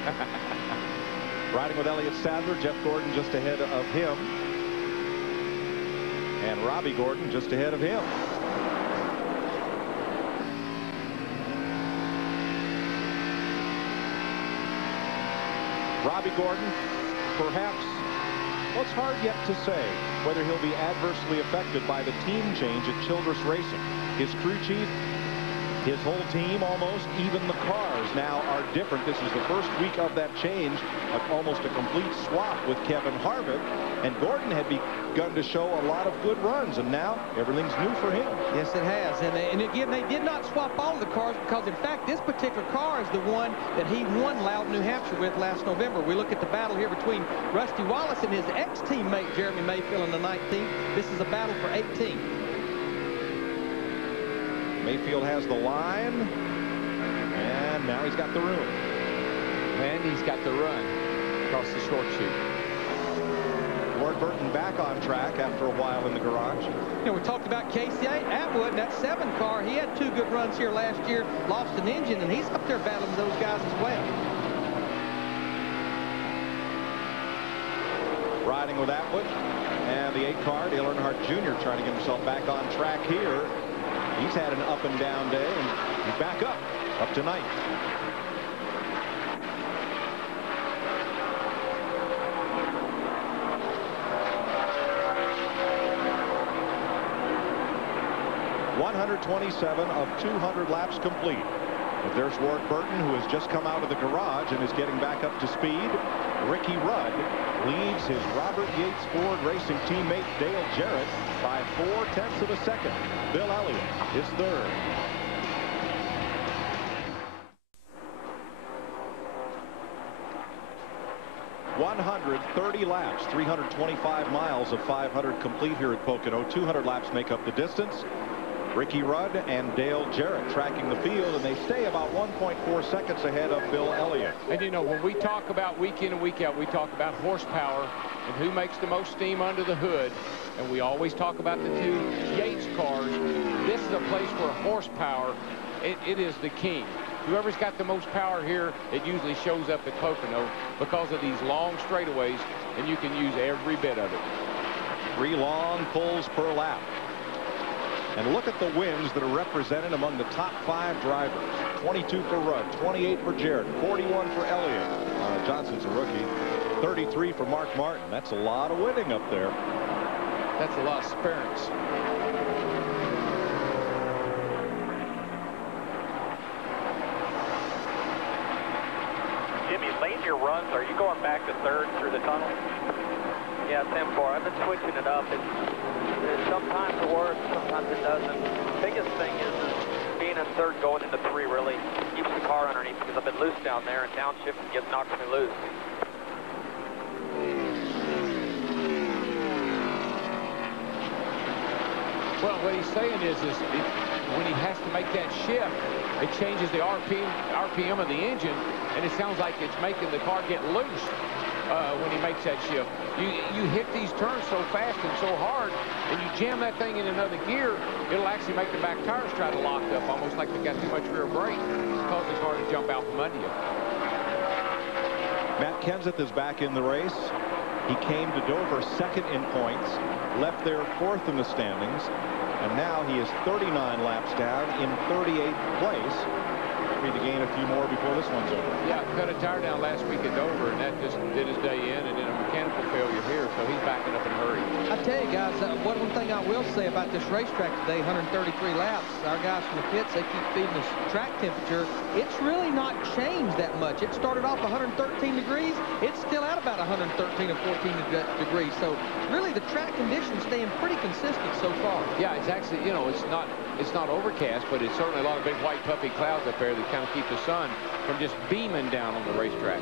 Riding with Elliott Sadler, Jeff Gordon just ahead of him. And Robbie Gordon just ahead of him. Robbie Gordon, perhaps, well, it's hard yet to say whether he'll be adversely affected by the team change at Childress Racing. His crew chief, his whole team almost, even the cars now are different. This is the first week of that change, almost a complete swap with Kevin Harvick. And Gordon had begun to show a lot of good runs, and now everything's new for him. Yes, it has. And again, they did not swap all of the cars because, in fact, this particular car is the one that he won Loudon, New Hampshire with last November. We look at the battle here between Rusty Wallace and his ex-teammate, Jeremy Mayfield, in the 19th. This is a battle for 18th. Mayfield has the line, and now he's got the room. And he's got the run across the short chute. Ward Burton back on track after a while in the garage. You know, we talked about Casey Atwood, that 7 car. He had 2 good runs here last year, lost an engine, and he's up there battling with those guys as well. Riding with Atwood, and the 8 car, Dale Earnhardt Jr. trying to get himself back on track here. He's had an up and down day, and he's back up to 9th. .127 of 200 laps complete. But there's Ward Burton, who has just come out of the garage and is getting back up to speed. Ricky Rudd leads his Robert Yates Ford Racing teammate Dale Jarrett by 0.4 of a second. Bill Elliott is third. .130 laps, 325 miles of 500 complete here at Pocono. 200 laps make up the distance. Ricky Rudd and Dale Jarrett tracking the field, and they stay about 1.4 seconds ahead of Bill Elliott. And you know, when we talk about week in and week out, we talk about horsepower and who makes the most steam under the hood, and we always talk about the 2 Yates cars. This is a place where horsepower, it is the king. Whoever's got the most power here, it usually shows up at Pocono because of these long straightaways, and you can use every bit of it. 3 long pulls per lap. And look at the wins that are represented among the top 5 drivers. 22 for Rudd, 28 for Jarrett, 41 for Elliott. Johnson's a rookie. 33 for Mark Martin. That's a lot of winning up there. That's a lot of spirits. Jimmy, late in your runs, are you going back to 3rd through the tunnel? Yeah, 10-4. I've been switching it up. Sometimes it works, sometimes it doesn't. Biggest thing is being in 3rd going into 3 really keeps the car underneath because I've been loose down there, and downshifting knocks me loose. Well, what he's saying is when he has to make that shift, it changes the RPM of the engine, and it sounds like it's making the car get loose when he makes that shift. You hit these turns so fast and so hard, and you jam that thing in another gear, it'll actually make the back tires try to lock up, almost like they got too much rear brake, cause the car to jump out from under you. Matt Kenseth is back in the race. He came to Dover 2nd in points, left there 4th in the standings, and now he is 39 laps down in 38th place. might be to gain a few more before this one's over. Yeah, cut a tire down last week at Dover, and that just did his day in, and then a mechanical failure here, so he's backing up in a hurry. I tell you guys, one thing I will say about this racetrack today, 133 laps, our guys from the pits, they keep feeding us track temperature. It's really not changed that much. It started off 113 degrees. It's still at about 113 or 14 degrees. So really the track conditions staying pretty consistent so far. Yeah, it's actually, you know, it's not overcast, but it's certainly a lot of big white puffy clouds up there that kind of keep the sun from just beaming down on the racetrack.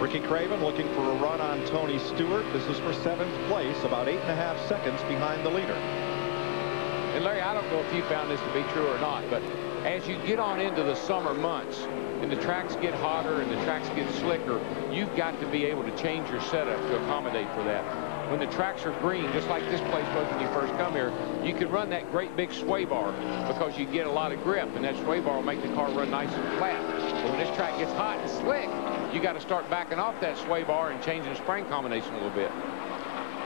Ricky Craven looking for a run on Tony Stewart. This is for 7th place, about 8.5 seconds behind the leader. And Larry, I don't know if you found this to be true or not, but as you get on into the summer months and the tracks get hotter and the tracks get slicker, you've got to be able to change your setup to accommodate for that. When the tracks are green, just like this place was when you first come here, you can run that great big sway bar because you get a lot of grip, and that sway bar will make the car run nice and flat. But when this track gets hot and slick, you got to start backing off that sway bar and changing the spring combination a little bit.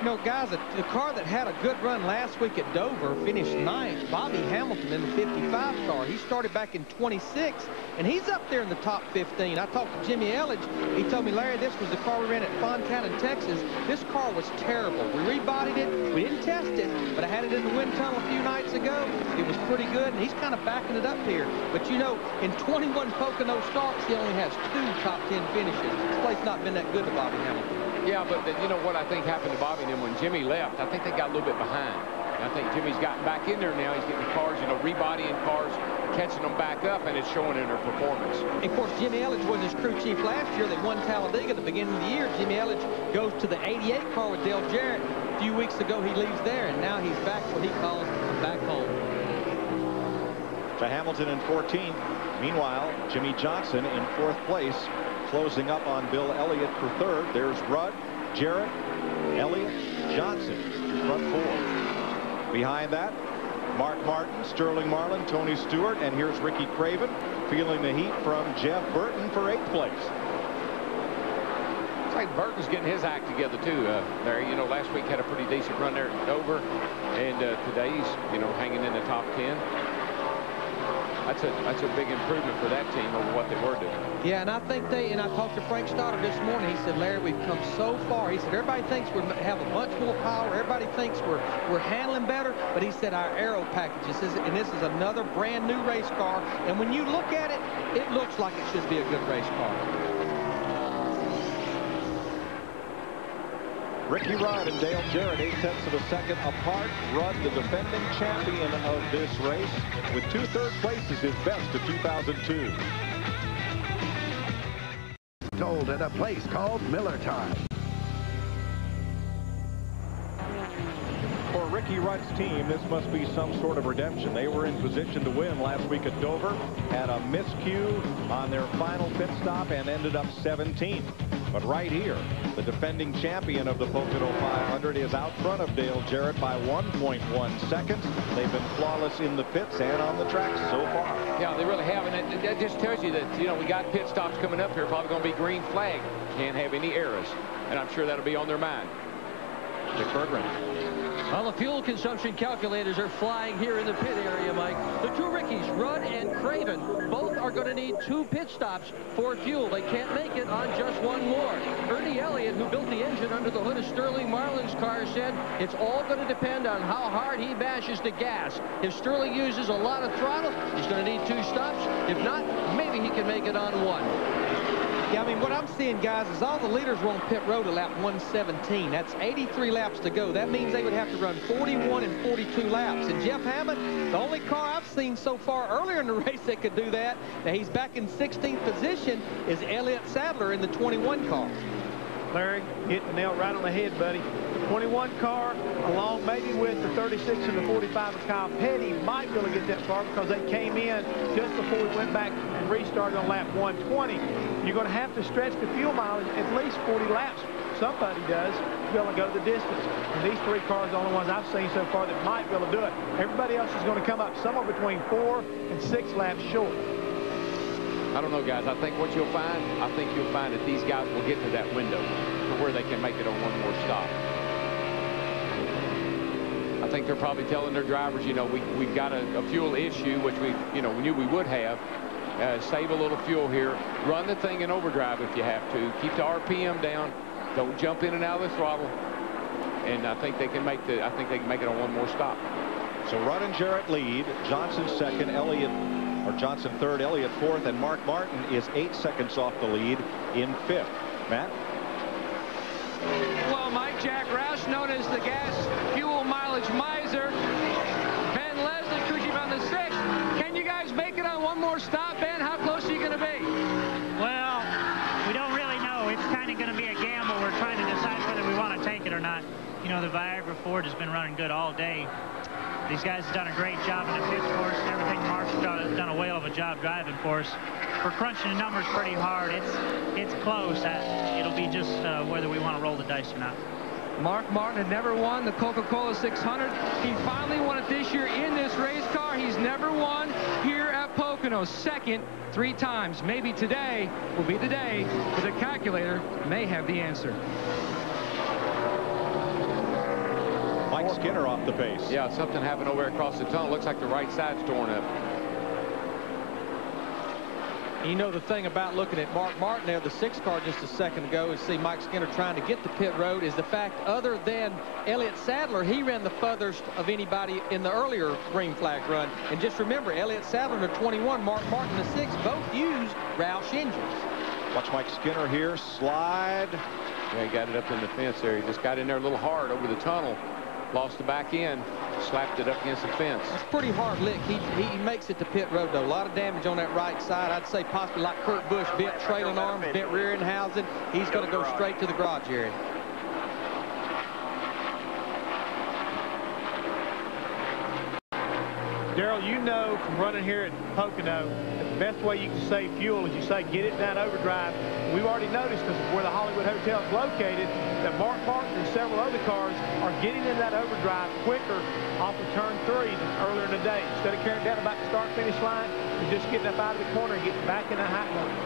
You know, guys, the car that had a good run last week at Dover finished 9th. Bobby Hamilton in the 55 car. He started back in 26, and he's up there in the top 15. I talked to Jimmy Elledge. He told me, Larry, this was the car we ran at Fontana, Texas. This car was terrible. We rebodied it. We didn't test it, but I had it in the wind tunnel a few nights ago. It was pretty good, and he's kind of backing it up here. But, you know, in 21 Pocono starts, he only has 2 top 10 finishes. This place not been that good to Bobby Hamilton. Yeah, but you know what I think happened to Bobby and him when Jimmy left? I think they got a little bit behind. And I think Jimmy's gotten back in there now. He's getting cars, you know, rebodying cars, catching them back up, and it's showing in their performance. Of course, Jimmy Elledge was his crew chief last year. They won Talladega at the beginning of the year. Jimmy Elledge goes to the 88 car with Dale Jarrett. A few weeks ago, he leaves there, and now he's back what he calls back home. To Hamilton in 14th. Meanwhile, Jimmy Johnson in 4th place, closing up on Bill Elliott for 3rd. There's Rudd, Jarrett, Elliott, Johnson, front 4. Behind that, Mark Martin, Sterling Marlin, Tony Stewart, and here's Ricky Craven feeling the heat from Jeff Burton for 8th place. It's like Burton's getting his act together too, Larry. You know, last week had a pretty decent run there at Dover, and today he's, you know, hanging in the top 10. That's a big improvement for that team over what they were doing. Yeah, and I think and I talked to Frank Stoddard this morning. He said, Larry, we've come so far. He said, everybody thinks we have a bunch more power. Everybody thinks we're handling better. But he said, our aero packages, and this is another brand new race car. And when you look at it, it looks like it should be a good race car. Ricky Rudd and Dale Jarrett 8/10 of a second apart. Rudd, the defending champion of this race, with 2 third places, his best of 2002. Told at a place called Miller Time. For Ricky Rudd's team, this must be some sort of redemption. They were in position to win last week at Dover, had a miscue on their final pit stop, and ended up 17th. But right here, the defending champion of the Pocono 500 is out front of Dale Jarrett by 1.1 seconds. They've been flawless in the pits and on the tracks so far. Yeah, they really have, and that just tells you that, you know, we got pit stops coming up here, probably going to be green flag. Can't have any errors, and I'm sure that'll be on their mind. Dick Berggren. Well, the fuel consumption calculators are flying here in the pit area, Mike. The 2 Rickies, Rudd and Craven, both are going to need 2 pit stops for fuel. They can't make it on just 1 more. Ernie Elliott, who built the engine under the hood of Sterling Marlin's car, said it's all going to depend on how hard he bashes the gas. If Sterling uses a lot of throttle, he's going to need 2 stops. If not, maybe he can make it on 1. Yeah, I mean, what I'm seeing, guys, is all the leaders were on pit road at lap 117. That's 83 laps to go. That means they would have to run 41 and 42 laps. And Jeff Hammond, the only car I've seen so far earlier in the race that could do that, now he's back in 16th position, is Elliott Sadler in the 21 car. Larry, hit the nail right on the head, buddy. The 21 car, along maybe with the 36 and the 45 of Kyle Petty, might be able to get that far because they came in just before we went back and restarted on lap 120. You're going to have to stretch the fuel mileage at least 40 laps. Somebody does to be able to go the distance. And these 3 cars are the only ones I've seen so far that might be able to do it. Everybody else is going to come up somewhere between 4 and 6 laps short. I don't know, guys. I think what you'll find, that these guys will get to that window to where they can make it on 1 more stop. I think they're probably telling their drivers, you know, we've got a fuel issue, which we knew we would have. Save a little fuel here. Run the thing in overdrive if you have to. Keep the RPM down. Don't jump in and out of the throttle. And I think they can make it on one more stop. So Rudd and Jarrett lead. Johnson second, Johnson third, Elliott fourth, and Mark Martin is 8 seconds off the lead in fifth. Matt? Well, Mike, Jack Roush, known as the gas fuel mileage miser. Ben Leslie, crew chief on the sixth. Can you guys make it on one more stop, Ben? How close are you going to be? Well, we don't really know. It's kind of going to be a gamble. We're trying to decide whether we want to take it or not. You know, the Viagra Ford has been running good all day. These guys have done a great job in the pits for us. Everything Mark's done a whale of a job driving for us. We're crunching the numbers pretty hard. It's close. It'll be just whether we want to roll the dice or not. Mark Martin had never won the Coca-Cola 600. He finally won it this year in this race car. He's never won here at Pocono. Second 3 times. Maybe today will be the day, but the calculator may have the answer. Mike Skinner off the pace. Yeah, something happened over across the tunnel. Looks like the right side's torn up. You know, the thing about looking at Mark Martin there, the 6 car just a second ago, and see Mike Skinner trying to get the pit road, is the fact other than Elliott Sadler, he ran the furthest of anybody in the earlier green flag run. And just remember, Elliott Sadler in the 21, Mark Martin the 6, both used Roush engines. Watch Mike Skinner here slide. Yeah, he got it up in the fence there. He just got in there a little hard over the tunnel. Lost the back end, slapped it up against the fence. It's pretty hard lick. He makes it to pit road, though. A lot of damage on that right side. I'd say possibly like Kurt Busch, bent trailing arms, bent rear end housing. He's going to go straight to the garage area. Darrell, you know from running here at Pocono that the best way you can save fuel is you say get it down overdrive. We've already noticed because where the Hollywood Hotel is located that Mark Martin and several other cars are getting in that overdrive quicker off of turn 3 than earlier in the day. Instead of carrying down about the start-finish line, they're just getting up out of the corner and getting back in the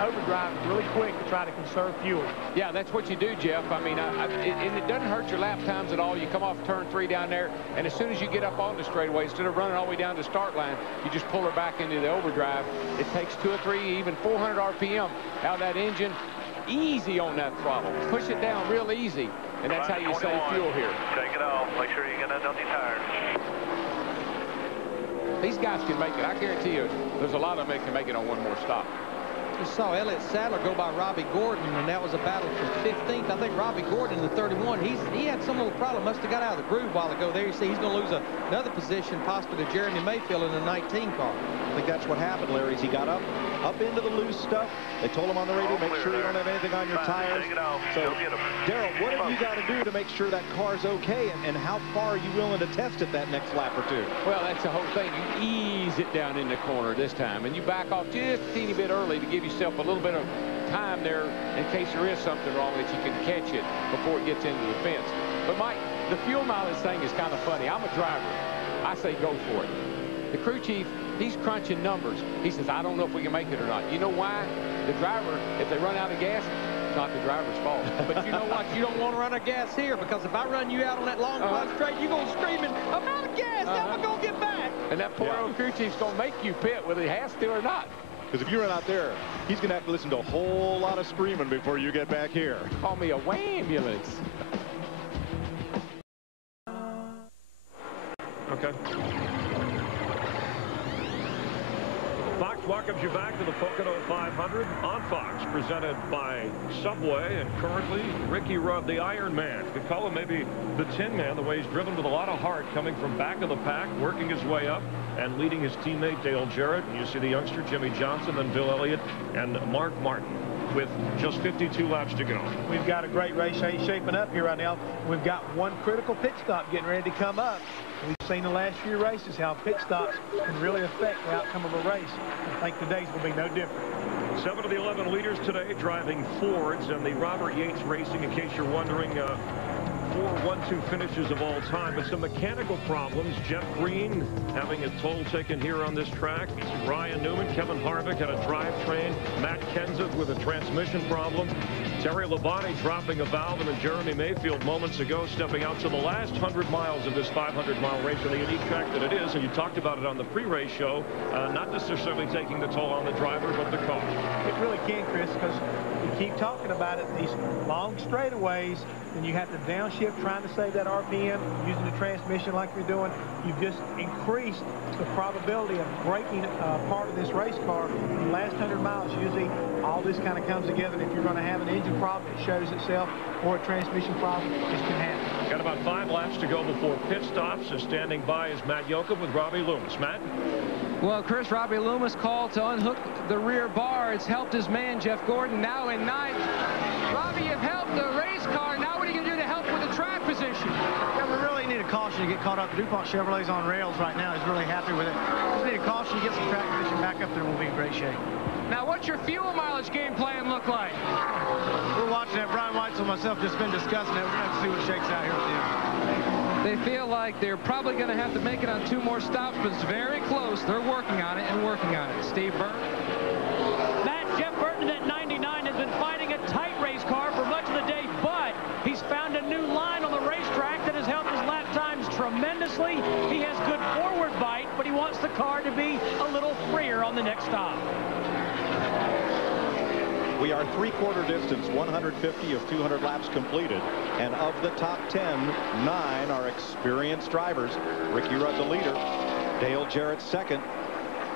overdrive really quick to try to conserve fuel. Yeah, that's what you do, Jeff. I mean, and it doesn't hurt your lap times at all. You come off turn 3 down there, and as soon as you get up on the straightaway, instead of running all the way down to the start line, you just pull her back into the overdrive. It takes 2 or 3, even 400 RPM out of that engine. Easy on that throttle. Push it down real easy, and that's how you save fuel here. Take it off. Make sure you get that on your tires. These guys can make it. I guarantee you, there's a lot of them that can make it on one more stop. Just saw Elliott Sadler go by Robbie Gordon, and that was a battle for 15th. I think Robbie Gordon in the 31, he had some little problem. Must have got out of the groove a while ago there. You see, he's going to lose another position, possibly to Jeremy Mayfield in the 19 car. I think that's what happened, Larry, is he got up into the loose stuff. They told him on the radio, make sure you don't have anything on your tires. So, Darrell, what have you got to do to make sure that car's okay, and how far are you willing to test it that next lap or 2? Well, that's the whole thing. You ease it down in the corner this time, and you back off just a teeny bit early to give yourself a little bit of time there in case there is something wrong that you can catch it before it gets into the fence. But, Mike, the fuel mileage thing is kind of funny. I'm a driver. I say go for it. The crew chief, he's crunching numbers. He says, I don't know if we can make it or not. You know why? The driver, if they run out of gas, it's not the driver's fault. But you know what? You don't want to run out of gas here, because if I run you out on that long straight, you're going screaming, I'm out of gas. How am I going to get back? And that poor old crew chief's going to make you pit whether he has to or not. Because if you run out there, he's going to have to listen to a whole lot of screaming before you get back here. Call me a ambulance. Okay. Fox welcomes you back to the Pocono 500 on Fox, presented by Subway, and currently Ricky Rudd, the Iron Man. You could call him maybe the Tin Man, the way he's driven with a lot of heart, coming from back of the pack, working his way up, and leading his teammate Dale Jarrett. And you see the youngster Jimmy Johnson, then Bill Elliott, and Mark Martin, with just 52 laps to go. We've got a great race shaping up here right now. We've got one critical pit stop getting ready to come up. We've seen the last few races how pit stops can really affect the outcome of a race. I think today's will be no different. 7 of the 11 leaders today driving Fords, and the Robert Yates Racing, in case you're wondering, 4 1-2 finishes of all time, but some mechanical problems. Jeff Green having his toll taken here on this track. Ryan Newman, Kevin Harvick had a drivetrain. Matt Kenseth with a transmission problem. Terry Labonte dropping a valve, and then Jeremy Mayfield moments ago stepping out to the last 100 miles of this 500-mile race on the unique track that it is. And you talked about it on the pre-race show, not necessarily taking the toll on the driver, but the car. It really can, Chris, because we keep talking about it, these long straightaways, and you have to downshift trying to save that RPM using the transmission like you're doing. You've just increased the probability of breaking part of this race car in the last 100 miles. Usually all this kind of comes together, and if you're going to have an engine problem, it shows itself, or a transmission problem, this can happen. Got about 5 laps to go before pit stops. So standing by is Matt Yoakum with Robbie Loomis. Matt? Well, Chris, Robbie Loomis called to unhook the rear bar. It's helped his man, Jeff Gordon, now in 9th. Robbie, you've helped the race car. Now what are you going to do to help with the track position? Yeah, we really need a caution to get caught up. The DuPont Chevrolet's on rails right now. He's really happy with it. Just need a caution to get some track position back up there, and we'll be in great shape. Now, what's your fuel mileage game plan look like? We're watching it. Brian Weitzel and myself just been discussing it. We're going to have to see what shakes out here at the end. They feel like they're probably going to have to make it on 2 more stops, but it's very close. They're working on it and working on it. Steve Burton. Matt, Jeff Burton at 99 has been fighting a tight race car for much of the day, but he's found a new line on the racetrack that has helped his lap times tremendously. He has good forward bite, but he wants the car to be a little freer on the next stop. We are 3/4 distance, 150 of 200 laps completed, and of the top 10, 9 are experienced drivers. Ricky Rudd the leader, Dale Jarrett second,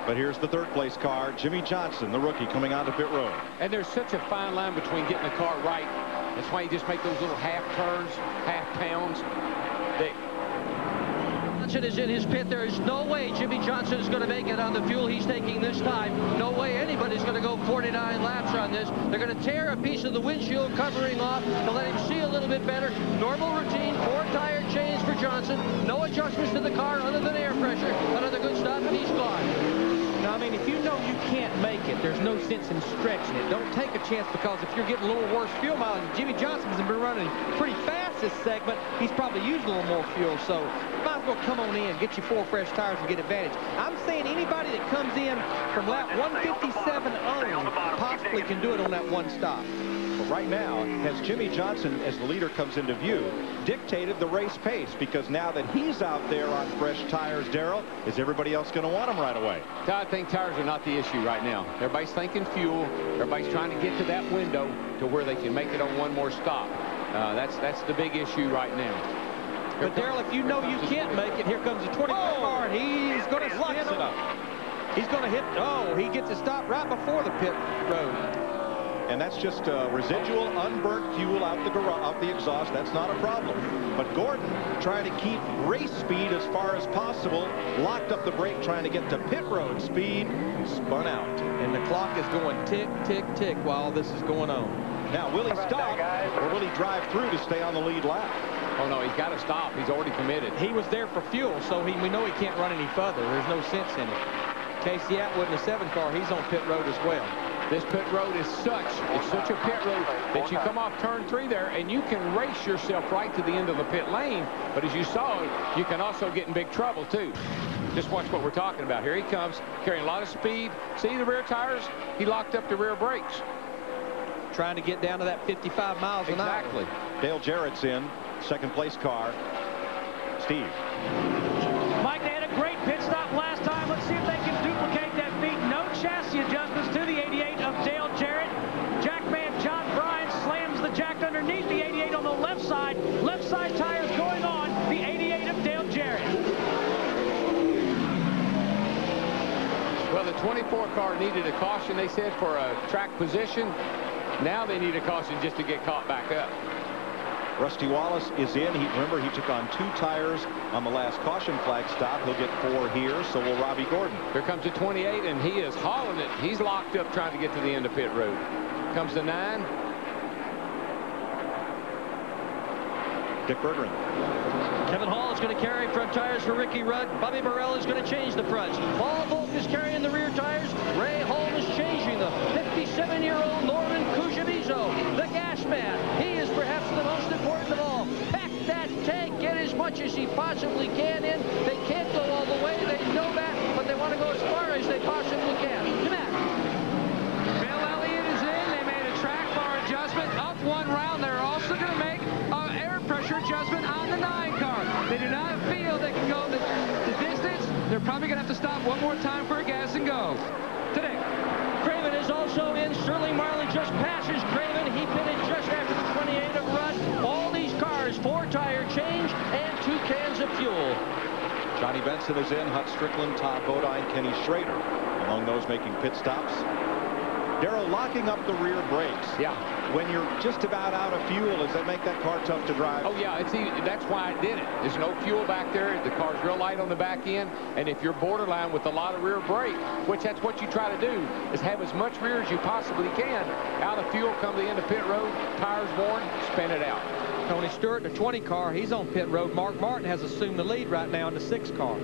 but here's the 3rd place car, Jimmy Johnson, the rookie, coming onto pit road. And there's such a fine line between getting the car right. That's why you just make those little half turns, half pounds. Johnson is in his pit. There is no way Jimmy Johnson is going to make it on the fuel he's taking this time. No way anybody's going to go 49 laps on this. They're going to tear a piece of the windshield covering off to let him see a little bit better. Normal routine, 4 tire change for Johnson. No adjustments to the car other than air pressure. Another good stop, and he's gone. I mean, if you know you can't make it, there's no sense in stretching it. Don't take a chance, because if you're getting a little worse fuel mileage, Jimmy Johnson's been running pretty fast this segment. He's probably used a little more fuel, so might as well come on in, get you 4 fresh tires and get advantage. I'm saying anybody that comes in from lap 157 on possibly can do it on that 1 stop. But right now, as Jimmy Johnson, as the leader, comes into view, dictated the race pace, because now that he's out there on fresh tires, Darrell, is everybody else going to want him right away? I think tires are not the issue right now. Everybody's thinking fuel. Everybody's trying to get to that window to where they can make it on 1 more stop. That's the big issue right now. But Darrell, if you know you can't make it, here comes the 24 car, and he's going to spin it up. He's going to hit. Oh, he gets a stop right before the pit road. And that's just residual unburnt fuel out the exhaust. That's not a problem. But Gordon, trying to keep race speed as far as possible, locked up the brake trying to get to pit road speed, spun out. And the clock is going tick, tick, tick while this is going on. Now, will he stop, or will he drive through to stay on the lead lap? Oh, no, he's got to stop. He's already committed. He was there for fuel, so we know he can't run any further. There's no sense in it. Casey Atwood in the 7 car, he's on pit road as well. This pit road is such a pit road that you come off turn 3 there, and you can race yourself right to the end of the pit lane. But as you saw, you can also get in big trouble, too. Just watch what we're talking about. Here he comes, carrying a lot of speed. See the rear tires? He locked up the rear brakes. Trying to get down to that 55 miles an hour. Exactly. Dale Jarrett's in, 2nd place car. Steve. Mike, they had a great pit stop last time. Let's see if they can duplicate that feat. No chassis adjustments to the 88 of Dale Jarrett. Jackman John Bryan slams the jack underneath the 88 on the left side. Left side tires going on the 88 of Dale Jarrett. Well, the 24 car needed a caution, they said, for a track position. Now they need a caution just to get caught back up. Rusty Wallace is in. Remember, he took on 2 tires on the last caution flag stop. He'll get 4 here, so will Robbie Gordon. Here comes the 28, and he is hauling it. He's locked up trying to get to the end of pit road. Comes the 9. Dick Bergeron. Kevin Hall is going to carry front tires for Ricky Rudd. Bobby Burrell is going to change the fronts. Paul Volk is carrying the rear tires. Ray Holm is changing the 57-year-old Norman Cujoviso, the gas man. He is perhaps the most important of all. Packed just passes Craven. He pitted just after the 28 of Rudd. All these cars, 4-tire change and 2 cans of fuel. Johnny Benson is in. Hut Strickland, Todd Bodine, Kenny Schrader among those making pit stops. Darrell, locking up the rear brakes. Yeah. When you're just about out of fuel, does that make that car tough to drive? Oh, yeah. That's why I did it. There's no fuel back there. The car's real light on the back end. And if you're borderline with a lot of rear brake, which that's what you try to do, is have as much rear as you possibly can. Out of fuel, come to the end of pit road, tires worn, spin it out. Tony Stewart, the 20 car, he's on pit road. Mark Martin has assumed the lead right now in the 6 car.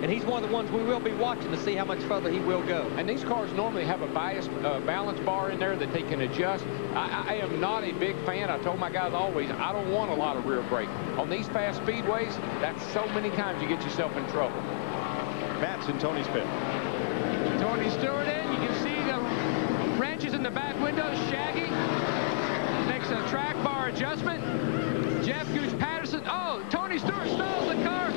And he's one of the ones we will be watching to see how much further he will go. And these cars normally have a balance bar in there that they can adjust. I am not a big fan. I told my guys always, I don't want a lot of rear brake. On these fast speedways, that's so many times you get yourself in trouble. Matt's in Tony's pit. Tony Stewart in. You can see the wrenches in the back window. Shaggy makes a track bar adjustment. Jeff Gooch Patterson. Oh, Tony Stewart stalls the car.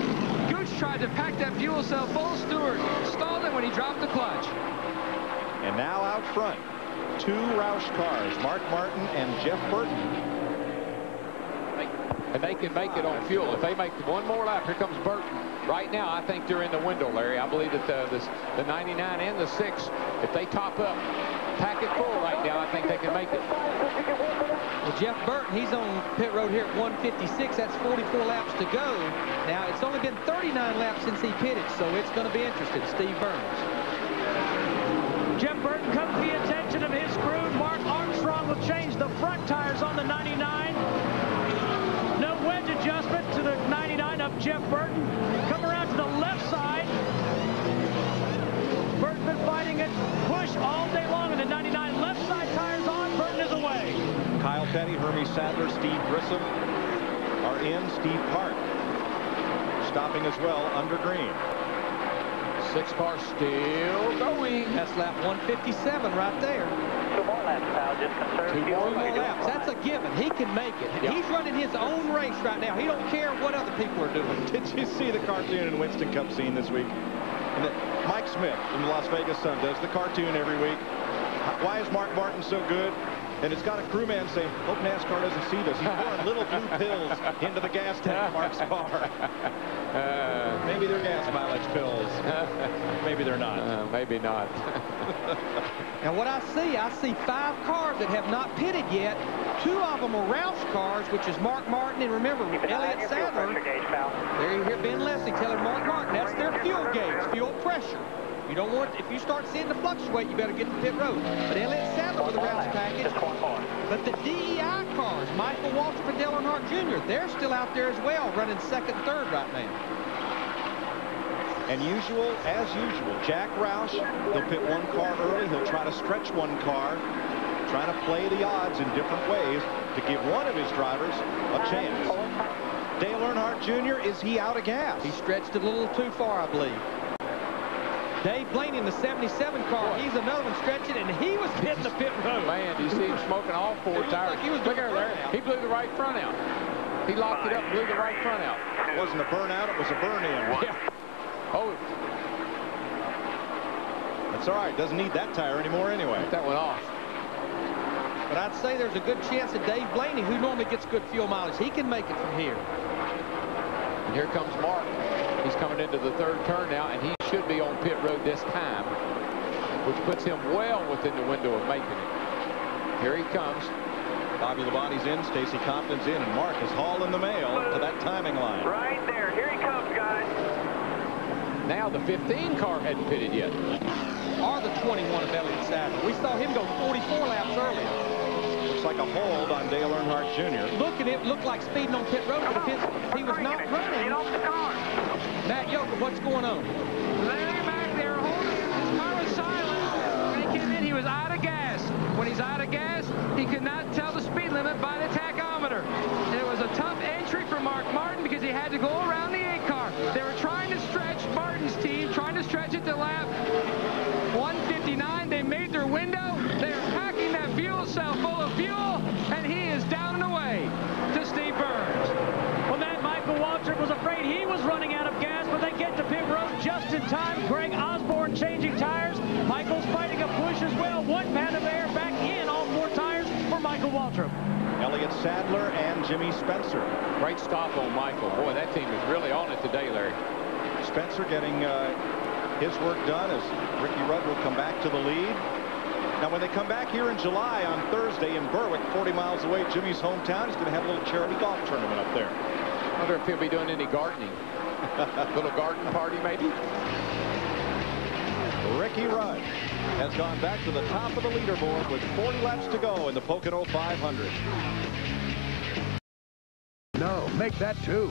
Gooch tried to pack that fuel cell full. Stewart stalled it when he dropped the clutch. And now out front, 2 Roush cars, Mark Martin and Jeff Burton. And they can make it on fuel. If they make one more lap, here comes Burton. Right now, I think they're in the window, Larry. I believe that the 99 and the 6, if they top up, pack it full right now, I think they can make it. Well, Jeff Burton, he's on pit road here at 156. That's 44 laps to go. Now, it's only been 39 laps since he pitted, so it's going to be interesting. Steve Burns. Jeff Burton comes to the attention of his crew. Mark Armstrong will change the front tires on the 99. No wedge adjustment to the 99 of Jeff Burton. Come around to the left side. Burton's been fighting it. Push all day long in the 99. Left side tires on. Burton is away. Kyle Petty, Hermie Sadler, Steve Grissom are in. Steve Park stopping as well under green. 6 car still going. That's lap 157 right there. 2 more laps, pal. Just conserve Two more laps. That's a given. He can make it. Yeah. He's running his own race right now. He don't care what other people are doing. Did you see the cartoon in Winston Cup scene this week? And Mike Smith from the Las Vegas Sun does the cartoon every week. Why is Mark Martin so good? And it's got a crewman saying, hope NASCAR doesn't see this. He's pouring little blue pills into the gas tank of Mark's car. Maybe they're gas mileage pills. Maybe they're not. Maybe not. Now what I see 5 cars that have not pitted yet. 2 of them are Roush cars, which is Mark Martin, and remember, Elliott Sadler. There you hear Ben Leslie telling Mark Martin, that's their fuel gauge, fuel pressure. You don't want, if you start seeing it fluctuate, you better get to pit road. But Elliott Sadler with the Roush package. But the DEI cars, Michael Waltrip and Dale Earnhardt Jr., they're still out there as well, running 2nd, 3rd right now. And as usual, Jack Roush, he'll pit 1 car early. He'll try to stretch 1 car, trying to play the odds in different ways to give one of his drivers a chance. Dale Earnhardt Jr., is he out of gas? He stretched it a little too far, I believe. Dave Blaney in the 77 car, he's another one stretching, and he was hitting the pit road. Man, do you see him smoking all 4 tires? Like he was Look at there. He blew the right front out. He locked it up, blew the right front out. It wasn't a burnout, it was a burn-in. Yeah. Oh. That's all right. Doesn't need that tire anymore anyway. That went off. But I'd say there's a good chance that Dave Blaney, who normally gets good fuel mileage, he can make it from here. And here comes Mark. He's coming into the 3rd turn now, and he should be on pit road this time, which puts him well within the window of making it. Here he comes. Bobby Labonte's in, Stacy Compton's in, and Mark is hauling the mail to that timing line. Right there. Here he comes, guys. Now the 15 car hadn't pitted yet. Or the 21 of Elliott Sadler. We saw him go 44 laps earlier. Looks like a hold on Dale Earnhardt Jr. Look at it, looked like speeding on pit road, but if he was not running. Get off the car. Matt Yoker, what's going on? Larry back there holding his car was silent. When he came in, he was out of gas. When he's out of gas, he could not tell the speed limit by the tachometer. It was a tough entry for Mark Martin because he had to go around the 8 car. They were trying to stretch Martin's team, trying to stretch it to lap 159. They made their window. They are packing that fuel cell full of fuel, and he is down and away to Steve Burns. Well, that Michael Waltrip was afraid he was running out of gas, but they get to pit road just in time. Greg Osborne changing tires. Michael's fighting a push as well. 1 pound of air back in all 4 times. Chandler and Jimmy Spencer. Great stop on Michael. Boy, that team is really on it today, Larry. Spencer getting his work done as Ricky Rudd will come back to the lead. Now, when they come back here in July on Thursday in Berwick, 40 miles away, Jimmy's hometown, he's going to have a little charity golf tournament up there. I wonder if he'll be doing any gardening. Little garden party, maybe? Ricky Rudd has gone back to the top of the leaderboard with 40 laps to go in the Pocono 500. No, make that 2.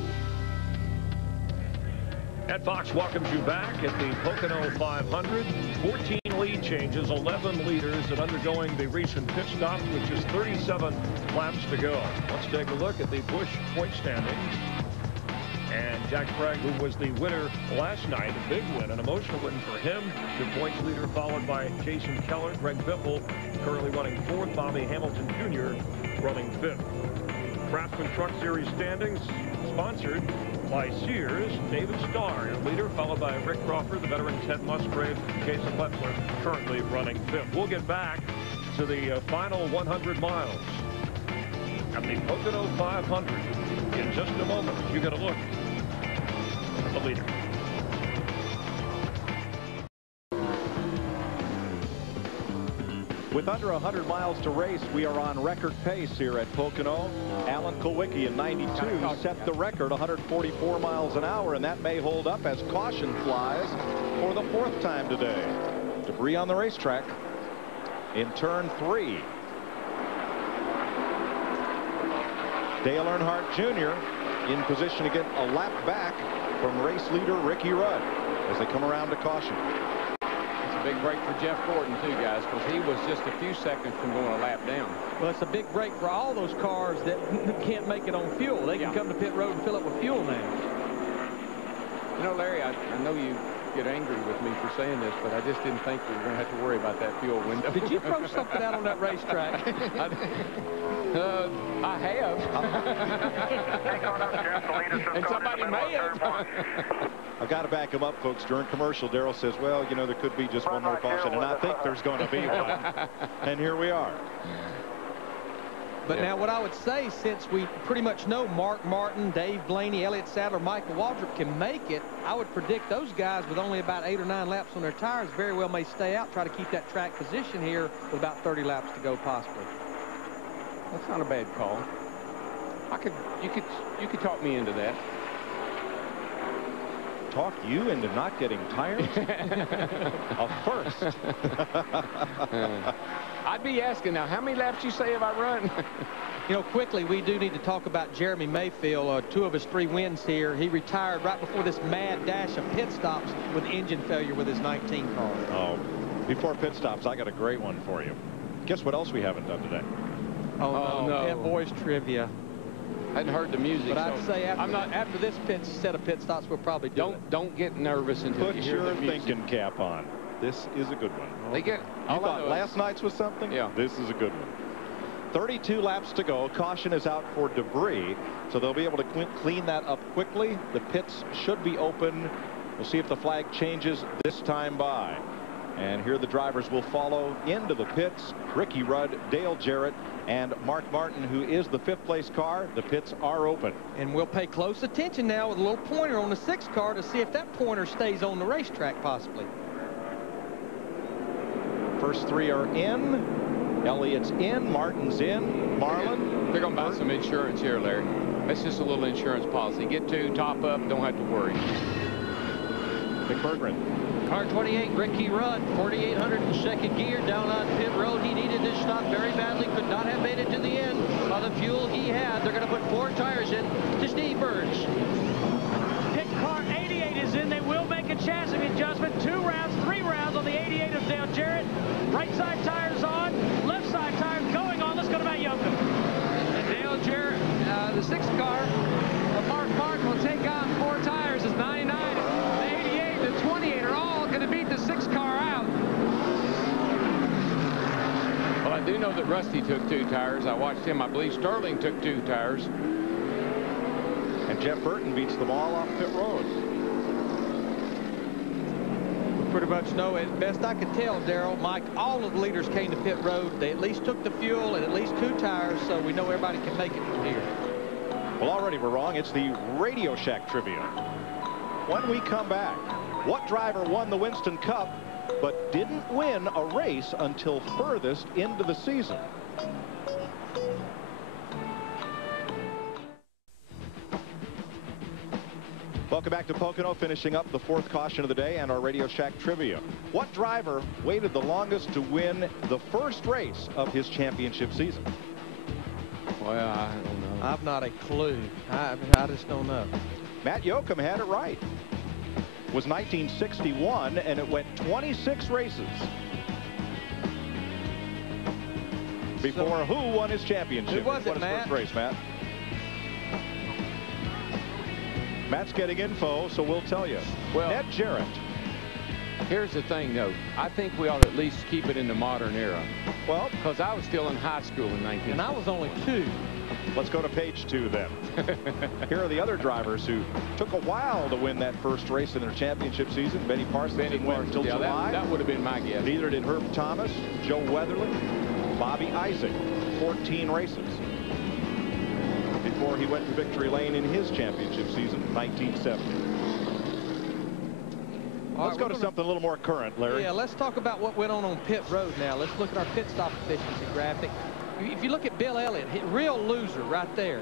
Ed Fox welcomes you back at the Pocono 500. 14 lead changes, 11 leaders, and undergoing the recent pit stop, which is 37 laps to go. Let's take a look at the Busch point standings. And Jack Craig, who was the winner last night, a big win, an emotional win for him. The points leader followed by Jason Keller, Greg Biffle, currently running 4th, Bobby Hamilton Jr. running 5th. Craftsman Truck Series standings sponsored by Sears. David Starr, your leader, followed by Rick Crawford, the veteran Ted Musgrave, Jason Leffler, currently running 5th. We'll get back to the final 100 miles at the Pocono 500 in just a moment. You get a look at the leader. With under 100 miles to race, we are on record pace here at Pocono. Alan Kulwicki in 92 set the record, 144 miles an hour, and that may hold up as caution flies for the 4th time today. Debris on the racetrack in turn 3. Dale Earnhardt Jr. in position to get a lap back from race leader Ricky Rudd as they come around to caution. Big break for Jeff Gordon, too, guys, because he was just a few seconds from going a lap down. Well, it's a big break for all those cars that can't make it on fuel. They can come to pit road and fill up with fuel now. You know, Larry, I know you get angry with me for saying this, but I just didn't think we were going to have to worry about that fuel window. Did you throw something out on that racetrack? I have. And somebody may have. I've got to back him up, folks. During commercial, Darrell says, well, you know, there could be just one more caution, and I think there's going to be one. And here we are. But now what I would say, since we pretty much know Mark Martin, Dave Blaney, Elliott Sadler, Michael Waldrop can make it, I would predict those guys with only about 8 or 9 laps on their tires very well may stay out, try to keep that track position here with about 30 laps to go possibly. That's not a bad call. You could talk me into that. Talk you into not getting tired? A first. I'd be asking now, how many laps you say have I run? You know, quickly, we do need to talk about Jeremy Mayfield. 2 of his 3 wins here. He retired right before this mad dash of pit stops with engine failure with his 19 car. Oh, before pit stops, I got a great one for you. Guess what else we haven't done today? Oh no. Pit Boys trivia. I hadn't heard the music. But I'd say after this set of pit stops, we'll probably do it. Don't get nervous until you hear the music. Put your thinking cap on. This is a good one. They get. You thought last night's was something? Yeah. This is a good one. 32 laps to go. Caution is out for debris, so they'll be able to clean that up quickly. The pits should be open. We'll see if the flag changes this time by. And here the drivers will follow into the pits. Ricky Rudd, Dale Jarrett, and Mark Martin, who is the 5th place car. The pits are open. And we'll pay close attention now with a little pointer on the 6th car to see if that pointer stays on the racetrack possibly. First 3 are in. Elliott's in. Martin's in. Marlin. They're going to buy some insurance here, Larry. That's just a little insurance policy. Get 2, top up, don't have to worry. Mick Berggren. Car 28, Ricky Rudd, 4,800 in 2nd gear, down on pit road. He needed this stop very badly, could not have made it to the end of the fuel he had. They're going to put 4 tires in to Steve Burns. Pit car 88 is in. They will make a chassis adjustment. 2 rounds, 3 rounds on the 88 of Dale Jarrett. Right side tires on, left side tires going on. Let's go to Matt Yoakum. And Dale Jarrett, the 6th car of Mark Martin will take on 4 tires as 99. The 88, the 28 are all going to beat the 6th car out. Well, I do know that Rusty took 2 tires. I watched him. I believe Sterling took 2 tires. And Jeff Burton beats them all off pit road. pretty much know it. Best I could tell, Darrell, Mike, all of the leaders came to pit road. They at least took the fuel and at least 2 tires, so we know everybody can make it from here. Well, already we're wrong. It's the Radio Shack trivia. When we come back, what driver won the Winston Cup but didn't win a race until furthest into the season? Welcome back to Pocono, finishing up the 4th caution of the day and our Radio Shack trivia. What driver waited the longest to win the first race of his championship season? Well, I don't know. I've not a clue. I just don't know. Matt Yoakum had it right. It was 1961, and it went 26 races before who won his championship? Who was it, Matt? First race, Matt. Matt's getting info, so we'll tell you. Well, Ned Jarrett. Here's the thing, though. I think we ought to at least keep it in the modern era. Well, because I was still in high school in 19. And I was only 2. Let's go to page 2 then. Here are the other drivers who took a while to win that first race in their championship season. Benny Parsons didn't win until July. That would have been my guess. Neither did Herb Thomas, Joe Weatherly, Bobby Isaac. 14 races before he went to victory lane in his championship season, 1970. Let's go to something a little more current, Larry. Yeah, let's talk about what went on pit road now. Let's look at our pit stop efficiency graphic. If you look at Bill Elliott, real loser right there.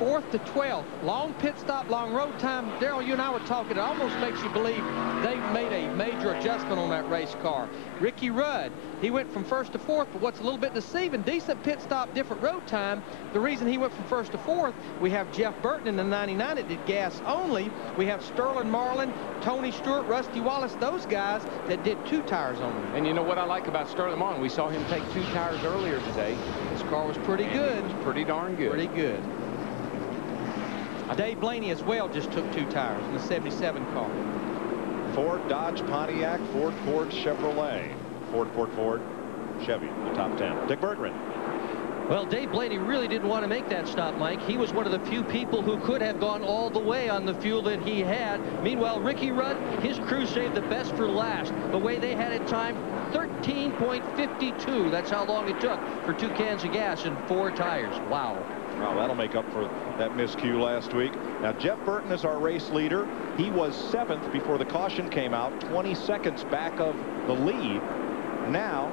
4th to 12th, long pit stop, long road time. Darrell, you and I were talking. It almost makes you believe they made a major adjustment on that race car. Ricky Rudd, he went from 1st to 4th, but what's a little bit deceiving, decent pit stop, different road time. The reason he went from 1st to 4th, we have Jeff Burton in the 99 that did gas only. We have Sterling Marlin, Tony Stewart, Rusty Wallace, those guys that did 2 tires only. And you know what I like about Sterling Marlin? We saw him take 2 tires earlier today. His car was pretty good. It was pretty darn good. Pretty good. Dave Blaney as well just took 2 tires in the 77 car. Ford, Dodge, Pontiac, Ford, Chevrolet. Ford, Chevy, the top 10. Dick Berggren. Well, Dave Blaney really didn't want to make that stop, Mike. He was one of the few people who could have gone all the way on the fuel that he had. Meanwhile, Ricky Rudd, his crew saved the best for last. The way they had it timed, 13.52. That's how long it took for 2 cans of gas and 4 tires. Wow. Well, that'll make up for that miscue last week. Now, Jeff Burton is our race leader. He was 7th before the caution came out, 20 seconds back of the lead. Now,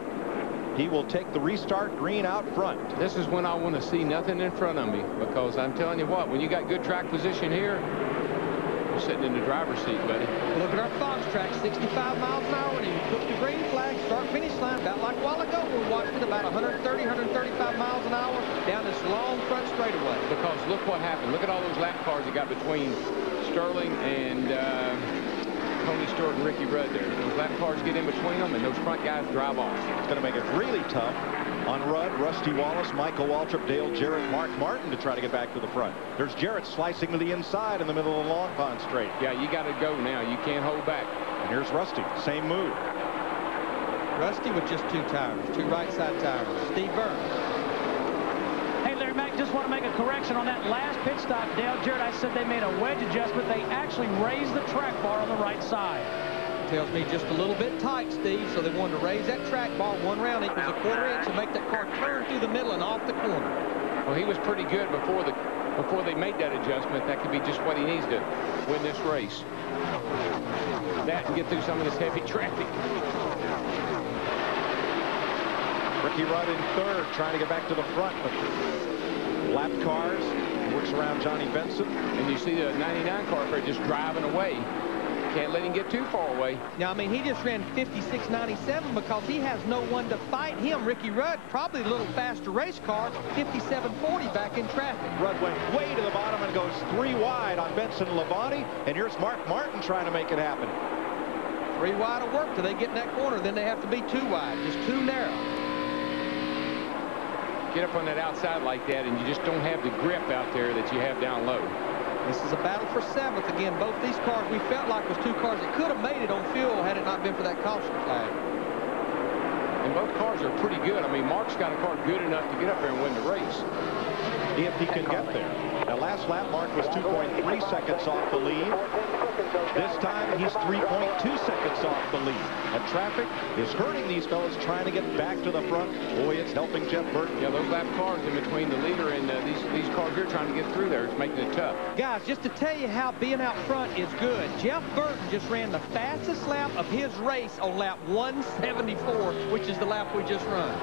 he will take the restart green out front. This is when I want to see nothing in front of me, because I'm telling you what, when you got good track position here, you're sitting in the driver's seat, buddy. Look at our Fox track, 65 miles an hour, and he took the green flag, start-finish line, about like a while ago. We watched it about 130, 135 miles an hour down this long front straightaway. Because look what happened. Look at all those lap cars that got between Sterling and Tony Stewart and Ricky Rudd there. Those lap cars get in between them, and those front guys drive off. It's going to make it really tough on Rudd, Rusty Wallace, Michael Waltrip, Dale Jarrett, Mark Martin to try to get back to the front. There's Jarrett slicing to the inside in the middle of the Long Pond straight. Yeah, you got to go now. You can't hold back. And here's Rusty, same move. Rusty with just 2 tires, 2 right side tires. Steve Burns. Hey, Larry Mack, just want to make a correction on that last pit stop. Dale Jarrett, I said they made a wedge adjustment. They actually raised the track bar on the right side. Tells me just a little bit tight, Steve, so they wanted to raise that track bar 1 round equals a 1/4 inch and make that car turn through the middle and off the corner. Well, he was pretty good before they made that adjustment. That could be just what he needs to win this race. That and get through some of this heavy traffic. Ricky Rudd in 3rd, trying to get back to the front, but lapped cars, works around Johnny Benson. And you see the 99 car just driving away. Can't let him get too far away. Now, I mean, he just ran 56.97 because he has no one to fight him. Ricky Rudd, probably a little faster race car, 57.40 back in traffic. Rudd went way to the bottom and goes 3 wide on Benson and Labonte. And here's Mark Martin trying to make it happen. 3 wide of work till they get in that corner. Then they have to be 2 wide, just too narrow. Get up on that outside like that, and you just don't have the grip out there that you have down low. This is a battle for 7th. Again, both these cars we felt like was 2 cars that could have made it on fuel had it not been for that caution flag. And both cars are pretty good. I mean, Mark's got a car good enough to get up there and win the race. if he can get there. Now, last lap mark was 2.3 seconds off the lead. This time, he's 3.2 seconds off the lead. And traffic is hurting these fellas trying to get back to the front. Boy, it's helping Jeff Burton. Yeah, those lap cars in between the leader and these cars here trying to get through there, it's making it tough. Guys, just to tell you how being out front is good, Jeff Burton just ran the fastest lap of his race on lap 174, which is the lap we just run.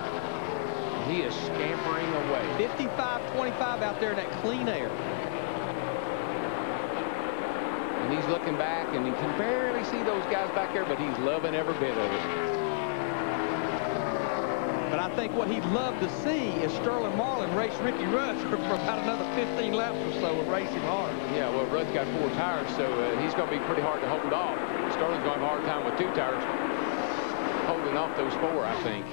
He is scampering away. 55-25 out there in that clean air. And he's looking back, and he can barely see those guys back there, but he's loving every bit of it. But I think what he'd love to see is Sterling Marlin race Ricky Rudd for about another 15 laps or so and race him hard. Yeah, well, Rudd's got 4 tires, so he's going to be pretty hard to hold off. Sterling's going to have a hard time with 2 tires holding off those 4, I think.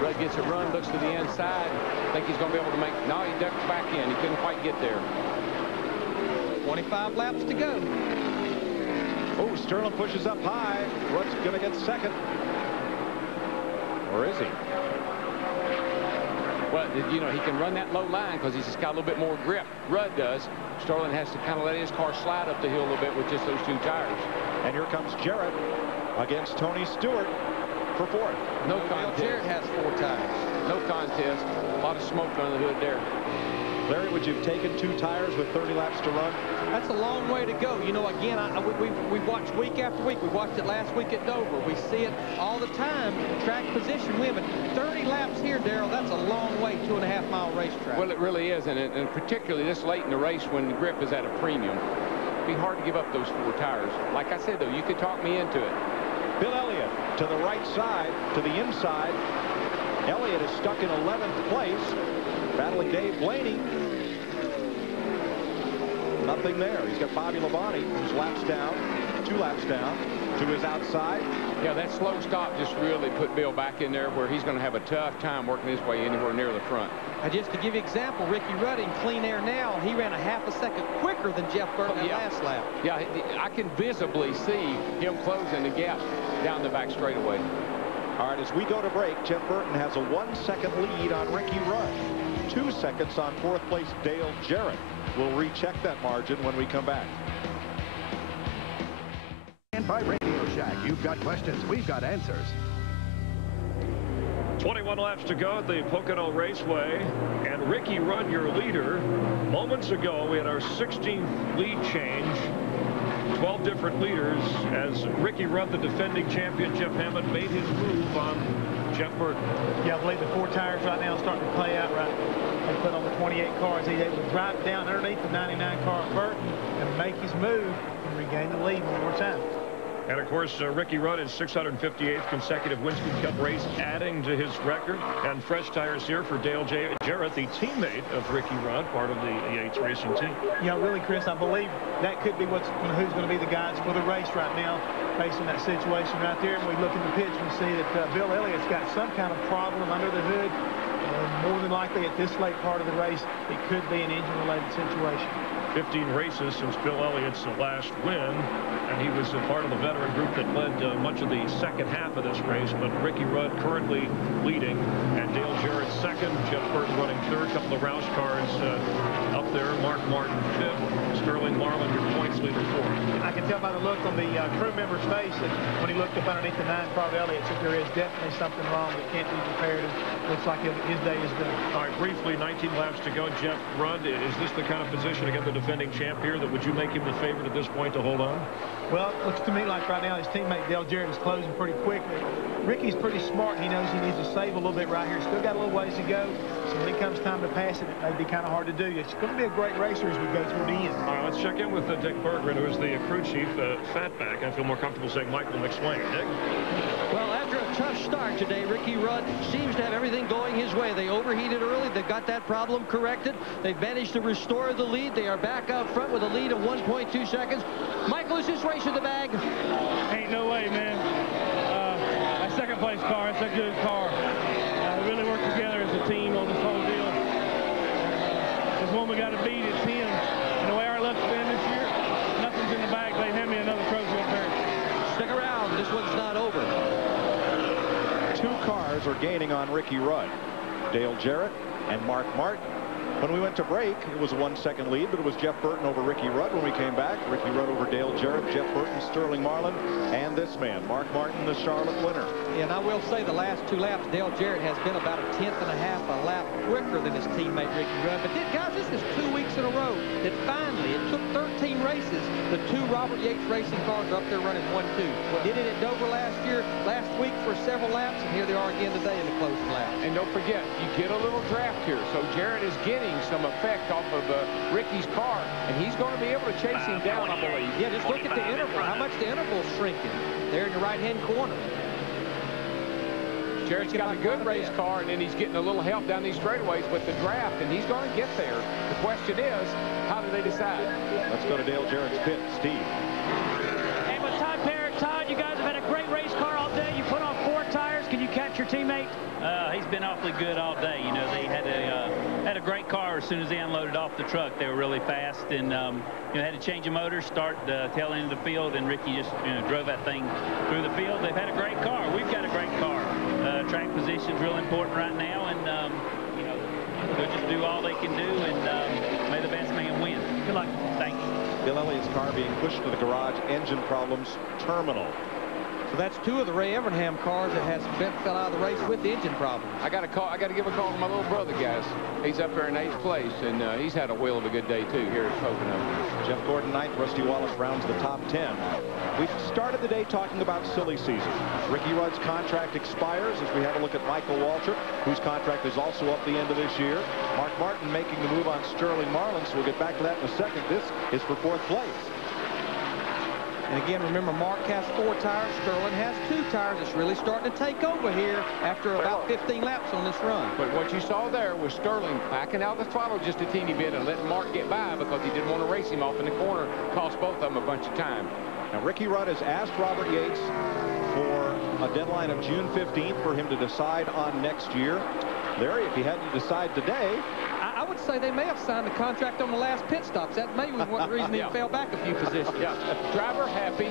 Rudd gets a run, looks to the inside. I think he's going to be able to make... No, he ducked back in. He couldn't quite get there. 25 laps to go. Oh, Sterling pushes up high. Rudd's going to get second. Or is he? Well, you know, he can run that low line because he's just got a little bit more grip. Rudd does. Sterling has to kind of let his car slide up the hill a little bit with just those 2 tires. And here comes Jarrett against Tony Stewart for 4th. No contest. Jarrett has 4 tires. No contest. A lot of smoke under the hood there. Larry, would you have taken 2 tires with 30 laps to run? That's a long way to go. You know, again, we watch week after week. We watched it last week at Dover. We see it all the time. Track position win, but 30 laps here, Darrell, that's a long way, 2.5-mile racetrack. Well, it really is, and particularly this late in the race when the grip is at a premium. It'd be hard to give up those 4 tires. Like I said, though, you could talk me into it. Bill Elliott to the right side, to the inside. Elliott is stuck in 11th place, battling Dave Blaney. Nothing there. He's got Bobby Labonte, who's laps down, 2 laps down, to his outside. Yeah, that slow stop just really put Bill back in there where he's going to have a tough time working his way anywhere near the front. Just to give you an example, Ricky Rudd in clean air now, he ran a half a second quicker than Jeff Burton last lap. Yeah, I can visibly see him closing the gap down the back straightaway. All right, as we go to break, Jeff Burton has a 1-second lead on Ricky Rudd. 2 seconds on 4th place Dale Jarrett. We'll recheck that margin when we come back. And by Radio Shack, you've got questions, we've got answers. 21 laps to go at the Pocono Raceway, and Ricky Rudd, your leader. Moments ago, we had our 16th lead change. 12 different leaders as Ricky Rudd, the defending champion, Jeff Hammond, made his move on Jeff Burton. Yeah, I believe the 4 tires right now are starting to play out right. They put on the 28 cars. He's able to drive down underneath the 99 car of Burton and make his move and regain the lead one more time. And, of course, Ricky Rudd is 658th consecutive Winston Cup race, adding to his record. And fresh tires here for Dale Jarrett, the teammate of Ricky Rudd, part of the Yates Racing team. Yeah, really, Chris, I believe that could be who's going to be the guys for the race right now, based on that situation right there. And we look in the pits and see that Bill Elliott's got some kind of problem under the hood. And more than likely, at this late part of the race, it could be an engine-related situation. 15 races since Bill Elliott's last win, and he was a part of the veteran group that led much of the second half of this race. But Ricky Rudd currently leading, and Dale Jarrett second, Jeff Burton running third. A couple of Roush cars up there. Mark Martin fifth, Sterling Marlin, your points leader, fourth. I can tell by the look on the crew member's face that when he looked up underneath the 9 car of Elliott's that there is definitely something wrong that can't be repaired. It looks like his day is done. All right, briefly, 19 laps to go. Jeff Rudd, is this the kind of position against the defending champ here that would you make him the favorite at this point to hold on? Well, it looks to me like right now his teammate Dale Jarrett is closing pretty quickly. Ricky's pretty smart. He knows he needs to save a little bit right here. Still got a little ways to go. So when it comes time to pass it, it may be kind of hard to do. It's going to be a great racer as we go toward the end. All right, let's check in with Dick Berggren, who is the crew chief, Fatback. I feel more comfortable saying Michael McSwain. Dick? Well, after a tough start today, Ricky Rudd seems to have everything going his way. They overheated early. They've got that problem corrected. They've managed to restore the lead. They are back out front with a lead of 1.2 seconds. Michael, is this race in the bag? Ain't no way, man. That second place car, it's a good car. We really work together as a team on this whole deal. This one we got to beat, it's him. And the way our luck's been this year, nothing's in the bag. They hand me another trophy up there. Stick around. This one's not over. 2 cars are gaining on Ricky Rudd. Dale Jarrett and Mark Martin. When we went to break, it was a 1-second lead, but it was Jeff Burton over Ricky Rudd. When we came back, Ricky Rudd over Dale Jarrett, Jeff Burton, Sterling Marlin, and this man, Mark Martin, the Charlotte winner. Yeah, and I will say the last 2 laps, Dale Jarrett has been about a 1/10 and a half a lap quicker than his teammate Ricky Rudd. But guys, this is 2 weeks in a row that finally, it took 13 races, the 2 Robert Yates racing cars are up there running 1-2. Did it at Dover last week for several laps, and here they are again today in the closing lap. And don't forget, you get a little draft here, so Jarrett is getting some effect off of Ricky's car, and he's going to be able to chase him down, I believe. Yeah, just look at the interval, how much the interval's shrinking there in the right-hand corner. Jarrett's got a good race car, and then he's getting a little help down these straightaways with the draft, and he's going to get there. The question is, how do they decide? Let's go to Dale Jarrett's pit. Steve. Hey, with Todd Parrott, Todd, you guys have had a great race car all day. You put on 4 tires. Can you catch your teammate? He's been awfully good all day. You know, they had a great car as soon as they unloaded off the truck. They were really fast, and you know, had to change a motor, start the tail end of the field, and Ricky just drove that thing through the field. They've had a great car. We've got a great car. Track position's real important right now, and you know, they'll just do all they can do, and may the best man win. Good luck. Thanks. Bill Elliott's car being pushed to the garage, engine problems, terminal. So that's 2 of the Ray Evernham cars that has fell out of the race with engine problems. I got to give a call to my little brother, guys. He's up there in 8th place, and he's had a whale of a good day too here at Pocono. Jeff Gordon 9th. Rusty Wallace rounds the top 10. We've started the day talking about silly season. Ricky Rudd's contract expires as we have a look at Michael Waltrip, whose contract is also up the end of this year. Mark Martin making the move on Sterling Marlin, so we'll get back to that in a second. This is for 4th place. And again, remember, Mark has 4 tires. Sterling has 2 tires. It's really starting to take over here after about 15 laps on this run. But what you saw there was Sterling backing out the throttle just a teeny bit and letting Mark get by because he didn't want to race him off in the corner. Cost both of them a bunch of time. Now, Ricky Rudd has asked Robert Yates for a deadline of June 15th for him to decide on next year. Larry, if he had to decide today, I would say they may have signed the contract on the last pit stops. That may be one reason he fell back a few positions. Yeah. Driver happy,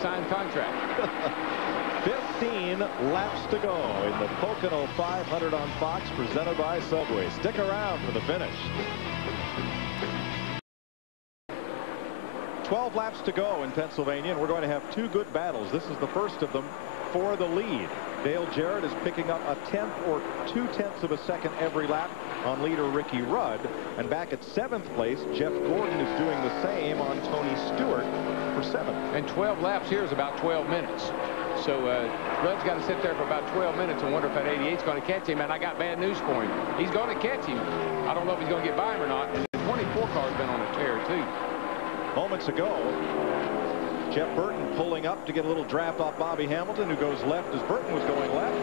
signed contract. 15 laps to go in the Pocono 500 on Fox, presented by Subway. Stick around for the finish. 12 laps to go in Pennsylvania, and we're going to have 2 good battles. This is the first of them for the lead. Dale Jarrett is picking up a 1/10 or 2/10 of a second every lap on leader Ricky Rudd. And back at 7th place, Jeff Gordon is doing the same on Tony Stewart for 7th. And 12 laps here is about 12 minutes. So Rudd's got to sit there for about 12 minutes and wonder if that 88's going to catch him. And I got bad news for him. He's going to catch him. I don't know if he's going to get by him or not. And the 24 car's been on a tear, too. Moments ago, Jeff Burton pulling up to get a little draft off Bobby Hamilton, who goes left as Burton was going left.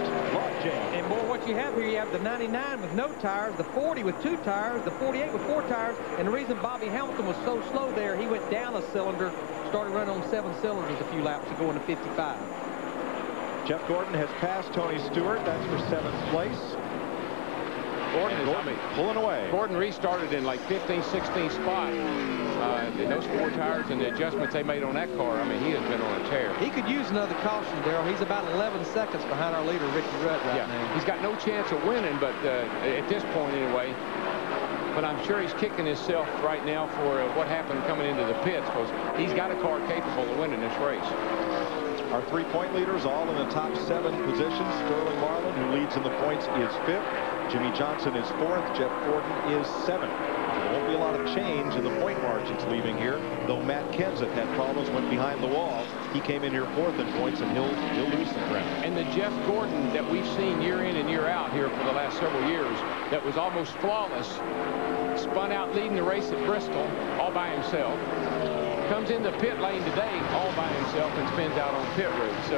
And boy, what you have here, you have the 99 with no tires, the 40 with 2 tires, the 48 with 4 tires. And the reason Bobby Hamilton was so slow there, he went down a cylinder, started running on 7 cylinders a few laps ago into 55. Jeff Gordon has passed Tony Stewart. That's for 7th place. Gordon is pulling away. Gordon restarted in like 15th, 16th spot. Those 4 tires and the adjustments they made on that car, I mean, he has been on a tear. He could use another caution, Darrell. He's about 11 seconds behind our leader, Ricky Rudd, right now. He's got no chance of winning, but at this point anyway. But I'm sure he's kicking himself right now for what happened coming into the pits, because he's got a car capable of winning this race. Our 3-point leaders all in the top 7 positions. Sterling Marlin, who leads in the points, is 5th. Jimmy Johnson is 4th. Jeff Gordon is 7th. There won't be a lot of change in the point margins leaving here, though Matt Kenseth had problems, went behind the wall. He came in here 4th in points, and he'll lose some ground. And the Jeff Gordon that we've seen year in and year out here for the last several years, that was almost flawless, spun out leading the race at Bristol all by himself, comes in the pit lane today all by himself and spins out on pit road. So,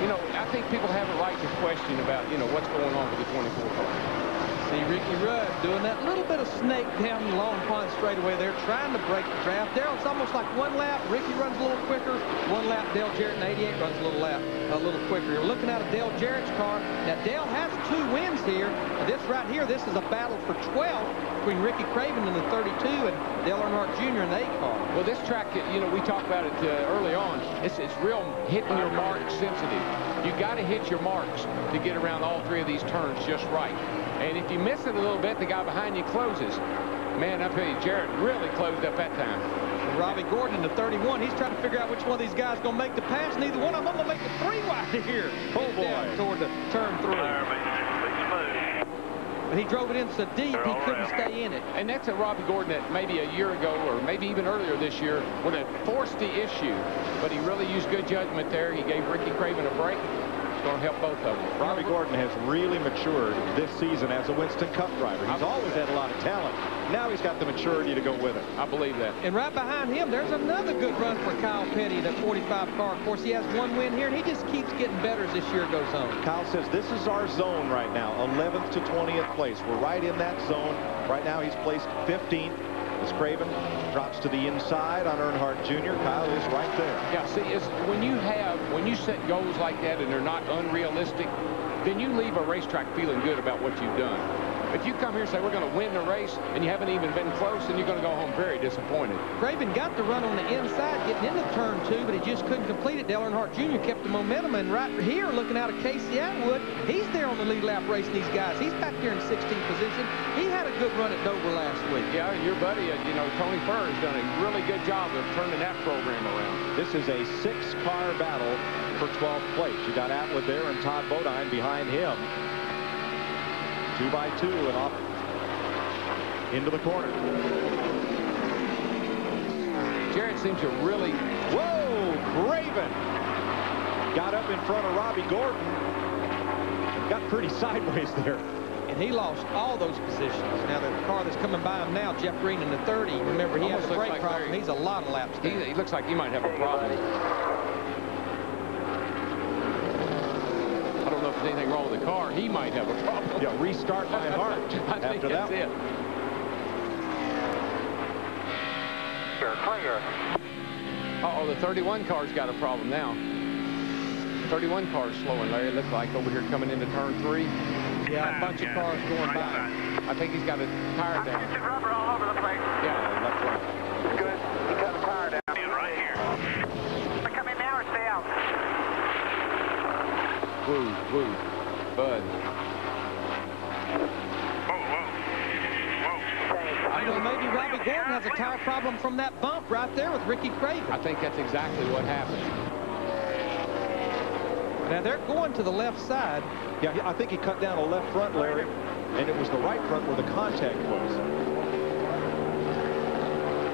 you know, I think people have a right to question about, you know, what's going on with the 24 car. See Ricky Rudd doing that little bit of snake down the Long Pond straightaway there, trying to break the draft. Darrell, it's almost like 1 lap. Ricky runs a little quicker. 1 lap, Dale Jarrett in 88 runs a little quicker. You're looking at a Dale Jarrett's car. Now, Dale has 2 wins here. This right here, this is a battle for 12th between Ricky Craven in the 32 and Dale Earnhardt Jr. in the 8 car. Well, this track, you know, we talked about it early on. It's real hitting your mark sensitive. You got to hit your marks to get around all three of these turns just right. And if you miss it a little bit, the guy behind you closes. Man, I tell you, Jarrett really closed up that time. Robbie Gordon, the 31, he's trying to figure out which one of these guys going to make the pass. Neither one of them going to make the 3-wide here. Oh, boy. Toward the turn 3. But he drove it in so deep, he couldn't stay in it. And that's a Robbie Gordon that maybe a year ago or maybe even earlier this year would have forced the issue. But he really used good judgment there. He gave Ricky Craven a break. Going to help both of them. Robbie Gordon has really matured this season as a Winston Cup driver. He's always had a lot of talent. Now he's got the maturity to go with it. I believe that. And right behind him, there's another good run for Kyle Petty, that 45 car. Of course, he has one win here, and he just keeps getting better as this year goes on. Kyle says this is our zone right now, 11th to 20th place. We're right in that zone. Right now, he's placed 15th. As Craven drops to the inside on Earnhardt Jr., Kyle is right there. Yeah, see, it's when you set goals like that and they're not unrealistic, then you leave a racetrack feeling good about what you've done. If you come here and say we're going to win the race and you haven't even been close, then you're going to go home very disappointed. Craven got the run on the inside getting into turn 2, but he just couldn't complete it. Dale Earnhardt Jr. kept the momentum, and right here looking out of Casey Atwood, he's there on the lead lap racing these guys. He's back here in 16th position. He had a good run at Dover last week. Yeah, and your buddy, Tony Furr has done a really good job of turning that program around. This is a 6-car battle for 12th place. You got Atwood there and Todd Bodine behind him. 2 by 2 and off into the corner. Jarrett seems to really... Whoa! Craven got up in front of Robbie Gordon. Got pretty sideways there. And he lost all those positions. Now, the car that's coming by him now, Jeff Green in the 30. Remember, he has a brake problem. He's a lot of laps down. He looks like he might have a problem. I don't know if there's anything wrong with the car. He might have a problem. Yeah, restart by heart. I think that's it. Clear. Uh-oh, the 31 car's got a problem now. 31 car's slowing, Larry, it looks like, over here coming into turn 3. Yeah, a bunch of cars going by. I think he's got a tire down. Rubber all over the place. Yeah, left front. Good. He got a tire down. Right here. Come in now or stay out? Woo, woo, Bud. You know, maybe Robbie Gordon has a tire problem from that bump right there with Ricky Craven. I think that's exactly what happened. Now they're going to the left side. Yeah, I think he cut down a left front, Larry, and it was the right front where the contact was.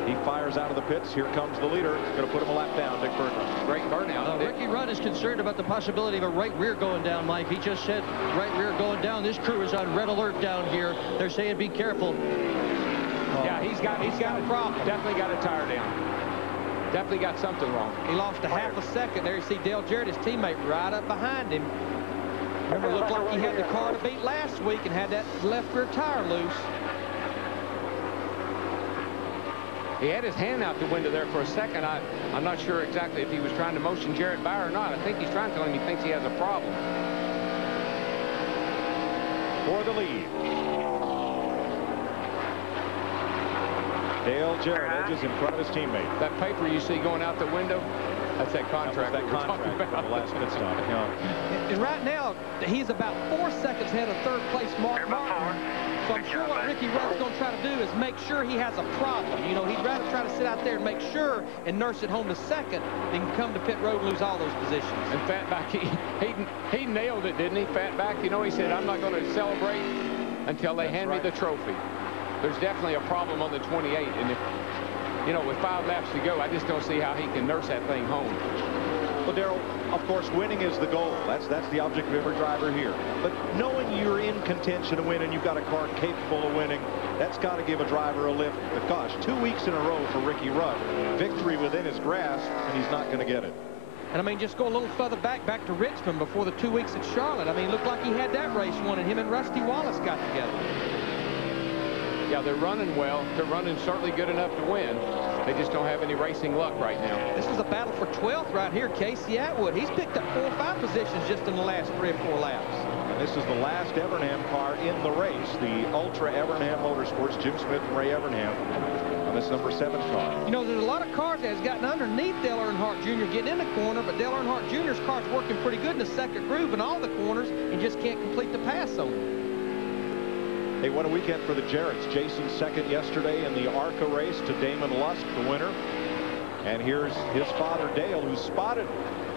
He fires out of the pits. Here comes the leader. Going to put him a lap down, Dick Burnout. Great burnout. Ricky Rudd is concerned about the possibility of a right rear going down, Mike. He just said right rear going down. This crew is on red alert down here. They're saying be careful. Yeah, he's got a problem. Definitely got a tire down. Definitely got something wrong. He lost a half a second there. You see Dale Jarrett, his teammate, right up behind him. Remember, it looked like he had the car to beat last week and had that left rear tire loose. He had his hand out the window there for a second. I'm not sure exactly if he was trying to motion Jarrett by or not. I think he's trying to tell him he thinks he has a problem. For the lead. Dale Jarrett edges in front of his teammate. That paper you see going out the window, that's that contract that we're talking about. The last pit stop. And right now, he's about 4 seconds ahead of third place Mark Martin. So I'm sure what Ricky Rudd's going to try to do is make sure he has a problem. You know, he'd rather try to sit out there and make sure and nurse it home to second than come to pit road and lose all those positions. And Fatback, he nailed it, didn't he, Fatback? You know, he said, I'm not going to celebrate until they hand me the trophy. There's definitely a problem on the 28, and if, you know, with 5 laps to go, I just don't see how he can nurse that thing home. Well, Darrell, of course, winning is the goal. That's the object of every driver here. But knowing you're in contention to win and you've got a car capable of winning, that's got to give a driver a lift. But gosh, 2 weeks in a row for Ricky Rudd. Victory within his grasp, and he's not going to get it. And I mean, just go a little further back to Richmond before the 2 weeks at Charlotte. I mean, it looked like he had that race won, and him and Rusty Wallace got together. Yeah, they're running well. They're running certainly good enough to win. They just don't have any racing luck right now. This is a battle for 12th right here. Casey Atwood, he's picked up 4 or 5 positions just in the last 3 or 4 laps. This is the last Evernham car in the race. The Ultra Evernham Motorsports, Jim Smith and Ray Evernham on this number 7 car. You know, there's a lot of cars that has gotten underneath Dale Earnhardt Jr. getting in the corner, but Dale Earnhardt Jr.'s car's working pretty good in the second groove in all the corners and just can't complete the pass on him. Hey, what a weekend for the Jarretts. Jason second yesterday in the ARCA race to Damon Lusk, the winner. And here's his father, Dale, who spotted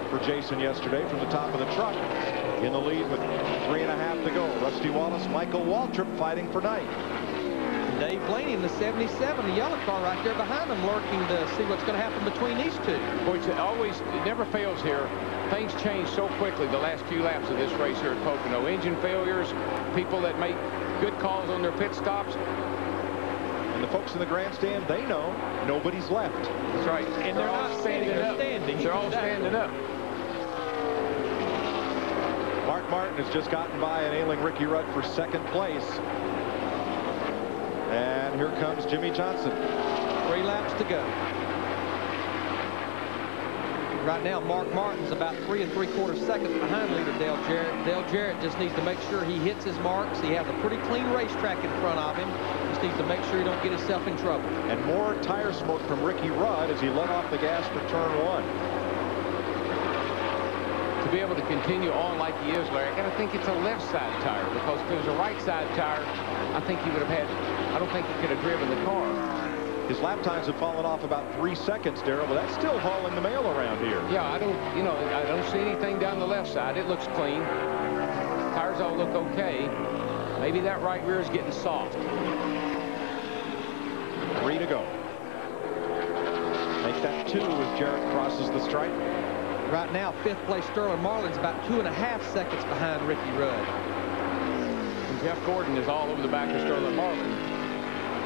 for Jason yesterday from the top of the truck in the lead with 3.5 to go. Rusty Wallace, Michael Waltrip fighting for ninth. Dave Blaney in the 77, the yellow car right there behind him, lurking to see what's going to happen between these two. Boy, it never fails here. Things change so quickly the last few laps of this race here at Pocono. Engine failures, people that make good calls on their pit stops. And the folks in the grandstand, they know nobody's left. That's right. And they're not standing up. They're all standing up. Mark Martin has just gotten by an ailing Ricky Rudd for second place. And here comes Jimmy Johnson. 3 laps to go. Right now, Mark Martin's about 3 3/4 seconds behind leader Dale Jarrett. Dale Jarrett just needs to make sure he hits his marks. He has a pretty clean racetrack in front of him. Just needs to make sure he don't get himself in trouble. And more tire smoke from Ricky Rudd as he let off the gas for turn 1. To be able to continue on like he is, Larry, I got to think it's a left side tire, because if it was a right side tire, I think he would have had, I don't think he could have driven the car. His lap times have fallen off about 3 seconds, Darrell, but that's still hauling the mail around here. Yeah, I don't see anything down the left side. It looks clean. Tires all look okay. Maybe that right rear is getting soft. 3 to go. Make that 2 as Jarrett crosses the stripe. Right now, 5th place Sterling Marlin's about 2.5 seconds behind Ricky Rudd. And Jeff Gordon is all over the back of Sterling Marlin.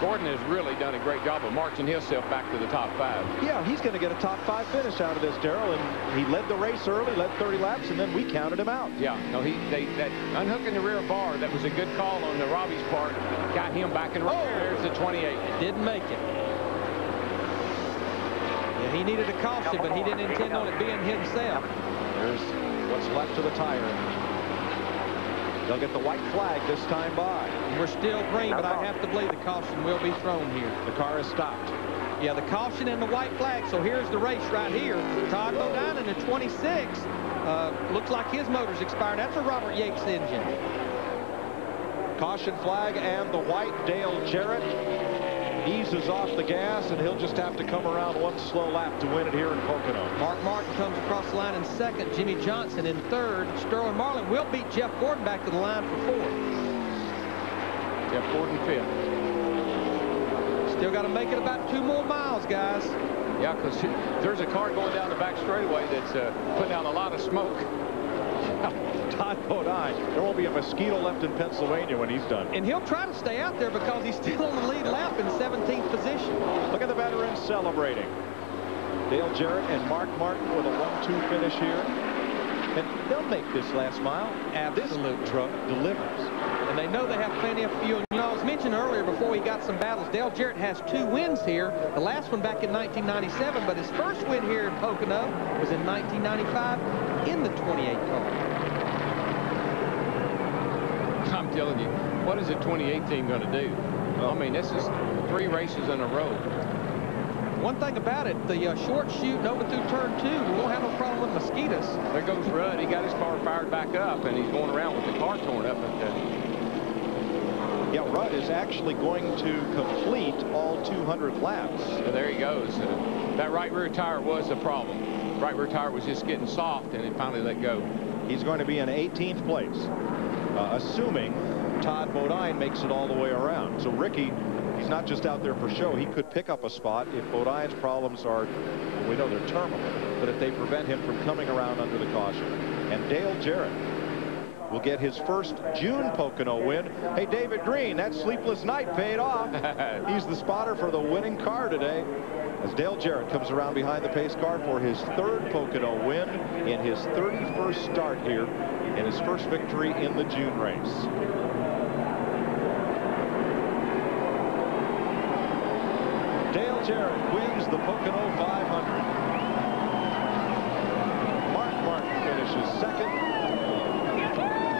Gordon has really done a great job of marching himself back to the top 5. Yeah, he's going to get a top 5 finish out of this, Darrell, and he led the race early, led 30 laps, and then we counted him out. Yeah, no, that unhooking the rear bar, that was a good call on the Robbie's part, got him back in right there. There's the 28. It didn't make it. Yeah, he needed a caution, but he didn't intend on it being himself. There's what's left of the tire. They'll get the white flag this time by. We're still green, but I have to believe the caution will be thrown here. The car has stopped. Yeah, the caution and the white flag. So here's the race right here. Todd Bodine in the 26. Looks like his motor's expired. That's a Robert Yates engine. Caution flag and the white. Dale Jarrett eases off the gas, and he'll just have to come around one slow lap to win it here in Pocono. Mark Martin comes across the line in 2nd. Jimmy Johnson in 3rd. Sterling Marlin will beat Jeff Gordon back to the line for 4th. Jeff Gordon 5th. Still got to make it about 2 more miles, guys. Yeah, because there's a car going down the back straightaway that's putting out a lot of smoke. Todd Bodine. There won't be a mosquito left in Pennsylvania when he's done. And he'll try to stay out there because he's still on the lead lap in 17th position. Look at the veterans celebrating. Dale Jarrett and Mark Martin with a 1-2 finish here. And they'll make this last mile. Absolute This truck delivers. And they know they have plenty of fuel. You know, I was mentioned earlier before he got some battles, Dale Jarrett has 2 wins here. The last one back in 1997, but his first win here in Pocono was in 1995 in the 28 car. I'm telling you, what is the 28 team going to do? I mean, this is 3 races in a row. One thing about it, the short chute over through turn 2, we won't have no problem with mosquitoes. There goes Rudd. He got his car fired back up, and he's going around with the car torn up. Yeah, Rudd is actually going to complete all 200 laps. So there he goes. That right rear tire was the problem. Right rear tire was just getting soft, and it finally let go. He's going to be in 18th place, assuming Todd Bodine makes it all the way around. So Ricky, he's not just out there for show. He could pick up a spot if Bodine's problems are, we know they're terminal, but if they prevent him from coming around under the caution. And Dale Jarrett will get his first June Pocono win. Hey, David Green, that sleepless night paid off. He's the spotter for the winning car today, as Dale Jarrett comes around behind the pace car for his 3rd Pocono win in his 31st start here and his first victory in the June race. Dale Jarrett wins the Pocono 500. Mark Martin finishes 2nd.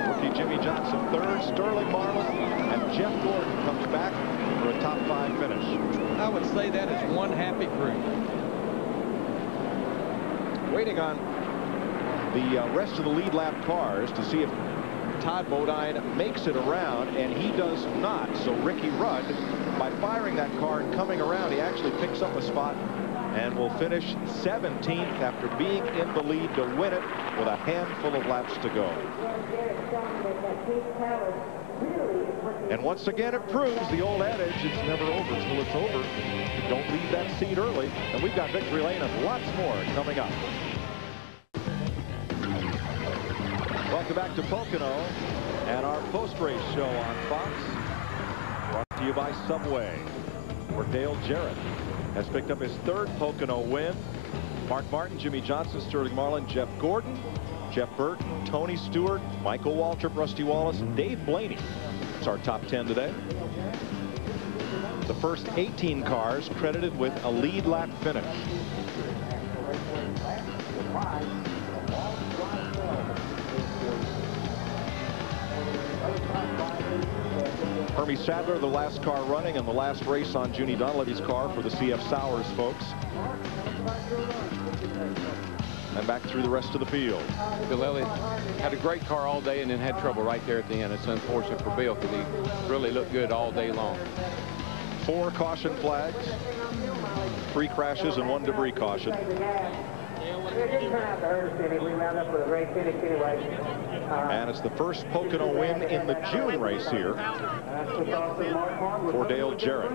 Rookie Jimmy Johnson third. Sterling Marlin and Jeff Gordon comes back for a top 5 finish. I would say that is one happy group. Waiting on the rest of the lead lap cars to see if Todd Bodine makes it around, and he does not. So Ricky Rudd, by firing that car and coming around, he actually picks up a spot and will finish 17th after being in the lead to win it with a handful of laps to go. And once again, it proves the old adage, it's never over till it's over. Don't leave that seat early. And we've got victory lane and lots more coming up. Welcome back to Pocono and our post-race show on Fox, brought to you by Subway, where Dale Jarrett has picked up his third Pocono win. Mark Martin, Jimmy Johnson, Sterling Marlin, Jeff Gordon, Jeff Burton, Tony Stewart, Michael Waltrip, Rusty Wallace, and Dave Blaney. That's our top 10 today. The first 18 cars credited with a lead lap finish. Hermie Sadler, the last car running, and the last race on Junie Donlevy's car for the CF Sowers folks. And back through the rest of the field. Bill Elliott had a great car all day and then had trouble right there at the end. It's unfortunate for Bill because he really looked good all day long. 4 caution flags, 3 crashes, and 1 debris caution. And it's the first Pocono win in the June race here for Dale Jarrett.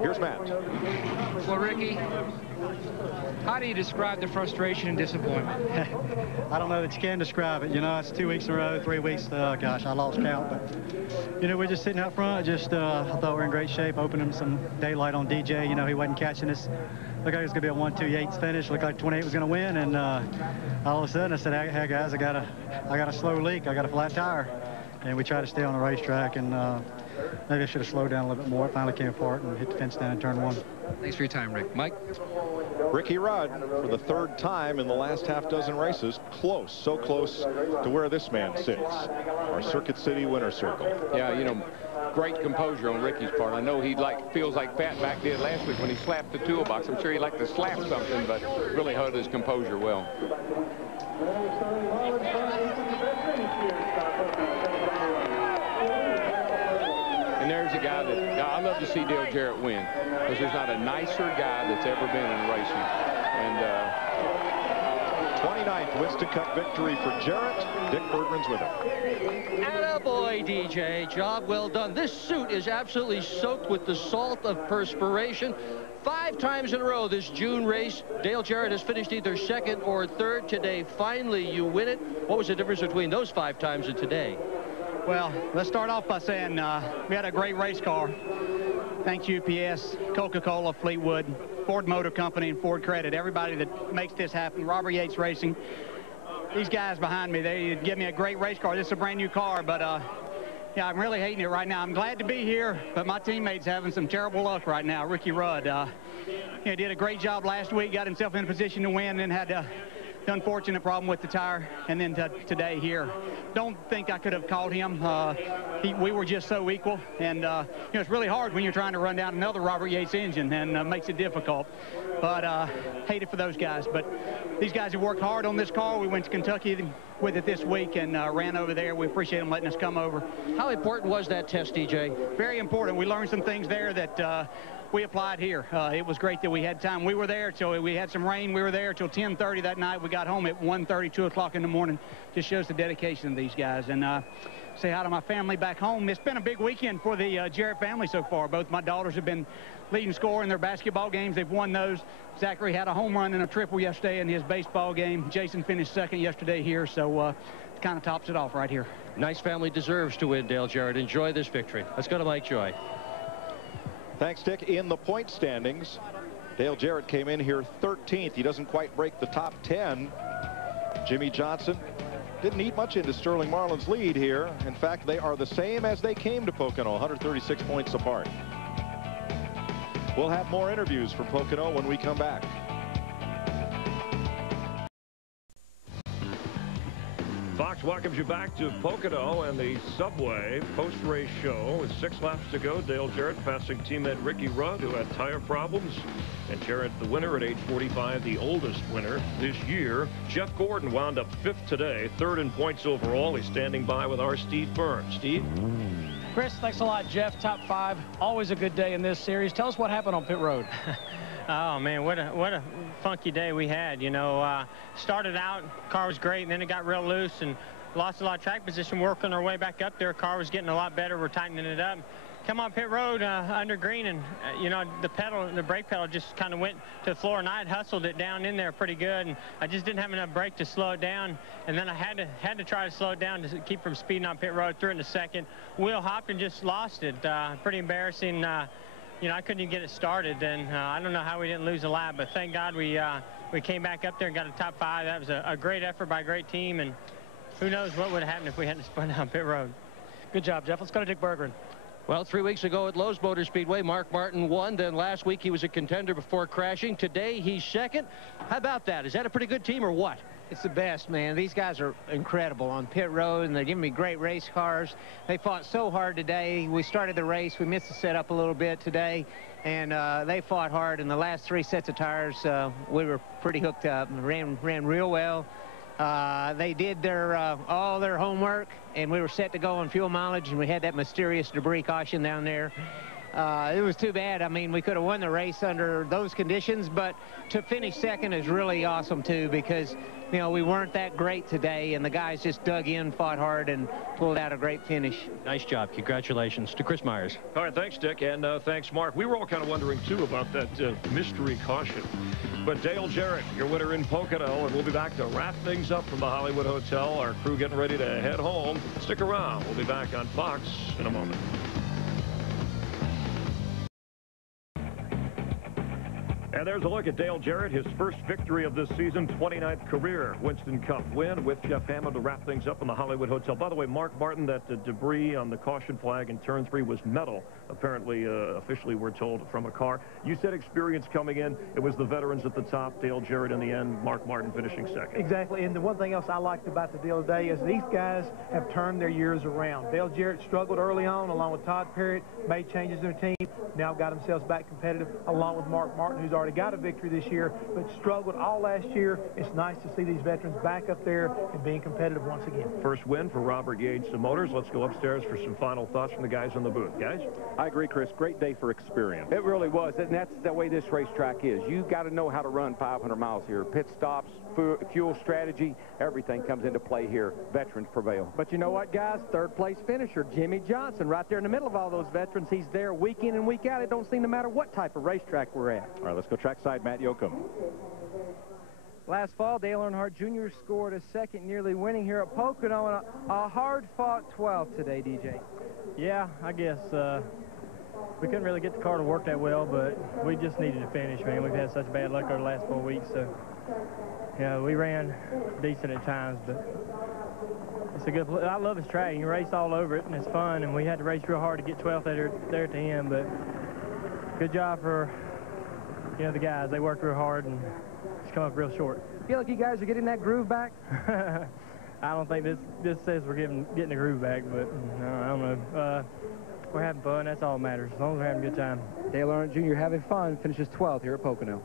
Here's Matt. Well, Ricky, how do you describe the frustration and disappointment? I don't know that you can describe it. You know, it's 2 weeks in a row, 3 weeks. Gosh, I lost count. But, you know, we're just sitting out front. Just I thought we were in great shape, opening some daylight on DJ. You know, he wasn't catching us. Looked like it was going to be a 1-2-8 finish. Looked like 28 was going to win. And all of a sudden I said, hey, guys, I got a slow leak. I got a flat tire. And we tried to stay on the racetrack. And maybe I should have slowed down a little bit more. It finally came apart and hit the fence down in turn 1. Thanks for your time, Rick. Mike? Ricky Rudd, for the 3rd time in the last half-dozen races, close, so close to where this man sits, our Circuit City winner circle. Yeah, you know, great composure on Ricky's part. I know he feels like Fatback did last week when he slapped the toolbox. I'm sure he'd like to slap something, but really held his composure well. And there's a guy that I love to see Dale Jarrett win, because there's not a nicer guy that's ever been in racing. And 29th Winston Cup victory for Jarrett. Dick Bergman's with him. Attaboy, DJ. Job well done. This suit is absolutely soaked with the salt of perspiration. 5 times in a row this June race, Dale Jarrett has finished either 2nd or 3rd. Today, finally, you win it. What was the difference between those 5 times and today? Well, let's start off by saying we had a great race car. Thanks UPS, Coca-Cola, Fleetwood, Ford Motor Company, and Ford Credit. Everybody that makes this happen. Robert Yates Racing. These guys behind me, they give me a great race car. This is a brand new car, but yeah, I'm really hating it right now. I'm glad to be here, but my teammate's having some terrible luck right now. Ricky Rudd, you know, did a great job last week, got himself in a position to win, and had the unfortunate problem with the tire, and then today here. Don't think I could have called him. We were just so equal, and you know, it's really hard when you're trying to run down another Robert Yates engine, and makes it difficult. But hate it for those guys. But these guys have worked hard on this car. We went to Kentucky with it this week and ran over there. We appreciate them letting us come over. How important was that test, DJ? Very important. We learned some things there that we applied here. It was great that we had time. We were there till we had some rain. We were there till 10:30 that night. We got home at 1:30, 2 o'clock in the morning. Just shows the dedication of these guys. And say hi to my family back home. It's been a big weekend for the Jarrett family so far. Both my daughters have been leading scorer in their basketball games. They've won those. Zachary had a home run and a triple yesterday in his baseball game. Jason finished 2nd yesterday here, so it kind of tops it off right here. Nice family deserves to win, Dale Jarrett. Enjoy this victory. Let's go to Mike Joy. Thanks, Dick. In the point standings, Dale Jarrett came in here 13th. He doesn't quite break the top 10. Jimmy Johnson didn't eat much into Sterling Marlin's lead here. In fact, they are the same as they came to Pocono, 136 points apart. We'll have more interviews from Pocono when we come back. Fox Fox welcomes you back to Pocono and the Subway post-race show with 6 laps to go. Dale Jarrett passing teammate Ricky Rudd, who had tire problems. And Jarrett, the winner at age 45, the oldest winner this year. Jeff Gordon wound up 5th today, 3rd in points overall. He's standing by with our Steve Burns. Steve? Chris, thanks a lot, Jeff. Top 5. Always a good day in this series. Tell us what happened on pit road. Oh, man, what a funky day we had. You know, started out, car was great, and then it got real loose and lost a lot of track position. Working our way back up there, car was getting a lot better. We're tightening it up. Come on pit road under green, and, you know, the brake pedal just kind of went to the floor, and I had hustled it down in there pretty good, and I just didn't have enough brake to slow it down, and then I had to try to slow it down to keep from speeding on pit road. Threw it in the second. Wheel hopped and just lost it. Pretty embarrassing. You know, I couldn't even get it started, and I don't know how we didn't lose a lap, but thank God we came back up there and got a top 5. That was a great effort by a great team, and who knows what would have happened if we hadn't spun down pit road. Good job, Jeff. Let's go to Dick Berggren. Well, 3 weeks ago at Lowe's Motor Speedway, Mark Martin won. Then last week he was a contender before crashing. Today he's 2nd. How about that? Is that a pretty good team or what? It's the best, man. These guys are incredible on pit road, and they're giving me great race cars. They fought so hard today. We started the race. We missed the setup a little bit today, and they fought hard. In the last 3 sets of tires, we were pretty hooked up and ran real well. They did their all their homework, and we were set to go on fuel mileage, and we had that mysterious debris caution down there. It was too bad. I mean, we could have won the race under those conditions, but to finish 2nd is really awesome, too, because, you know, we weren't that great today, and the guys just dug in, fought hard, and pulled out a great finish. Nice job. Congratulations to Chris Myers. All right, thanks, Dick, and thanks, Mark. We were all kind of wondering, too, about that mystery caution. But Dale Jarrett, your winner in Pocono, and we'll be back to wrap things up from the Hollywood Hotel. Our crew getting ready to head home. Stick around. We'll be back on Fox in a moment. And there's a look at Dale Jarrett, his first victory of this season, 29th career Winston Cup win with Jeff Hammond to wrap things up in the Hollywood Hotel. By the way, Mark Martin, that debris on the caution flag in turn 3 was metal, apparently, officially we're told, from a car. You said experience coming in. It was the veterans at the top, Dale Jarrett in the end, Mark Martin finishing 2nd. Exactly, and the one thing else I liked about the deal today is these guys have turned their years around. Dale Jarrett struggled early on along with Todd Parrott, made changes in their team, now got themselves back competitive along with Mark Martin, who's already got a victory this year, but struggled all last year. It's nice to see these veterans back up there and being competitive once again. First win for Robert Yates Motors. Let's go upstairs for some final thoughts from the guys in the booth. Guys? I agree, Chris. Great day for experience. It really was, and that's the way this racetrack is. You got to know how to run 500 miles here. Pit stops, fuel strategy, everything comes into play here. Veterans prevail. But you know what, guys? 3rd place finisher, Jimmy Johnson, right there in the middle of all those veterans. He's there week in and week out. It don't seem to matter what type of racetrack we're at. All right, let's go trackside. Matt Yoakum. Last fall, Dale Earnhardt Jr. scored a 2nd, nearly winning here at Pocono, and a hard-fought 12th today, DJ. Yeah, I guess we couldn't really get the car to work that well, but we just needed to finish, man. We've had such bad luck over the last 4 weeks, so, you know, we ran decent at times, but it's a good – I love this track. You race all over it, and it's fun, and we had to race real hard to get 12th there at the end, but good job for, you know, the guys. They worked real hard and just come up real short. Feel like you guys are getting that groove back? I don't think this says we're getting the groove back, but I don't know. We're having fun. That's all that matters, as long as we're having a good time. Dale Earnhardt Jr. having fun, finishes 12th here at Pocono.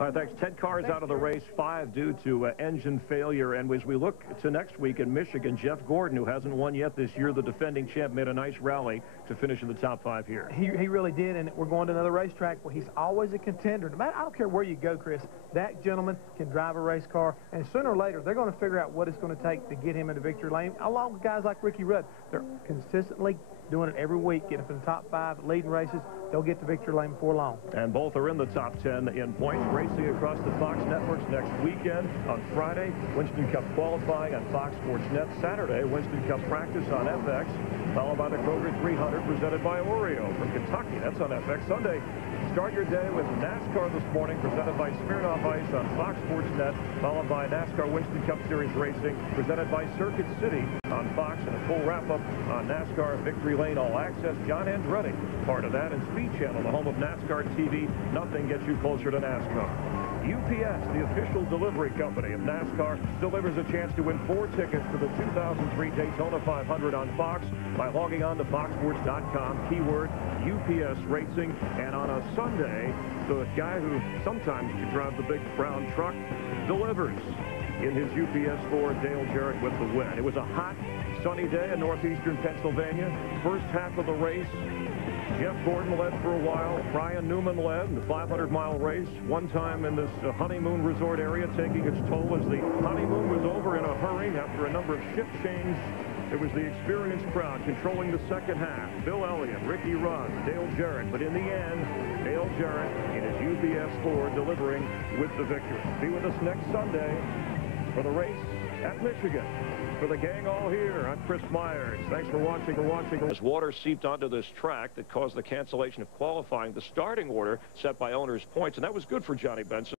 All right, thanks. 10 cars out of the race, 5 due to engine failure. And as we look to next week in Michigan, Jeff Gordon, who hasn't won yet this year, the defending champ, made a nice rally to finish in the top 5 here. He really did, and we're going to another racetrack where he's always a contender. No matter, I don't care where you go, Chris, that gentleman can drive a race car, and sooner or later, they're going to figure out what it's going to take to get him into victory lane, along with guys like Ricky Rudd. They're consistently doing it every week, getting up in the top 5, leading races. They'll get to victory lane before long. And both are in the top 10 in points. Racing across the Fox networks next weekend. On Friday, Winston Cup qualifying on Fox Sports Net. Saturday, Winston Cup practice on FX, followed by the Kroger 300 presented by Oreo from Kentucky. That's on FX. Sunday, start your day with NASCAR this morning, presented by Smirnoff Ice on Fox Sports Net, followed by NASCAR Winston Cup Series Racing, presented by Circuit City on Fox, and a full wrap-up on NASCAR Victory Lane All Access. John Andretti, part of that, and Speed Channel, the home of NASCAR TV. Nothing gets you closer to NASCAR. UPS, the official delivery company of NASCAR, delivers a chance to win 4 tickets to the 2003 Daytona 500 on Fox by logging on to foxsports.com, keyword UPS Racing. And on a Sunday, the guy who sometimes drives the big brown truck delivers in his UPS Ford, Dale Jarrett with the win. It was a hot, sunny day in northeastern Pennsylvania. First half of the race, Jeff Gordon led for a while. Brian Newman led in the 500-mile race. One time in this honeymoon resort area, taking its toll as the honeymoon was over in a hurry after a number of shift changes. It was the experienced crowd controlling the second half. Bill Elliott, Ricky Rudd, Dale Jarrett. But in the end, Dale Jarrett in his UPS Ford delivering with the victory. Be with us next Sunday for the race at Michigan. For the gang all here, I'm Chris Myers. Thanks for watching. As water seeped onto this track that caused the cancellation of qualifying, the starting order set by owners' points, and that was good for Johnny Benson.